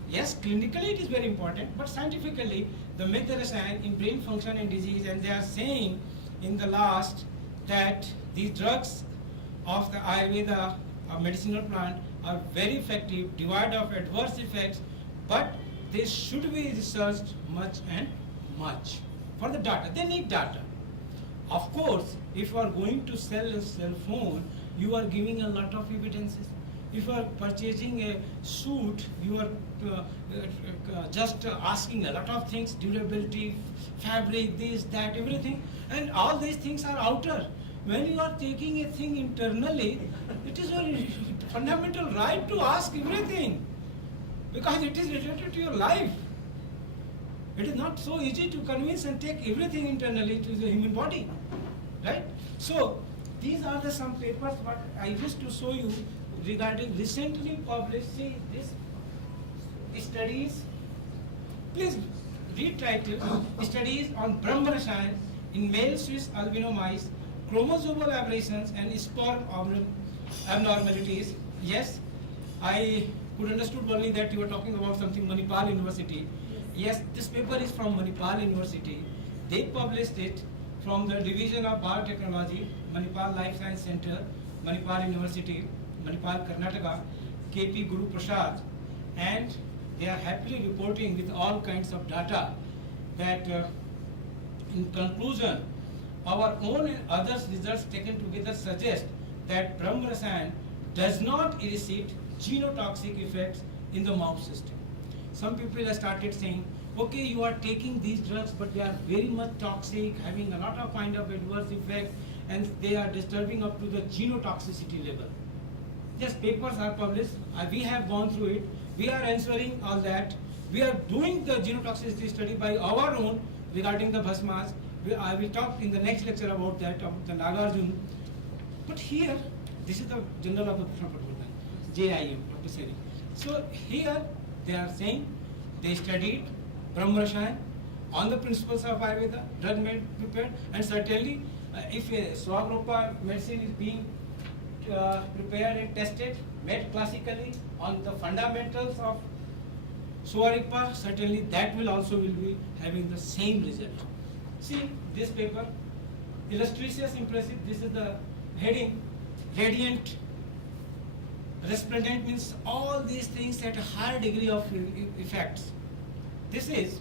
Yes, clinically it is very important, but scientifically the method in brain function and disease, and they are saying in the last that these drugs of the Ayurveda medicinal plant are very effective, devoid of adverse effects, but they should be researched much and much for the data. They need data. Of course, if you are going to sell a cell phone, you are giving a lot of evidences. If you are purchasing a suit, you are just asking a lot of things, durability, fabric, this, that, everything, and all these things are outer. When you are taking a thing internally, it is your fundamental right to ask everything, because it is related to your life. It is not so easy to convince and take everything internally to the human body, right? So these are the some papers what I wish to show you regarding recently published. See this studies. Please read title: Studies on Brahma Rasayan in male Swiss albino mice, chromosomal aberrations and sperm abnormalities. Yes, I could understood only that you were talking about something Manipal University. Yes, this paper is from Manipal University. They published it from the Division of Biotechnology, Manipal Life Science Center, Manipal University, Manipal, Karnataka, KP Guru Prasad, and they are happily reporting with all kinds of data that in conclusion, our own and others' results taken together suggest that Brahma Rasayan does not elicit genotoxic effects in the mouse system. Some people have started saying, okay, you are taking these drugs, but they are very much toxic, having a lot of kind of adverse effects, and they are disturbing up to the genotoxicity level. Yes, papers are published. We have gone through it. We are answering all that. We are doing the genotoxicity study by our own regarding the bhasmas. I will talk in the next lecture about that, of the Nagarjun. But here, this is the General of the JIM, Dr. Seri. So here they are saying they studied Brahma Rasayan on the principles of Ayurveda, drug made prepared, and certainly if a sowa medicine is being prepared and tested, made classically on the fundamentals of sowa rigpa, certainly that will also will be having the same result. See this paper, illustrious, impressive. This is the heading, radiant, resplendent, means all these things at a higher degree of effects. This is,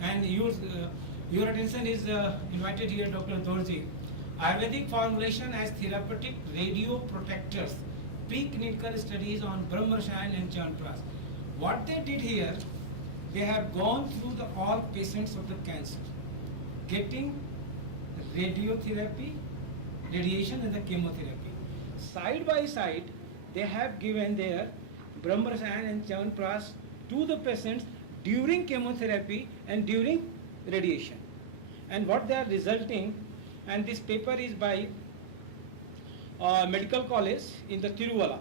and your attention is invited here, Dr. Dorji. Ayurvedic formulation as therapeutic radioprotectors, preclinical studies on Brahma Rasayan and Chyawanprash. What they did here, they have gone through the all patients of the cancer, getting radiotherapy, radiation and the chemotherapy. Side by side, they have given their Brahma Rasayan and Chyawanprash to the patients during chemotherapy and during radiation. And what they are resulting, and this paper is by Medical College in the Tiruvalla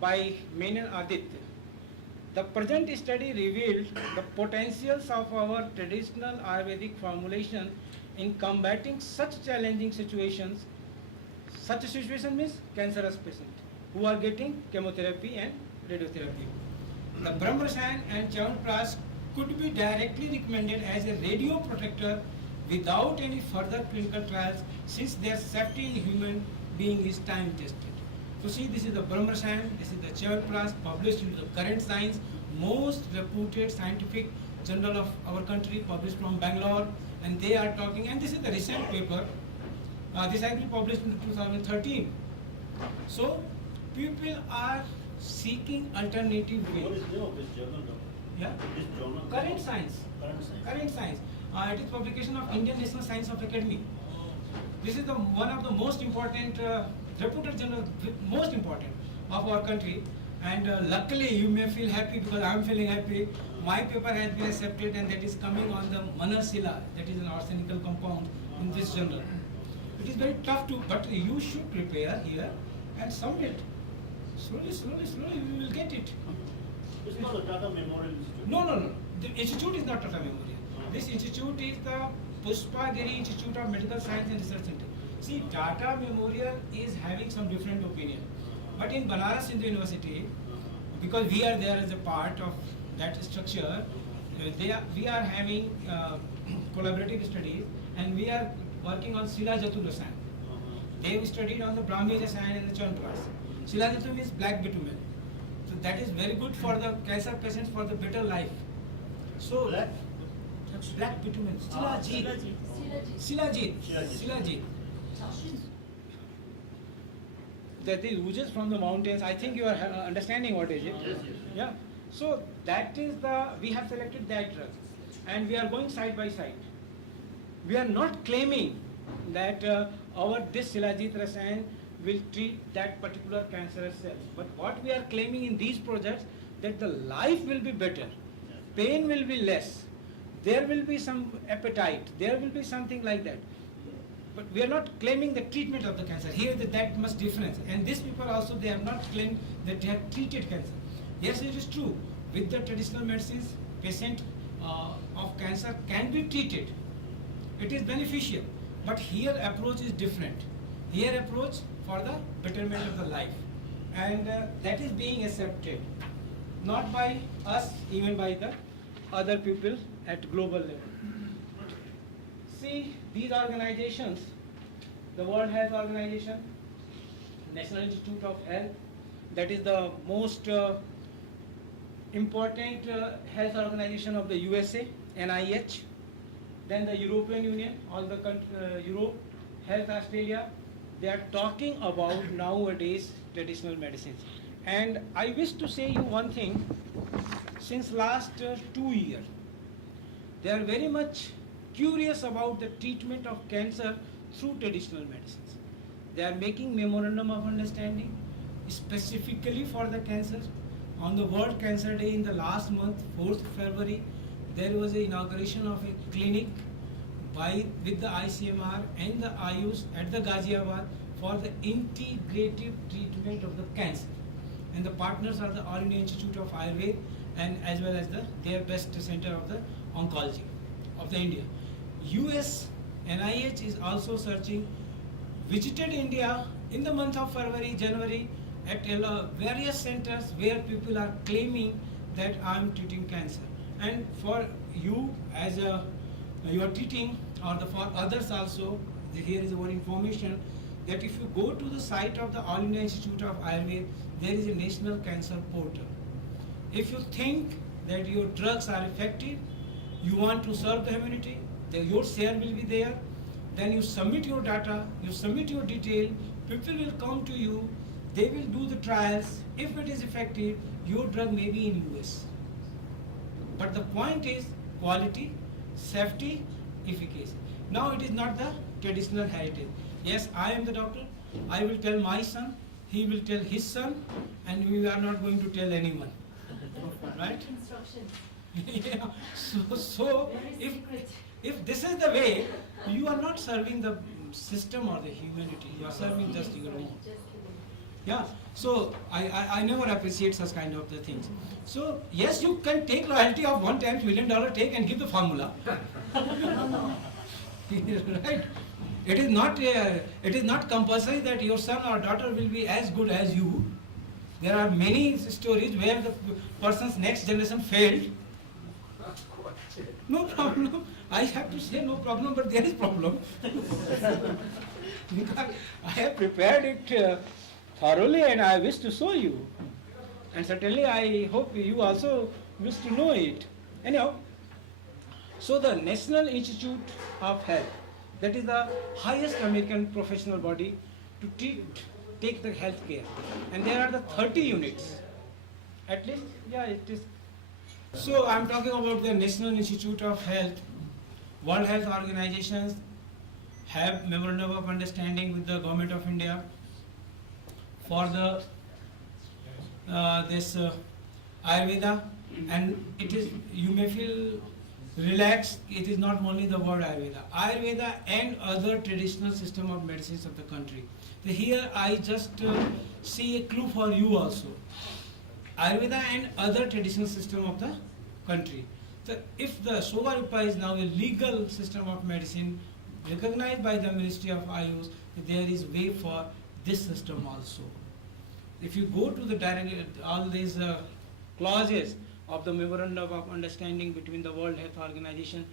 by Menon Aditya. The present study revealed the potentials of our traditional Ayurvedic formulation in combating such challenging situations. Such a situation means cancerous patient who are getting chemotherapy and radiotherapy. The Brahma Rasayan and Chyawanprash could be directly recommended as a radioprotector without any further clinical trials, since their safety in human being is time tested. So see, this is the Brahma Rasayan, this is the Chavalpras, published into the Current Science, most reputed scientific journal of our country, published from Bangalore, and they are talking, and this is the recent paper, this has been published in 2013. So people are seeking alternative What ways. is the name of this journal, doctor? Yeah? This journal? Current Science. Current Science. Current Science. It is publication of Indian National Science of Academy. This is the one of the most important, reputed journal, most important of our country. And luckily, you may feel happy because I am feeling happy. My paper has been accepted, and that is coming on the Manasila, that is an arsenical compound in this journal. It is very tough to, but you should prepare here and submit. Slowly, we will get it. It's not a Tata Memorial Institute. No. The institute is not Tata Memorial. This institute is the Pushpagiri Institute of Medical Science and Research Center. See, Tata Memorial is having some different opinion. But in Banaras Hindu University, because we are there as a part of that structure, we are having collaborative studies, and we are working on Sila Jatu Rasayan. They have studied on the Brahmi Rasayan and the Chandras. Sila Jatu means black bitumen. So that is very good for the cancer patients for the better life. So black bitumen, Silajit. That is oozes from the mountains. I think you are understanding what is it. Yes. Yeah. So that is we have selected that drug, and we are going side by side. We are not claiming that this Silajit Rasayan will treat that particular cancerous cells. But what we are claiming in these projects, that the life will be better, pain will be less, there will be some appetite, there will be something like that. But we are not claiming the treatment of the cancer. Here that much difference. And these people also, they have not claimed that they have treated cancer. Yes, it is true. With the traditional medicines, patient of cancer can be treated. It is beneficial. But here approach is different. Here approach for the betterment of the life. And that is being accepted. Not by us, even by the other people at global level. See, these organizations, the World Health Organization, National Institute of Health, that is the most important health organization of the USA, NIH, then the European Union, all the Europe, Health Australia, they are talking about nowadays traditional medicines. And I wish to say you one thing, since last 2 years, they are very much curious about the treatment of cancer through traditional medicines. They are making memorandum of understanding specifically for the cancers. On the World Cancer Day in the last month, 4th February, there was an inauguration of a clinic with the ICMR and the Ayush at the Ghaziabad for the integrative treatment of the cancer. And the partners are the All India Institute of Ayurveda and as well as their best center of the oncology of the India. US NIH is also searching, visited India in the month of February, January at various centers where people are claiming that I am treating cancer. And for you as you are treating, or for others also, here is our information that if you go to the site of the All India Institute of Ayurveda, there is a national cancer portal. If you think that your drugs are effective, you want to serve the humanity, your share will be there, then you submit your data, you submit your detail, people will come to you, they will do the trials. If it is effective, your drug may be in US. But the point is quality, safety, efficacy. Now it is not the traditional heritage. Yes, I am the doctor, I will tell my son, he will tell his son, and we are not going to tell anyone. Right? Instructions. Yeah. So if this is the way, you are not serving the system or the humanity, you are serving just your own. Just kidding. Yeah, so I never appreciate such kind of the things. So yes, you can take royalty of $1 million take and give the formula. Right? It is not compulsory that your son or daughter will be as good as you. There are many stories where the person's next generation failed. No problem. I have to say no problem, but there is problem. because I have prepared it thoroughly and I wish to show you. And certainly I hope you also wish to know it. Anyhow, so the National Institute of Health, that is the highest American professional body to take the health care. And there are the 30 units. At least, yeah, it is. So I'm talking about the National Institute of Health. World Health Organizations have memorandum of understanding with the Government of India for the this Ayurveda, and it is, you may feel relaxed, it is not only the word Ayurveda. Ayurveda and other traditional system of medicines of the country. So here I just see a clue for you also. Ayurveda and other traditional system of the country. So if the sowa rigpa is now a legal system of medicine recognized by the Ministry of Ayush, there is way for this system also. If you go to the all these clauses of the memorandum of understanding between the World Health Organization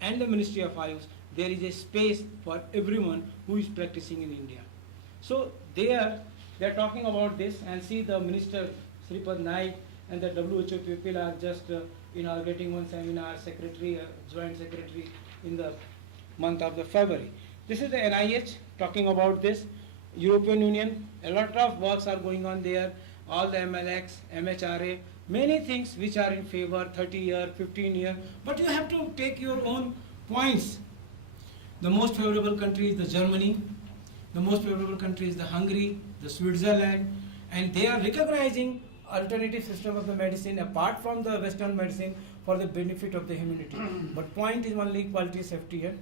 and the Ministry of Ayush, there is a space for everyone who is practicing in India. So they are talking about this, and see the Minister Sripad Naik and the WHO people are just inaugurating one seminar, secretary, joint secretary in the month of the February. This is the NIH talking about this. European Union, a lot of works are going on there, all the MLX, MHRA, many things which are in favor, 30 year, 15 year, but you have to take your own points. The most favorable country is the Germany, the most favorable country is the Hungary, the Switzerland, and they are recognizing alternative system of the medicine apart from the Western medicine for the benefit of the humanity. But point is only quality, safety and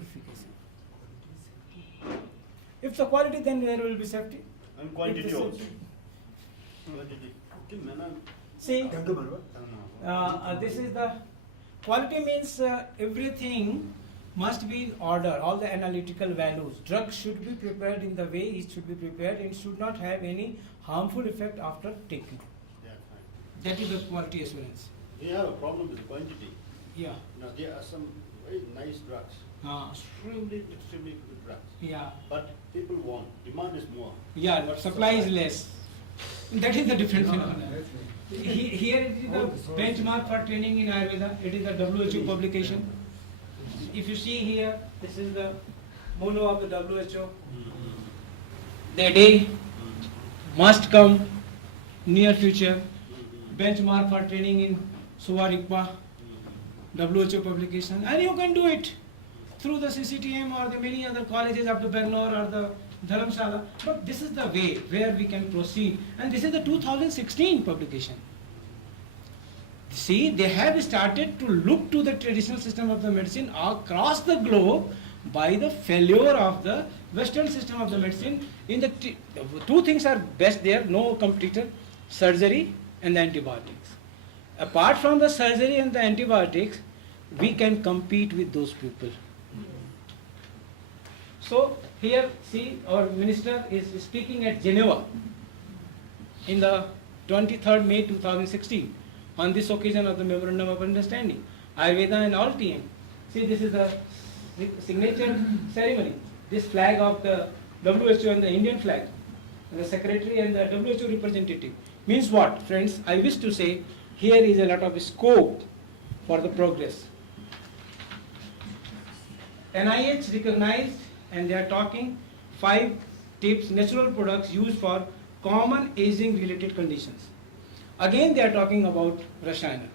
efficacy. If the quality, then there will be safety. And quantity also. See, this is the quality means everything must be in order, all the analytical values. Drugs should be prepared in the way it should be prepared, and should not have any harmful effect after taking. Yeah, fine. That is the quality assurance. We have a problem with quantity. Yeah. Now there are some very nice drugs, extremely good drugs. Yeah. But people want, demand is more. Yeah, but supply is less. That is the different phenomenon. Here it is the benchmark for training in Ayurveda. It is a WHO publication. If you see here, this is the mono of the WHO. The day must come near future. Benchmark for training in sowa rigpa, WHO publication, and you can do it through the CCTM or the many other colleges of the Bangalore or the Dharamshala. But this is the way where we can proceed, and this is the 2016 publication. See, they have started to look to the traditional system of the medicine across the globe by the failure of the Western system of the medicine. In the two things are best there, no competitor: surgery and the antibiotics. Apart from the surgery and the antibiotics, we can compete with those people. So here, see, our minister is speaking at Geneva in the 23rd May 2016 on this occasion of the Memorandum of Understanding, Ayurveda and all TM. See, this is the signature ceremony. This flag of the WHO and the Indian flag, and the secretary and the WHO representative. Means what, friends? I wish to say, here is a lot of scope for the progress. NIH recognized, and they are talking 5 tips, natural products used for common aging related conditions. Again they are talking about Rashayana,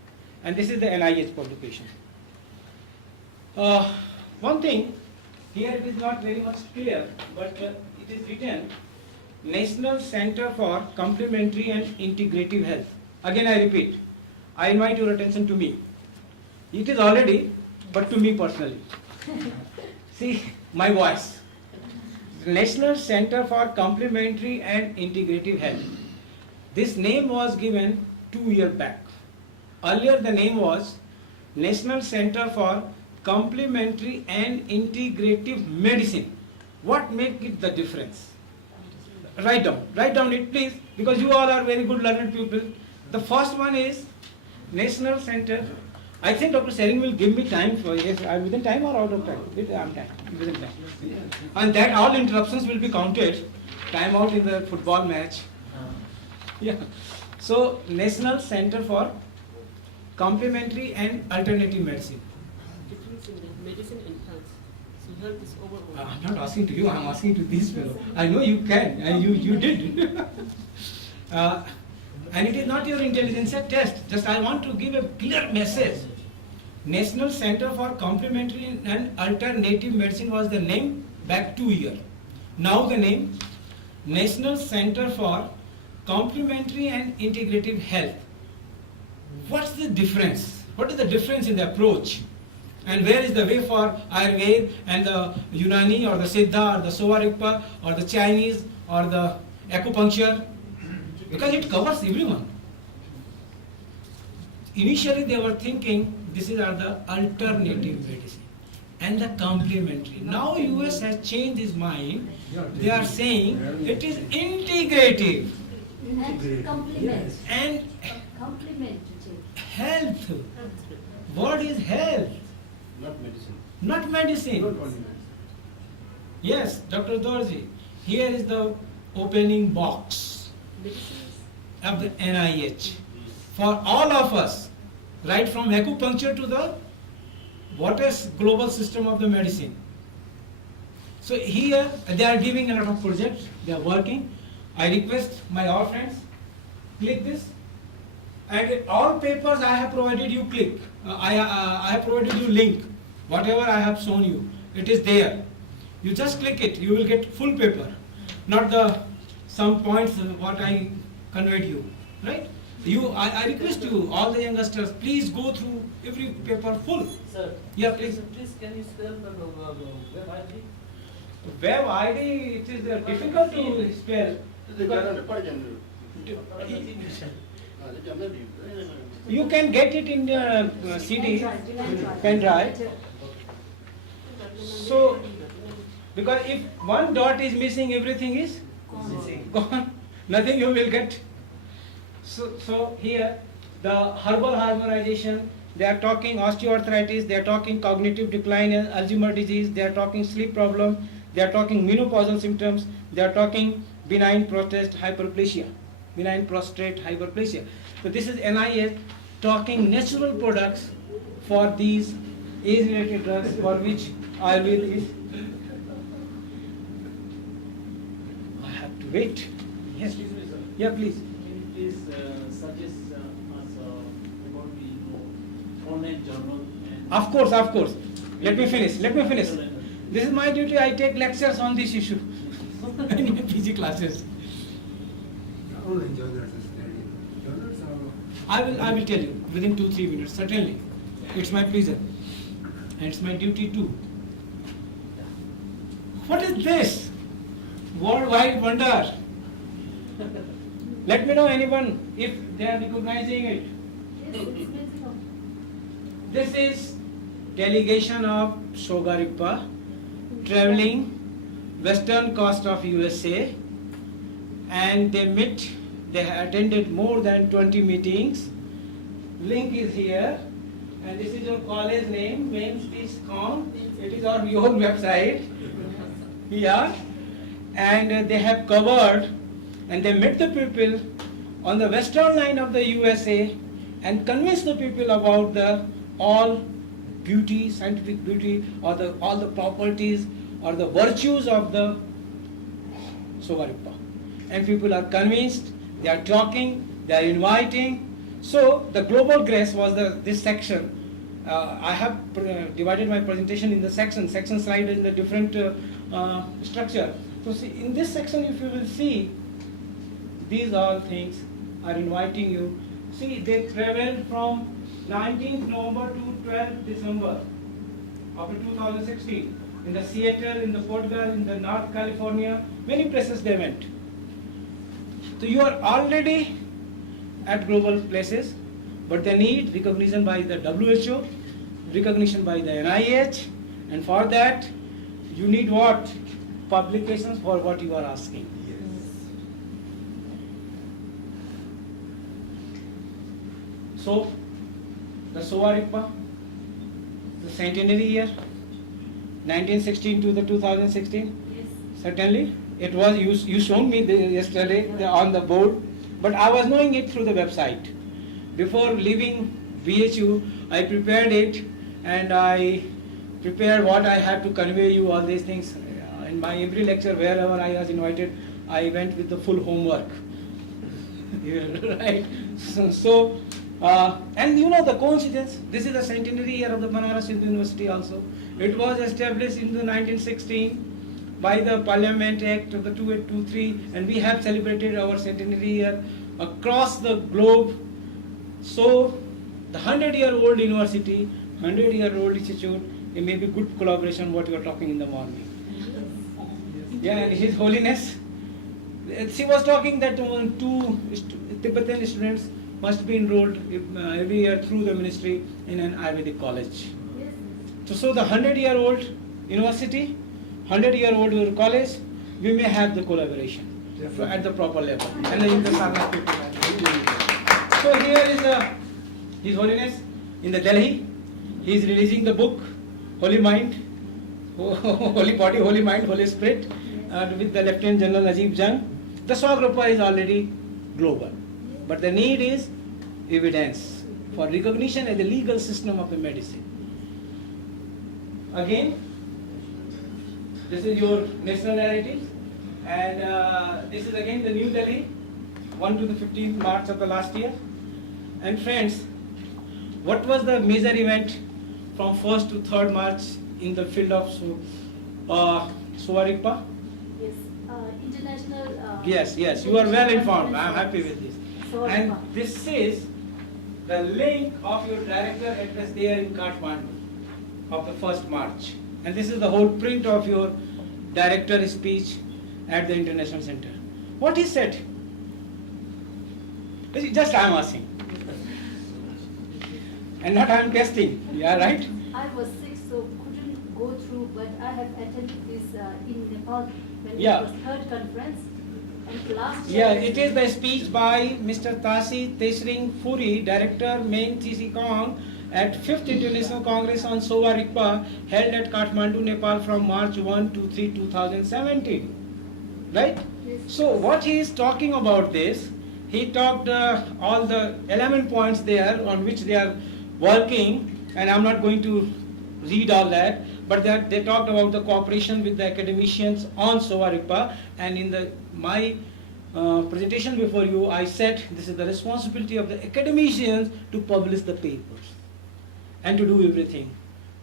and this is the NIH publication. One thing, here it is not very much clear, but it is written National Center for Complementary and Integrative Health. Again I repeat, I invite your attention to me. It is already, but to me personally. See, my voice. National Center for Complementary and Integrative Health. This name was given 2 years back. Earlier the name was National Center for Complementary and Integrative Medicine. What makes it the difference? Write down it please, because you all are very good learned people. The first one is National Center. I think Dr. Sering will give me time for, yes, I'm within time or out of time? I'm time. within time. And that all interruptions will be counted. Time out in the football match. Yeah. So National Center for Complementary and Alternative Medicine. Difference in the medicine and health. So health is overall. I'm not asking to you, I'm asking to these fellow. I know you can, and you did. And it is not your intelligence test. Just I want to give a clear message. National Center for Complementary and Alternative Medicine was the name back 2 years. Now the name National Center for Complementary and Integrative Health. What's the difference? What is the difference in the approach? And where is the way for Ayurveda and the Unani or the Siddha or the sowa rigpa or the Chinese or the acupuncture? Because it covers everyone. Initially they were thinking this is the alternative medicine and the complementary. Now US has changed its mind. They are saying it is integrative And complement. and Complement. health. What is health? Not medicine. Not medicine. Yes, Dr. Dorji, here is the opening box of the NIH. For all of us, right from acupuncture to the what is global system of the medicine. So here they are giving a lot of projects, they are working. I request my all friends, click this. And all papers I have provided you click. I have provided you link. Whatever I have shown you, it is there. You just click it, you will get full paper. Not the some points what I conveyed you. Right? I request you, all the youngsters, please go through every paper full. Sir, Yeah, please. please can you spell the web ID? Web ID, it is difficult to spell. You can get it in the CD, pen drive. So, because if one dot is missing, everything is gone. Nothing you will get. So here, the herbal harmonization, they are talking osteoarthritis, they are talking cognitive decline and Alzheimer's disease, they are talking sleep problem, they are talking menopausal symptoms, they are talking benign prostate hyperplasia. So this is NIH talking natural products for these age-related drugs for which Ayurveda is. I have to wait. Yes. Excuse me, sir. Yeah, please. Can you please suggest us about the online journal? And Of course. Let me finish. This is my duty. I take lectures on this issue in PG classes. Online journals is there. Journals are I will tell you within 2-3 minutes. Certainly, it's my pleasure, and it's my duty too. What is this? Worldwide wonder. Let me know anyone if they are recognizing it. Yes, it's medical. This is delegation of Soga Rigpa traveling western coast of USA, and they attended more than 20 meetings. Link is here, and this is your college name, mainspeech.com. It is on your website. Yeah, and they have covered, and they met the people on the western line of the USA and convinced the people about the all beauty, scientific beauty, or all the properties or the virtues of the Sowa Rigpa. And people are convinced, they are talking, they are inviting. So the global grace was this section. I have divided my presentation in the section slide in the different structure. So see, in this section, if you will see, these all things are inviting you. See, they traveled from 19th November to 12th December of 2016 in the Seattle, in the Portugal, in the North California, many places they went. So you are already at global places, but they need recognition by the WHO, recognition by the NIH, and for that you need what? Publications for what you are asking. So, the Sowa Rigpa, the centenary year, 1916 to the 2016? Yes. Certainly. It was, you shown me yesterday on the board, but I was knowing it through the website. Before leaving BHU, I prepared it and I prepared what I had to convey you, all these things. In my every lecture, wherever I was invited, I went with the full homework. Right? And you know the coincidence, this is the centenary year of the Banaras Hindu University also. It was established in the 1916 by the Parliament Act of the 2823, and we have celebrated our centenary year across the globe. So the 100-year-old university, 100-year-old institute, it may be good collaboration what you are talking in the morning. Yeah, and His Holiness, she was talking that two Tibetan students must be enrolled every year through the ministry in an Ayurvedic college. Yes. So the 100-year-old university, 100-year-old college, we may have the collaboration at the proper level. And in the Sarnath people. So here is His Holiness in the Delhi. He is releasing the book Holy Mind, Holy Body, Holy Mind, Holy Spirit, with the Lieutenant General Najib Jung. The sowa rigpa is already global, but the need is evidence for recognition as the legal system of the medicine. Again, this is your national narrative, and this is again the New Delhi, 1 to the 15th March of the last year. And friends, what was the major event from 1st to 3rd March in the field of sowa rigpa? Yes. International. Yes, you are well informed. I am happy with this. Sowa And rigpa. this is the link of your director address there in Kathmandu of the 1st March. And this is the whole print of your director speech at the International Center. What he said? Just I am asking. And not I am testing. Yeah, right? I was sick, so couldn't go through, but I have attended this in Nepal when Yeah. it was third conference. And last year. Yeah, it is the speech by Mr. Tasi Tesring Puri, Director, Main TC Kong, at 5th International Congress on Sowa Rigpa, held at Kathmandu, Nepal from March 1 to 3, 2017. Right? Yes. So what he is talking about this, he talked all the element points there on which they are working, and I'm not going to read all that, but they talked about the cooperation with the academicians on sowa rigpa, and in my presentation before you, I said this is the responsibility of the academicians to publish the papers and to do everything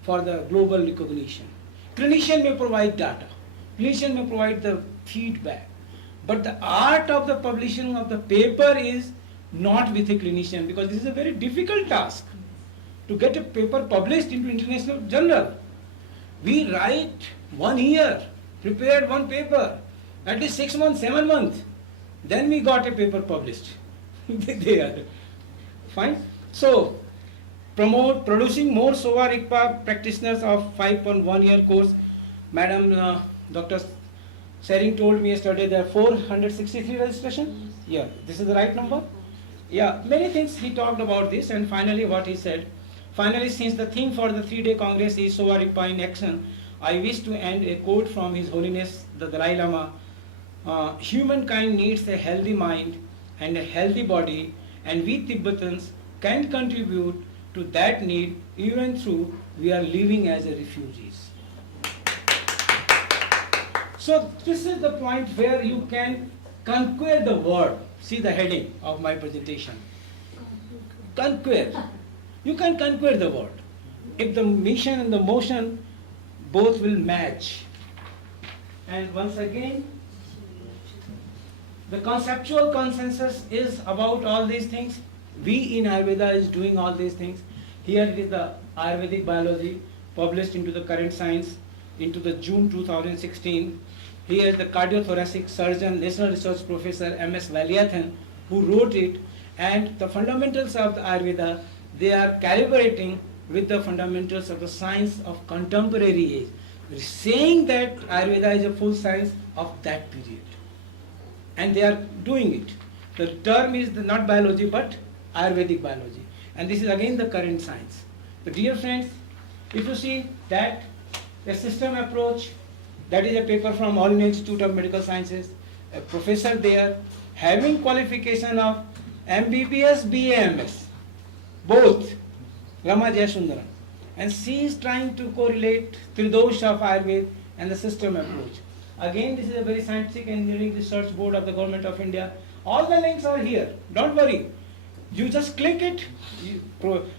for the global recognition. Clinician may provide data, clinician may provide the feedback, but the art of the publishing of the paper is not with a clinician, because this is a very difficult task to get a paper published into international journal. We write 1 year, prepared one paper, at least 6 months, 7 months, then we got a paper published. There. Fine. So, producing more sowa rigpa practitioners of 5.1 year course. Madam Dr. Sering told me yesterday there are 463 registration. Yeah, this is the right number. Yeah, many things he talked about this, and finally what he said. Finally, since the theme for the 3-day Congress is sowa rigpa in action, I wish to end a quote from His Holiness the Dalai Lama. Humankind needs a healthy mind and a healthy body, and we Tibetans can contribute to that need even though we are living as a refugees. So this is the point where you can conquer the world. See the heading of my presentation. Conquer. You can conquer the world if the mission and the motion both will match. And once again, the conceptual consensus is about all these things. We in Ayurveda is doing all these things. Here it is the Ayurvedic biology published into the current science into the June 2016. Here the cardiothoracic surgeon, national research professor M.S. Valyathan, who wrote it, and the fundamentals of the Ayurveda, they are calibrating with the fundamentals of the science of contemporary age, saying that Ayurveda is a full science of that period. And they are doing it. The term is not biology but Ayurvedic biology. And this is again the current science. So dear friends, if you see that A system approach, that is a paper from All India Institute of Medical Sciences, a professor there having qualification of MBBS, BAMS, both, Rama Jayasundaram. And she is trying to correlate Tridosh of Ayurveda and the system approach. Again, this is a very scientific engineering research board of the government of India. All the links are here, don't worry. You just click it.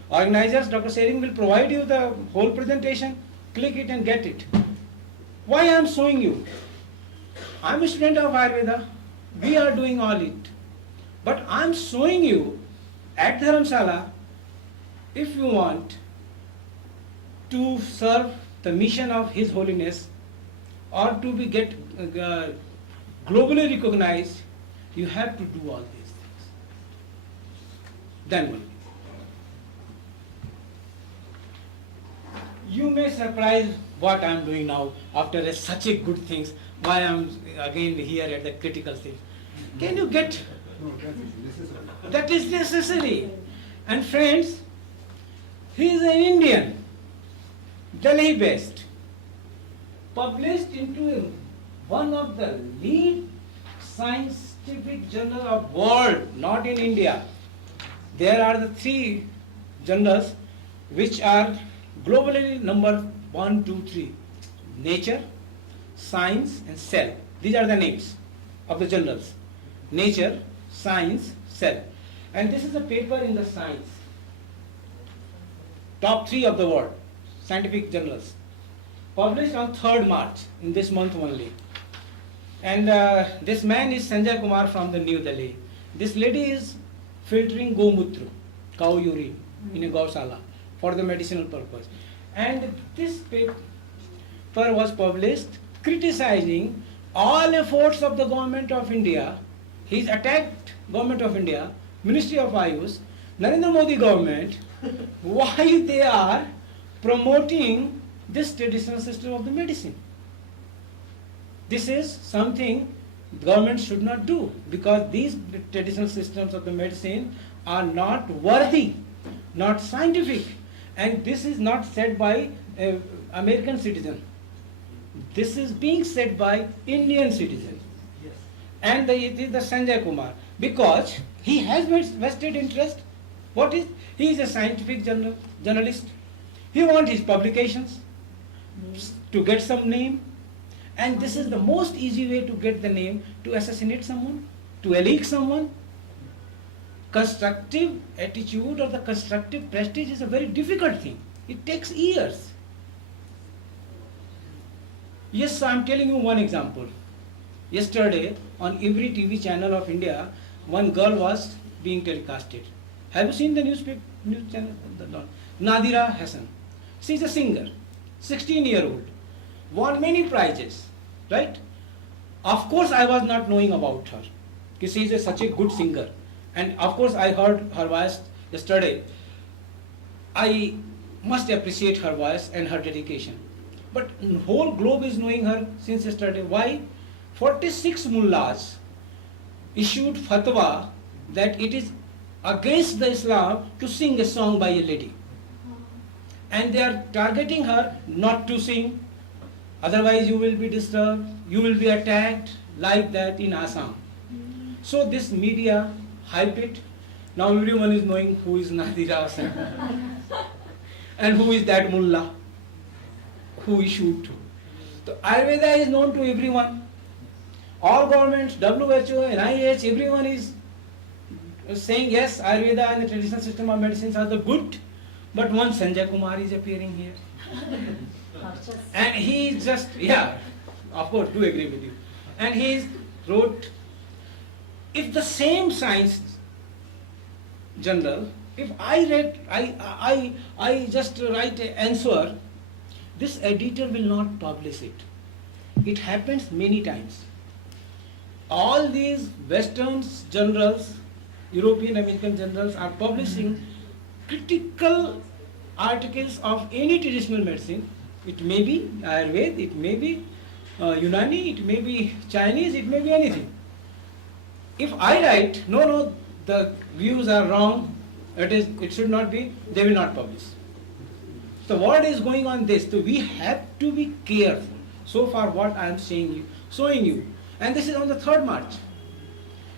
Organizers, Dr. Sering will provide you the whole presentation. Click it and get it. Why I am showing you? I am a student of Ayurveda. We are doing all it. But I am showing you at Dharamsala, if you want to serve the mission of His Holiness or to be globally recognized, you have to do all these things. Then only. You may surprise what I am doing now after such a good things, why I am again here at the critical thing. Can you get? No, that is necessary. That is necessary. And friends, he is an Indian, Delhi based, published into one of the lead scientific journal of world, not in India. There are the 3 journals which are globally number 1, 2, 3. Nature, Science and Cell. These are the names of the journals. Nature, Science, Cell. And this is a paper in the Science. Top 3 of the world, scientific journals. Published on 3rd March, in this month only. And this man is Sanjay Kumar from the New Delhi. This lady is filtering Gomutra, cow urine, in a Gausala for the medicinal purpose. And this paper was published criticizing all efforts of the government of India. He's attacked government of India, Ministry of Ayush, Narendra Modi government, why they are promoting this traditional system of the medicine. This is something government should not do, because these traditional systems of the medicine are not worthy, not scientific, and this is not said by an American citizen. This is being said by Indian citizen. Yes. And it is the Sanjay Kumar, because he has vested interest. What is? He is a scientific journalist. He wants his publications to get some name. And this is the most easy way to get the name, to assassinate someone, to elect someone. Constructive attitude or the constructive prestige is a very difficult thing. It takes years. Yes, I am telling you one example. Yesterday, on every TV channel of India, one girl was being telecasted. Have you seen the news channel? Nadira Hassan. She is a singer, 16-year-old. Won many prizes, right? Of course, I was not knowing about her, because she is such a good singer. And of course, I heard her voice yesterday. I must appreciate her voice and her dedication. But the whole globe is knowing her since yesterday. Why? 46 mullahs issued fatwa that it is against the Islam to sing a song by a lady. And they are targeting her not to sing. Otherwise you will be disturbed, you will be attacked, like that in Assam. So this media hype it. Now everyone is knowing who is Nadira Hassan and who is that mullah who issued to. So Ayurveda is known to everyone. All governments, WHO, NIH, everyone is saying yes, Ayurveda and the traditional system of medicines are the good. But one Sanjay Kumar is appearing here. And he just, yeah, of course, do agree with you. And he wrote, if the same science journal, if I read, I just write an answer, this editor will not publish it. It happens many times. All these Western journals, European, American journals are publishing critical articles of any traditional medicine. It may be Ayurveda, it may be Unani, it may be Chinese, it may be anything. If I write, no, the views are wrong, it should not be, they will not publish. The world is going on this, so we have to be careful. So far what I am showing you, and this is on the 3rd March.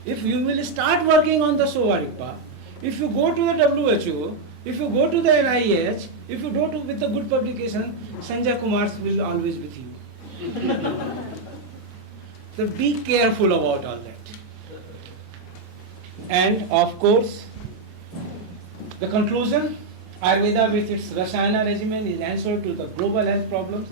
If you will start working on the sowa rigpa, if you go to the WHO, if you go to the NIH, if you go to with the good publication, Sanjay Kumar will always with you. So be careful about all that. And of course, the conclusion, Ayurveda with its Rasayana regimen is answer to the global health problems,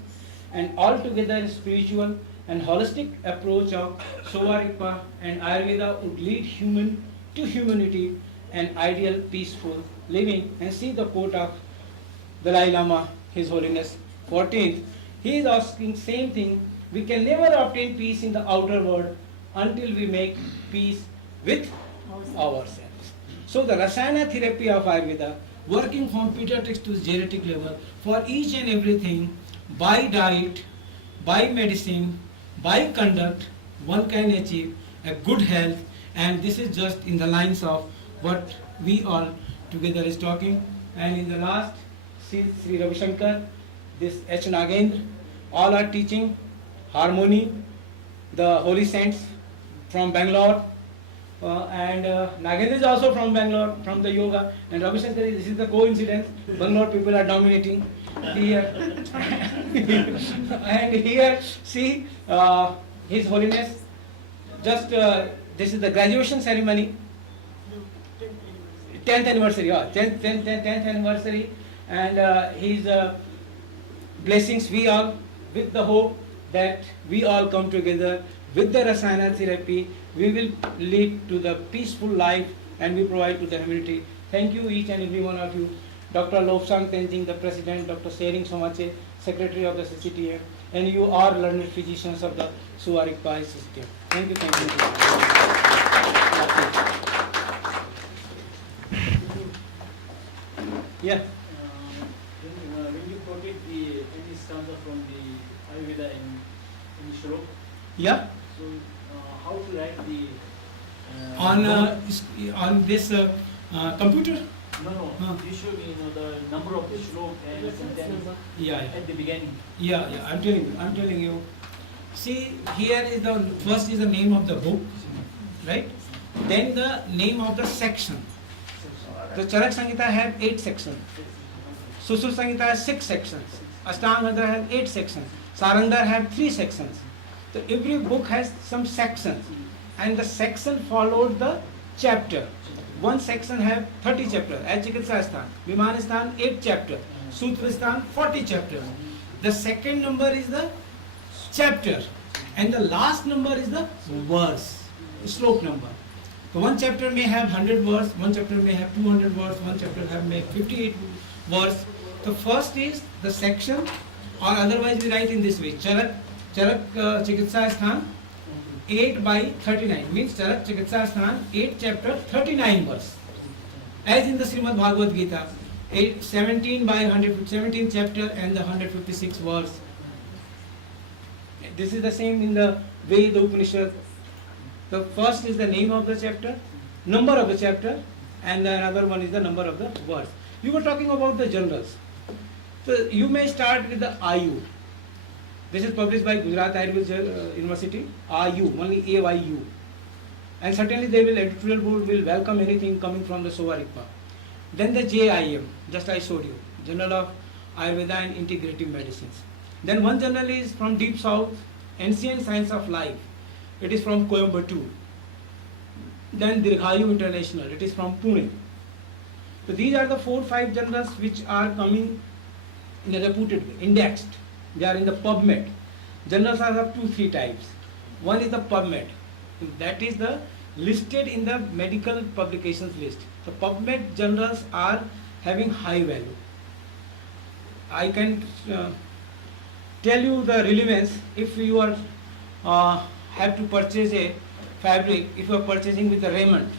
and altogether spiritual and holistic approach of sowa rigpa and Ayurveda would lead human to humanity and ideal peaceful living. And see the quote of Dalai Lama, His Holiness 14th. He is asking same thing. We can never obtain peace in the outer world until we make peace with ourselves. So the Rasayana therapy of Ayurveda, working from pediatrics to geriatric level, for each and everything, by diet, by medicine, by conduct, one can achieve a good health, and this is just in the lines of what we all together is talking. And in the last, Sri Ravi Shankar, this H. Nagendra, all are teaching harmony, the holy saints from Bangalore, and Nagendra is also from Bangalore, from the yoga, and Ravi Shankar, this is the coincidence, Bangalore people are dominating here. And here, see, His Holiness, just this is the graduation ceremony, 10th anniversary, 10th anniversary, and his blessings we all, with the hope that we all come together with the Rasayana therapy, we will lead to the peaceful life and we provide to the humanity. Thank you each and every one of you. Dr. Lobsang Tenzing, the President, Dr. Sering Somache, Secretary of the CCTF, and you are learned physicians of the sowa rigpa system. Thank you, thank you. Yeah. When you quoted any stanza from the Ayurveda in the shlok, Yeah. so how to write the On this computer? No, you show me the number of the shlok and sentence Yeah. at the beginning. Yeah, I'm telling you. See, here is the first is the name of the book, right? Then the name of the section. The Charak Samhita have 8 sections. Susur Samhita has 6 sections. Ashtanga have 8 sections. Sarandar have 3 sections. So every book has some sections, and the section followed the chapter. One section have 30 chapters, as Chikitsastan, Vimanistan 8 chapters, Sutristan 40 chapters. The second number is the chapter, and the last number is the verse, shlok number. So one chapter may have 100 verse, one chapter may have 200 verse, one chapter may have 58 verse. The first is the section, or otherwise we write in this way, Charak Chikitsa Sthan 8 by 39, means Charak Chikitsa Sthan 8 chapter 39 verse. As in the Srimad Bhagavad Gita, 17 by 117 chapter and the 156 verse. This is the same in the Veda Upanishad. The first is the name of the chapter, number of the chapter, and the another one is the number of the verse. You were talking about the journals. So you may start with the Ayu. This is published by Gujarat Ayurveda University, Ayu, only AYU. And certainly they will, editorial board will welcome anything coming from the sowa rigpa. Then the JIM, just I showed you, Journal of Ayurveda and Integrative Medicines. Then one journal is from Deep South, Ancient Science of Life. It is from Coimbatore. Then Dirghayu International, it is from Pune. So these are the 4-5 journals which are coming in a reputed way, indexed. They are in the PubMed. Journals are of 2-3 types. One is the PubMed. That is the listed in the medical publications list. The PubMed journals are having high value. I can tell you the relevance. If you are have to purchase a fabric, if you are purchasing with a Raymond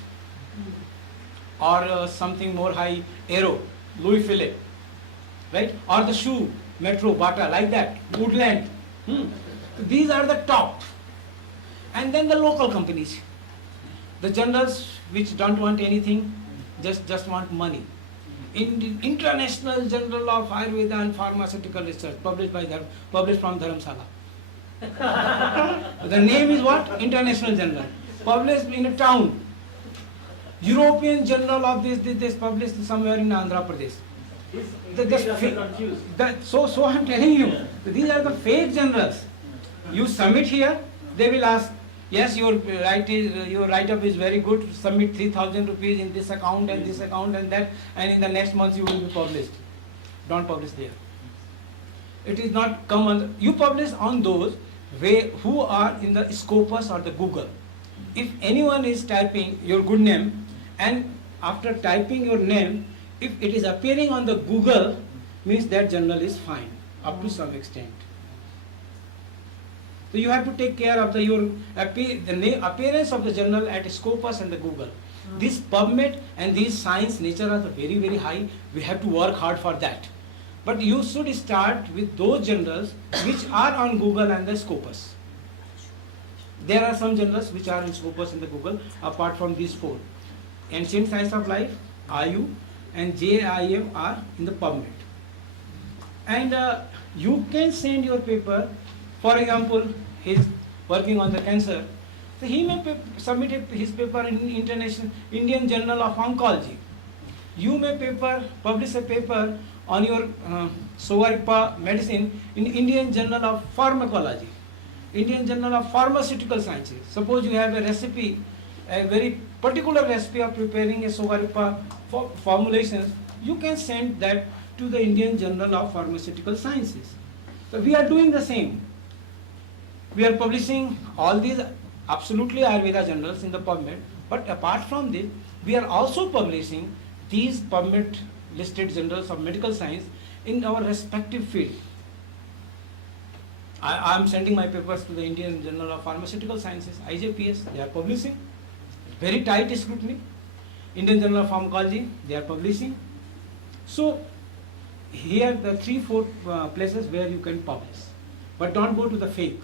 or something more high, Aero, Louis Philippe, right? Or the shoe, Metro, Bata, like that, Woodland. So these are the top. And then the local companies, the journals which don't want anything, just want money. in the International Journal of Ayurveda and Pharmaceutical Research, published from Dharamsala. The name is what? International Journal. Published in a town. European Journal of this published somewhere in Andhra Pradesh. So I'm telling you, these are the fake journals. You submit here, they will ask, yes, your write-up is very good, submit 3,000 rupees in this account and that, and in the next month you will be published. Don't publish there. It is not come on, you publish on those who are in the Scopus or the Google. If anyone is typing your good name, and after typing your name, if it is appearing on the Google, means that journal is fine, up to some extent. So you have to take care of the appearance of the journal at Scopus and the Google. This PubMed and these science nature are very, very high. We have to work hard for that. But you should start with those journals which are on Google and the Scopus. There are some journals which are in Scopus and the Google apart from these four. Ancient Science of Life, IU and JIM are in the PubMed. And you can send your paper, for example, he is working on the cancer, so he may submit his paper in Indian Journal of Oncology. You may publish a paper on your sowa rigpa medicine in Indian Journal of Pharmacology, Indian Journal of Pharmaceutical Sciences. Suppose you have a recipe, a very particular recipe of preparing a sowa rigpa formulations, you can send that to the Indian Journal of Pharmaceutical Sciences. So we are doing the same. We are publishing all these absolutely Ayurveda journals in the PubMed, but apart from this, we are also publishing these PubMed listed journals of medical science in our respective field. I am sending my papers to the Indian Journal of Pharmaceutical Sciences, IJPS, they are publishing. Very tight scrutiny. Indian Journal of Pharmacology, they are publishing. So here the 3-4 places where you can publish. But don't go to the fake.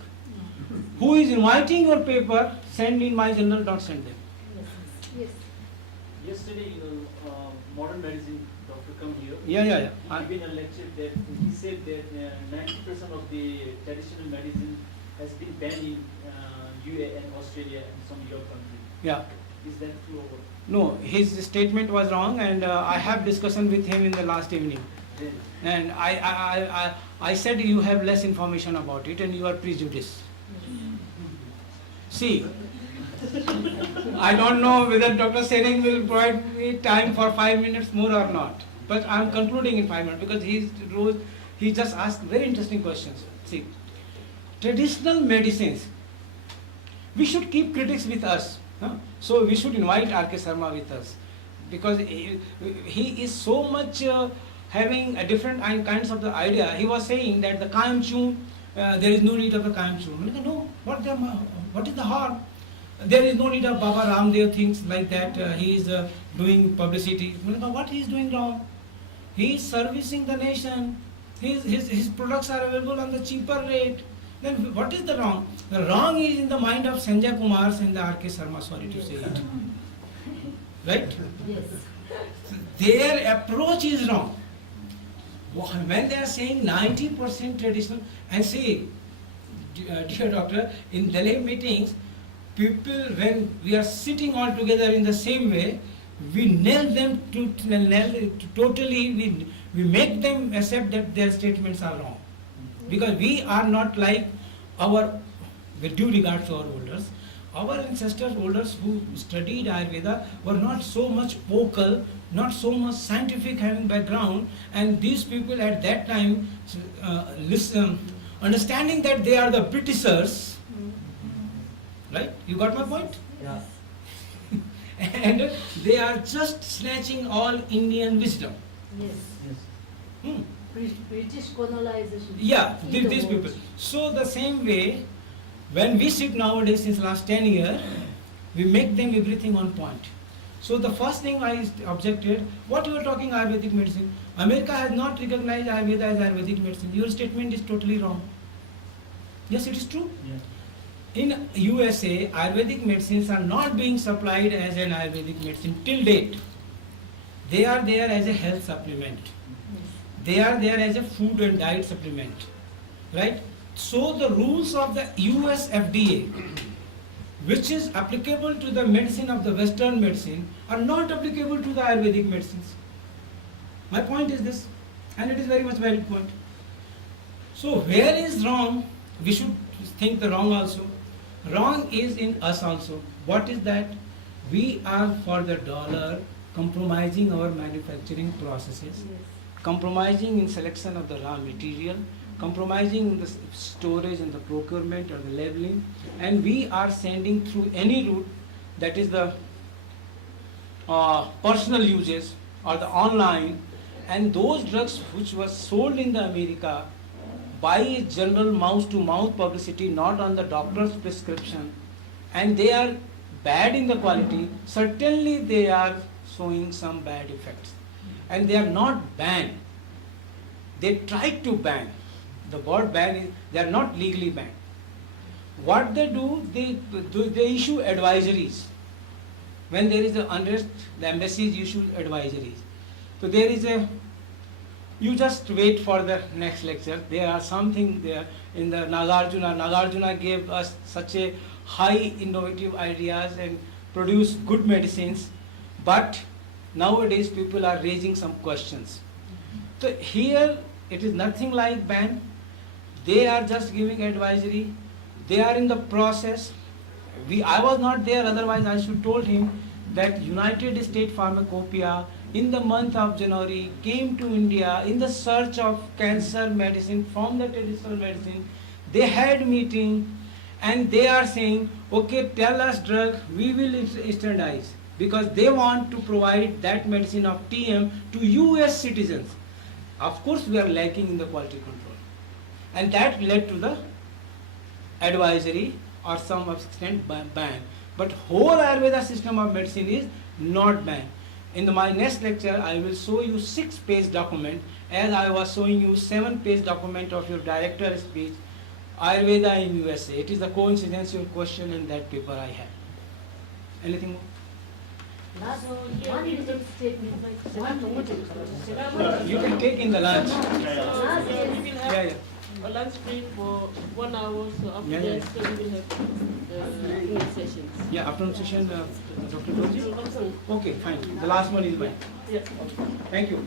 Who is inviting your paper, send in my journal, don't send them. Yes. Yesterday, modern medicine doctor come here. Yeah. He gave a lecture that he said that 90% of the traditional medicine has been banned in UA and Australia and some Europe countries. Yeah. Is that true or? No, his statement was wrong, and I have discussion with him in the last evening. Then, And I said you have less information about it and you are prejudiced. See, I don't know whether Dr. Sering will provide me time for 5 minutes more or not. But I am concluding in 5 minutes because he just asked very interesting questions. See, traditional medicines, we should keep critics with us. Huh? So we should invite R.K. Sharma with us because he is so much having a different kinds of the idea. He was saying that the Kayam Chun, there is no need of the Kayam Chun. No, what is the harm? There is no need of Baba Ramdev, things like that. He is doing publicity. What he is doing wrong? He is servicing the nation. His products are available on the cheaper rate. Then what is the wrong? The wrong is in the mind of Sanjay Kumar and the R.K. Sharma, sorry to say it. Right? Yes. Their approach is wrong. When they are saying 90% traditional, and see, dear doctor, in Delhi meetings, people, when we are sitting all together in the same way, we nail them totally, we make them accept that their statements are wrong. Because we are not like with due regard to our elders, our ancestors, elders who studied Ayurveda were not so much vocal, not so much scientific having background, and these people at that time understanding that they are the Britishers, right? You got my point? yeah. And they are just snatching all Indian wisdom. Yes. Hmm. British colonization. Yeah, In the these world. people. So the same way, when we sit nowadays since last 10 years, we make them everything on point. So the first thing I objected, what you are talking Ayurvedic medicine? America has not recognized Ayurveda as Ayurvedic medicine. Your statement is totally wrong. Yes, it is true. Yeah. In USA, Ayurvedic medicines are not being supplied as an Ayurvedic medicine till date. They are there as a health supplement. They are there as a food and diet supplement, right? So the rules of the US FDA, which is applicable to the medicine of the Western medicine, are not applicable to the Ayurvedic medicines. My point is this, and it is very much valid point. So where is wrong? We should think the wrong also. Wrong is in us also. What is that? We are for the dollar compromising our manufacturing processes, compromising in selection of the raw material, compromising in the storage and the procurement or the labeling, and we are sending through any route, that is the personal uses or the online, and those drugs which were sold in the America by a general mouth-to-mouth publicity, not on the doctor's prescription, and they are bad in the quality, certainly they are showing some bad effects. And they are not banned. They tried to ban. The word ban is, they are not legally banned. What they do, they issue advisories. When there is an unrest, the embassies issue advisories. So there is a, you just wait for the next lecture. There are something there in the Nagarjuna. Nagarjuna gave us such a high innovative ideas and produced good medicines. But nowadays people are raising some questions. So here it is nothing like ban. They are just giving advisory. They are in the process. I was not there, otherwise I should told him that United States Pharmacopoeia in the month of January came to India in the search of cancer medicine from the traditional medicine. They had meeting and they are saying, okay, tell us drug, we will standardize, because they want to provide that medicine of TM to US citizens. Of course we are lacking in the quality control. And that led to the advisory or some extent ban. But whole Ayurveda system of medicine is not banned. In my next lecture, I will show you 6-page document, as I was showing you 7-page document of your director's speech, Ayurveda in USA. It is a coincidental question in that paper I have. Anything more? Last one minute statement. You can take in the lunch. Last We will have Yeah. a lunch break for 1 hour, so after Yeah. that, so we will have English sessions. Yeah, afternoon session, Dr. Doji? Okay, fine. The last one is mine. Yeah. Thank you.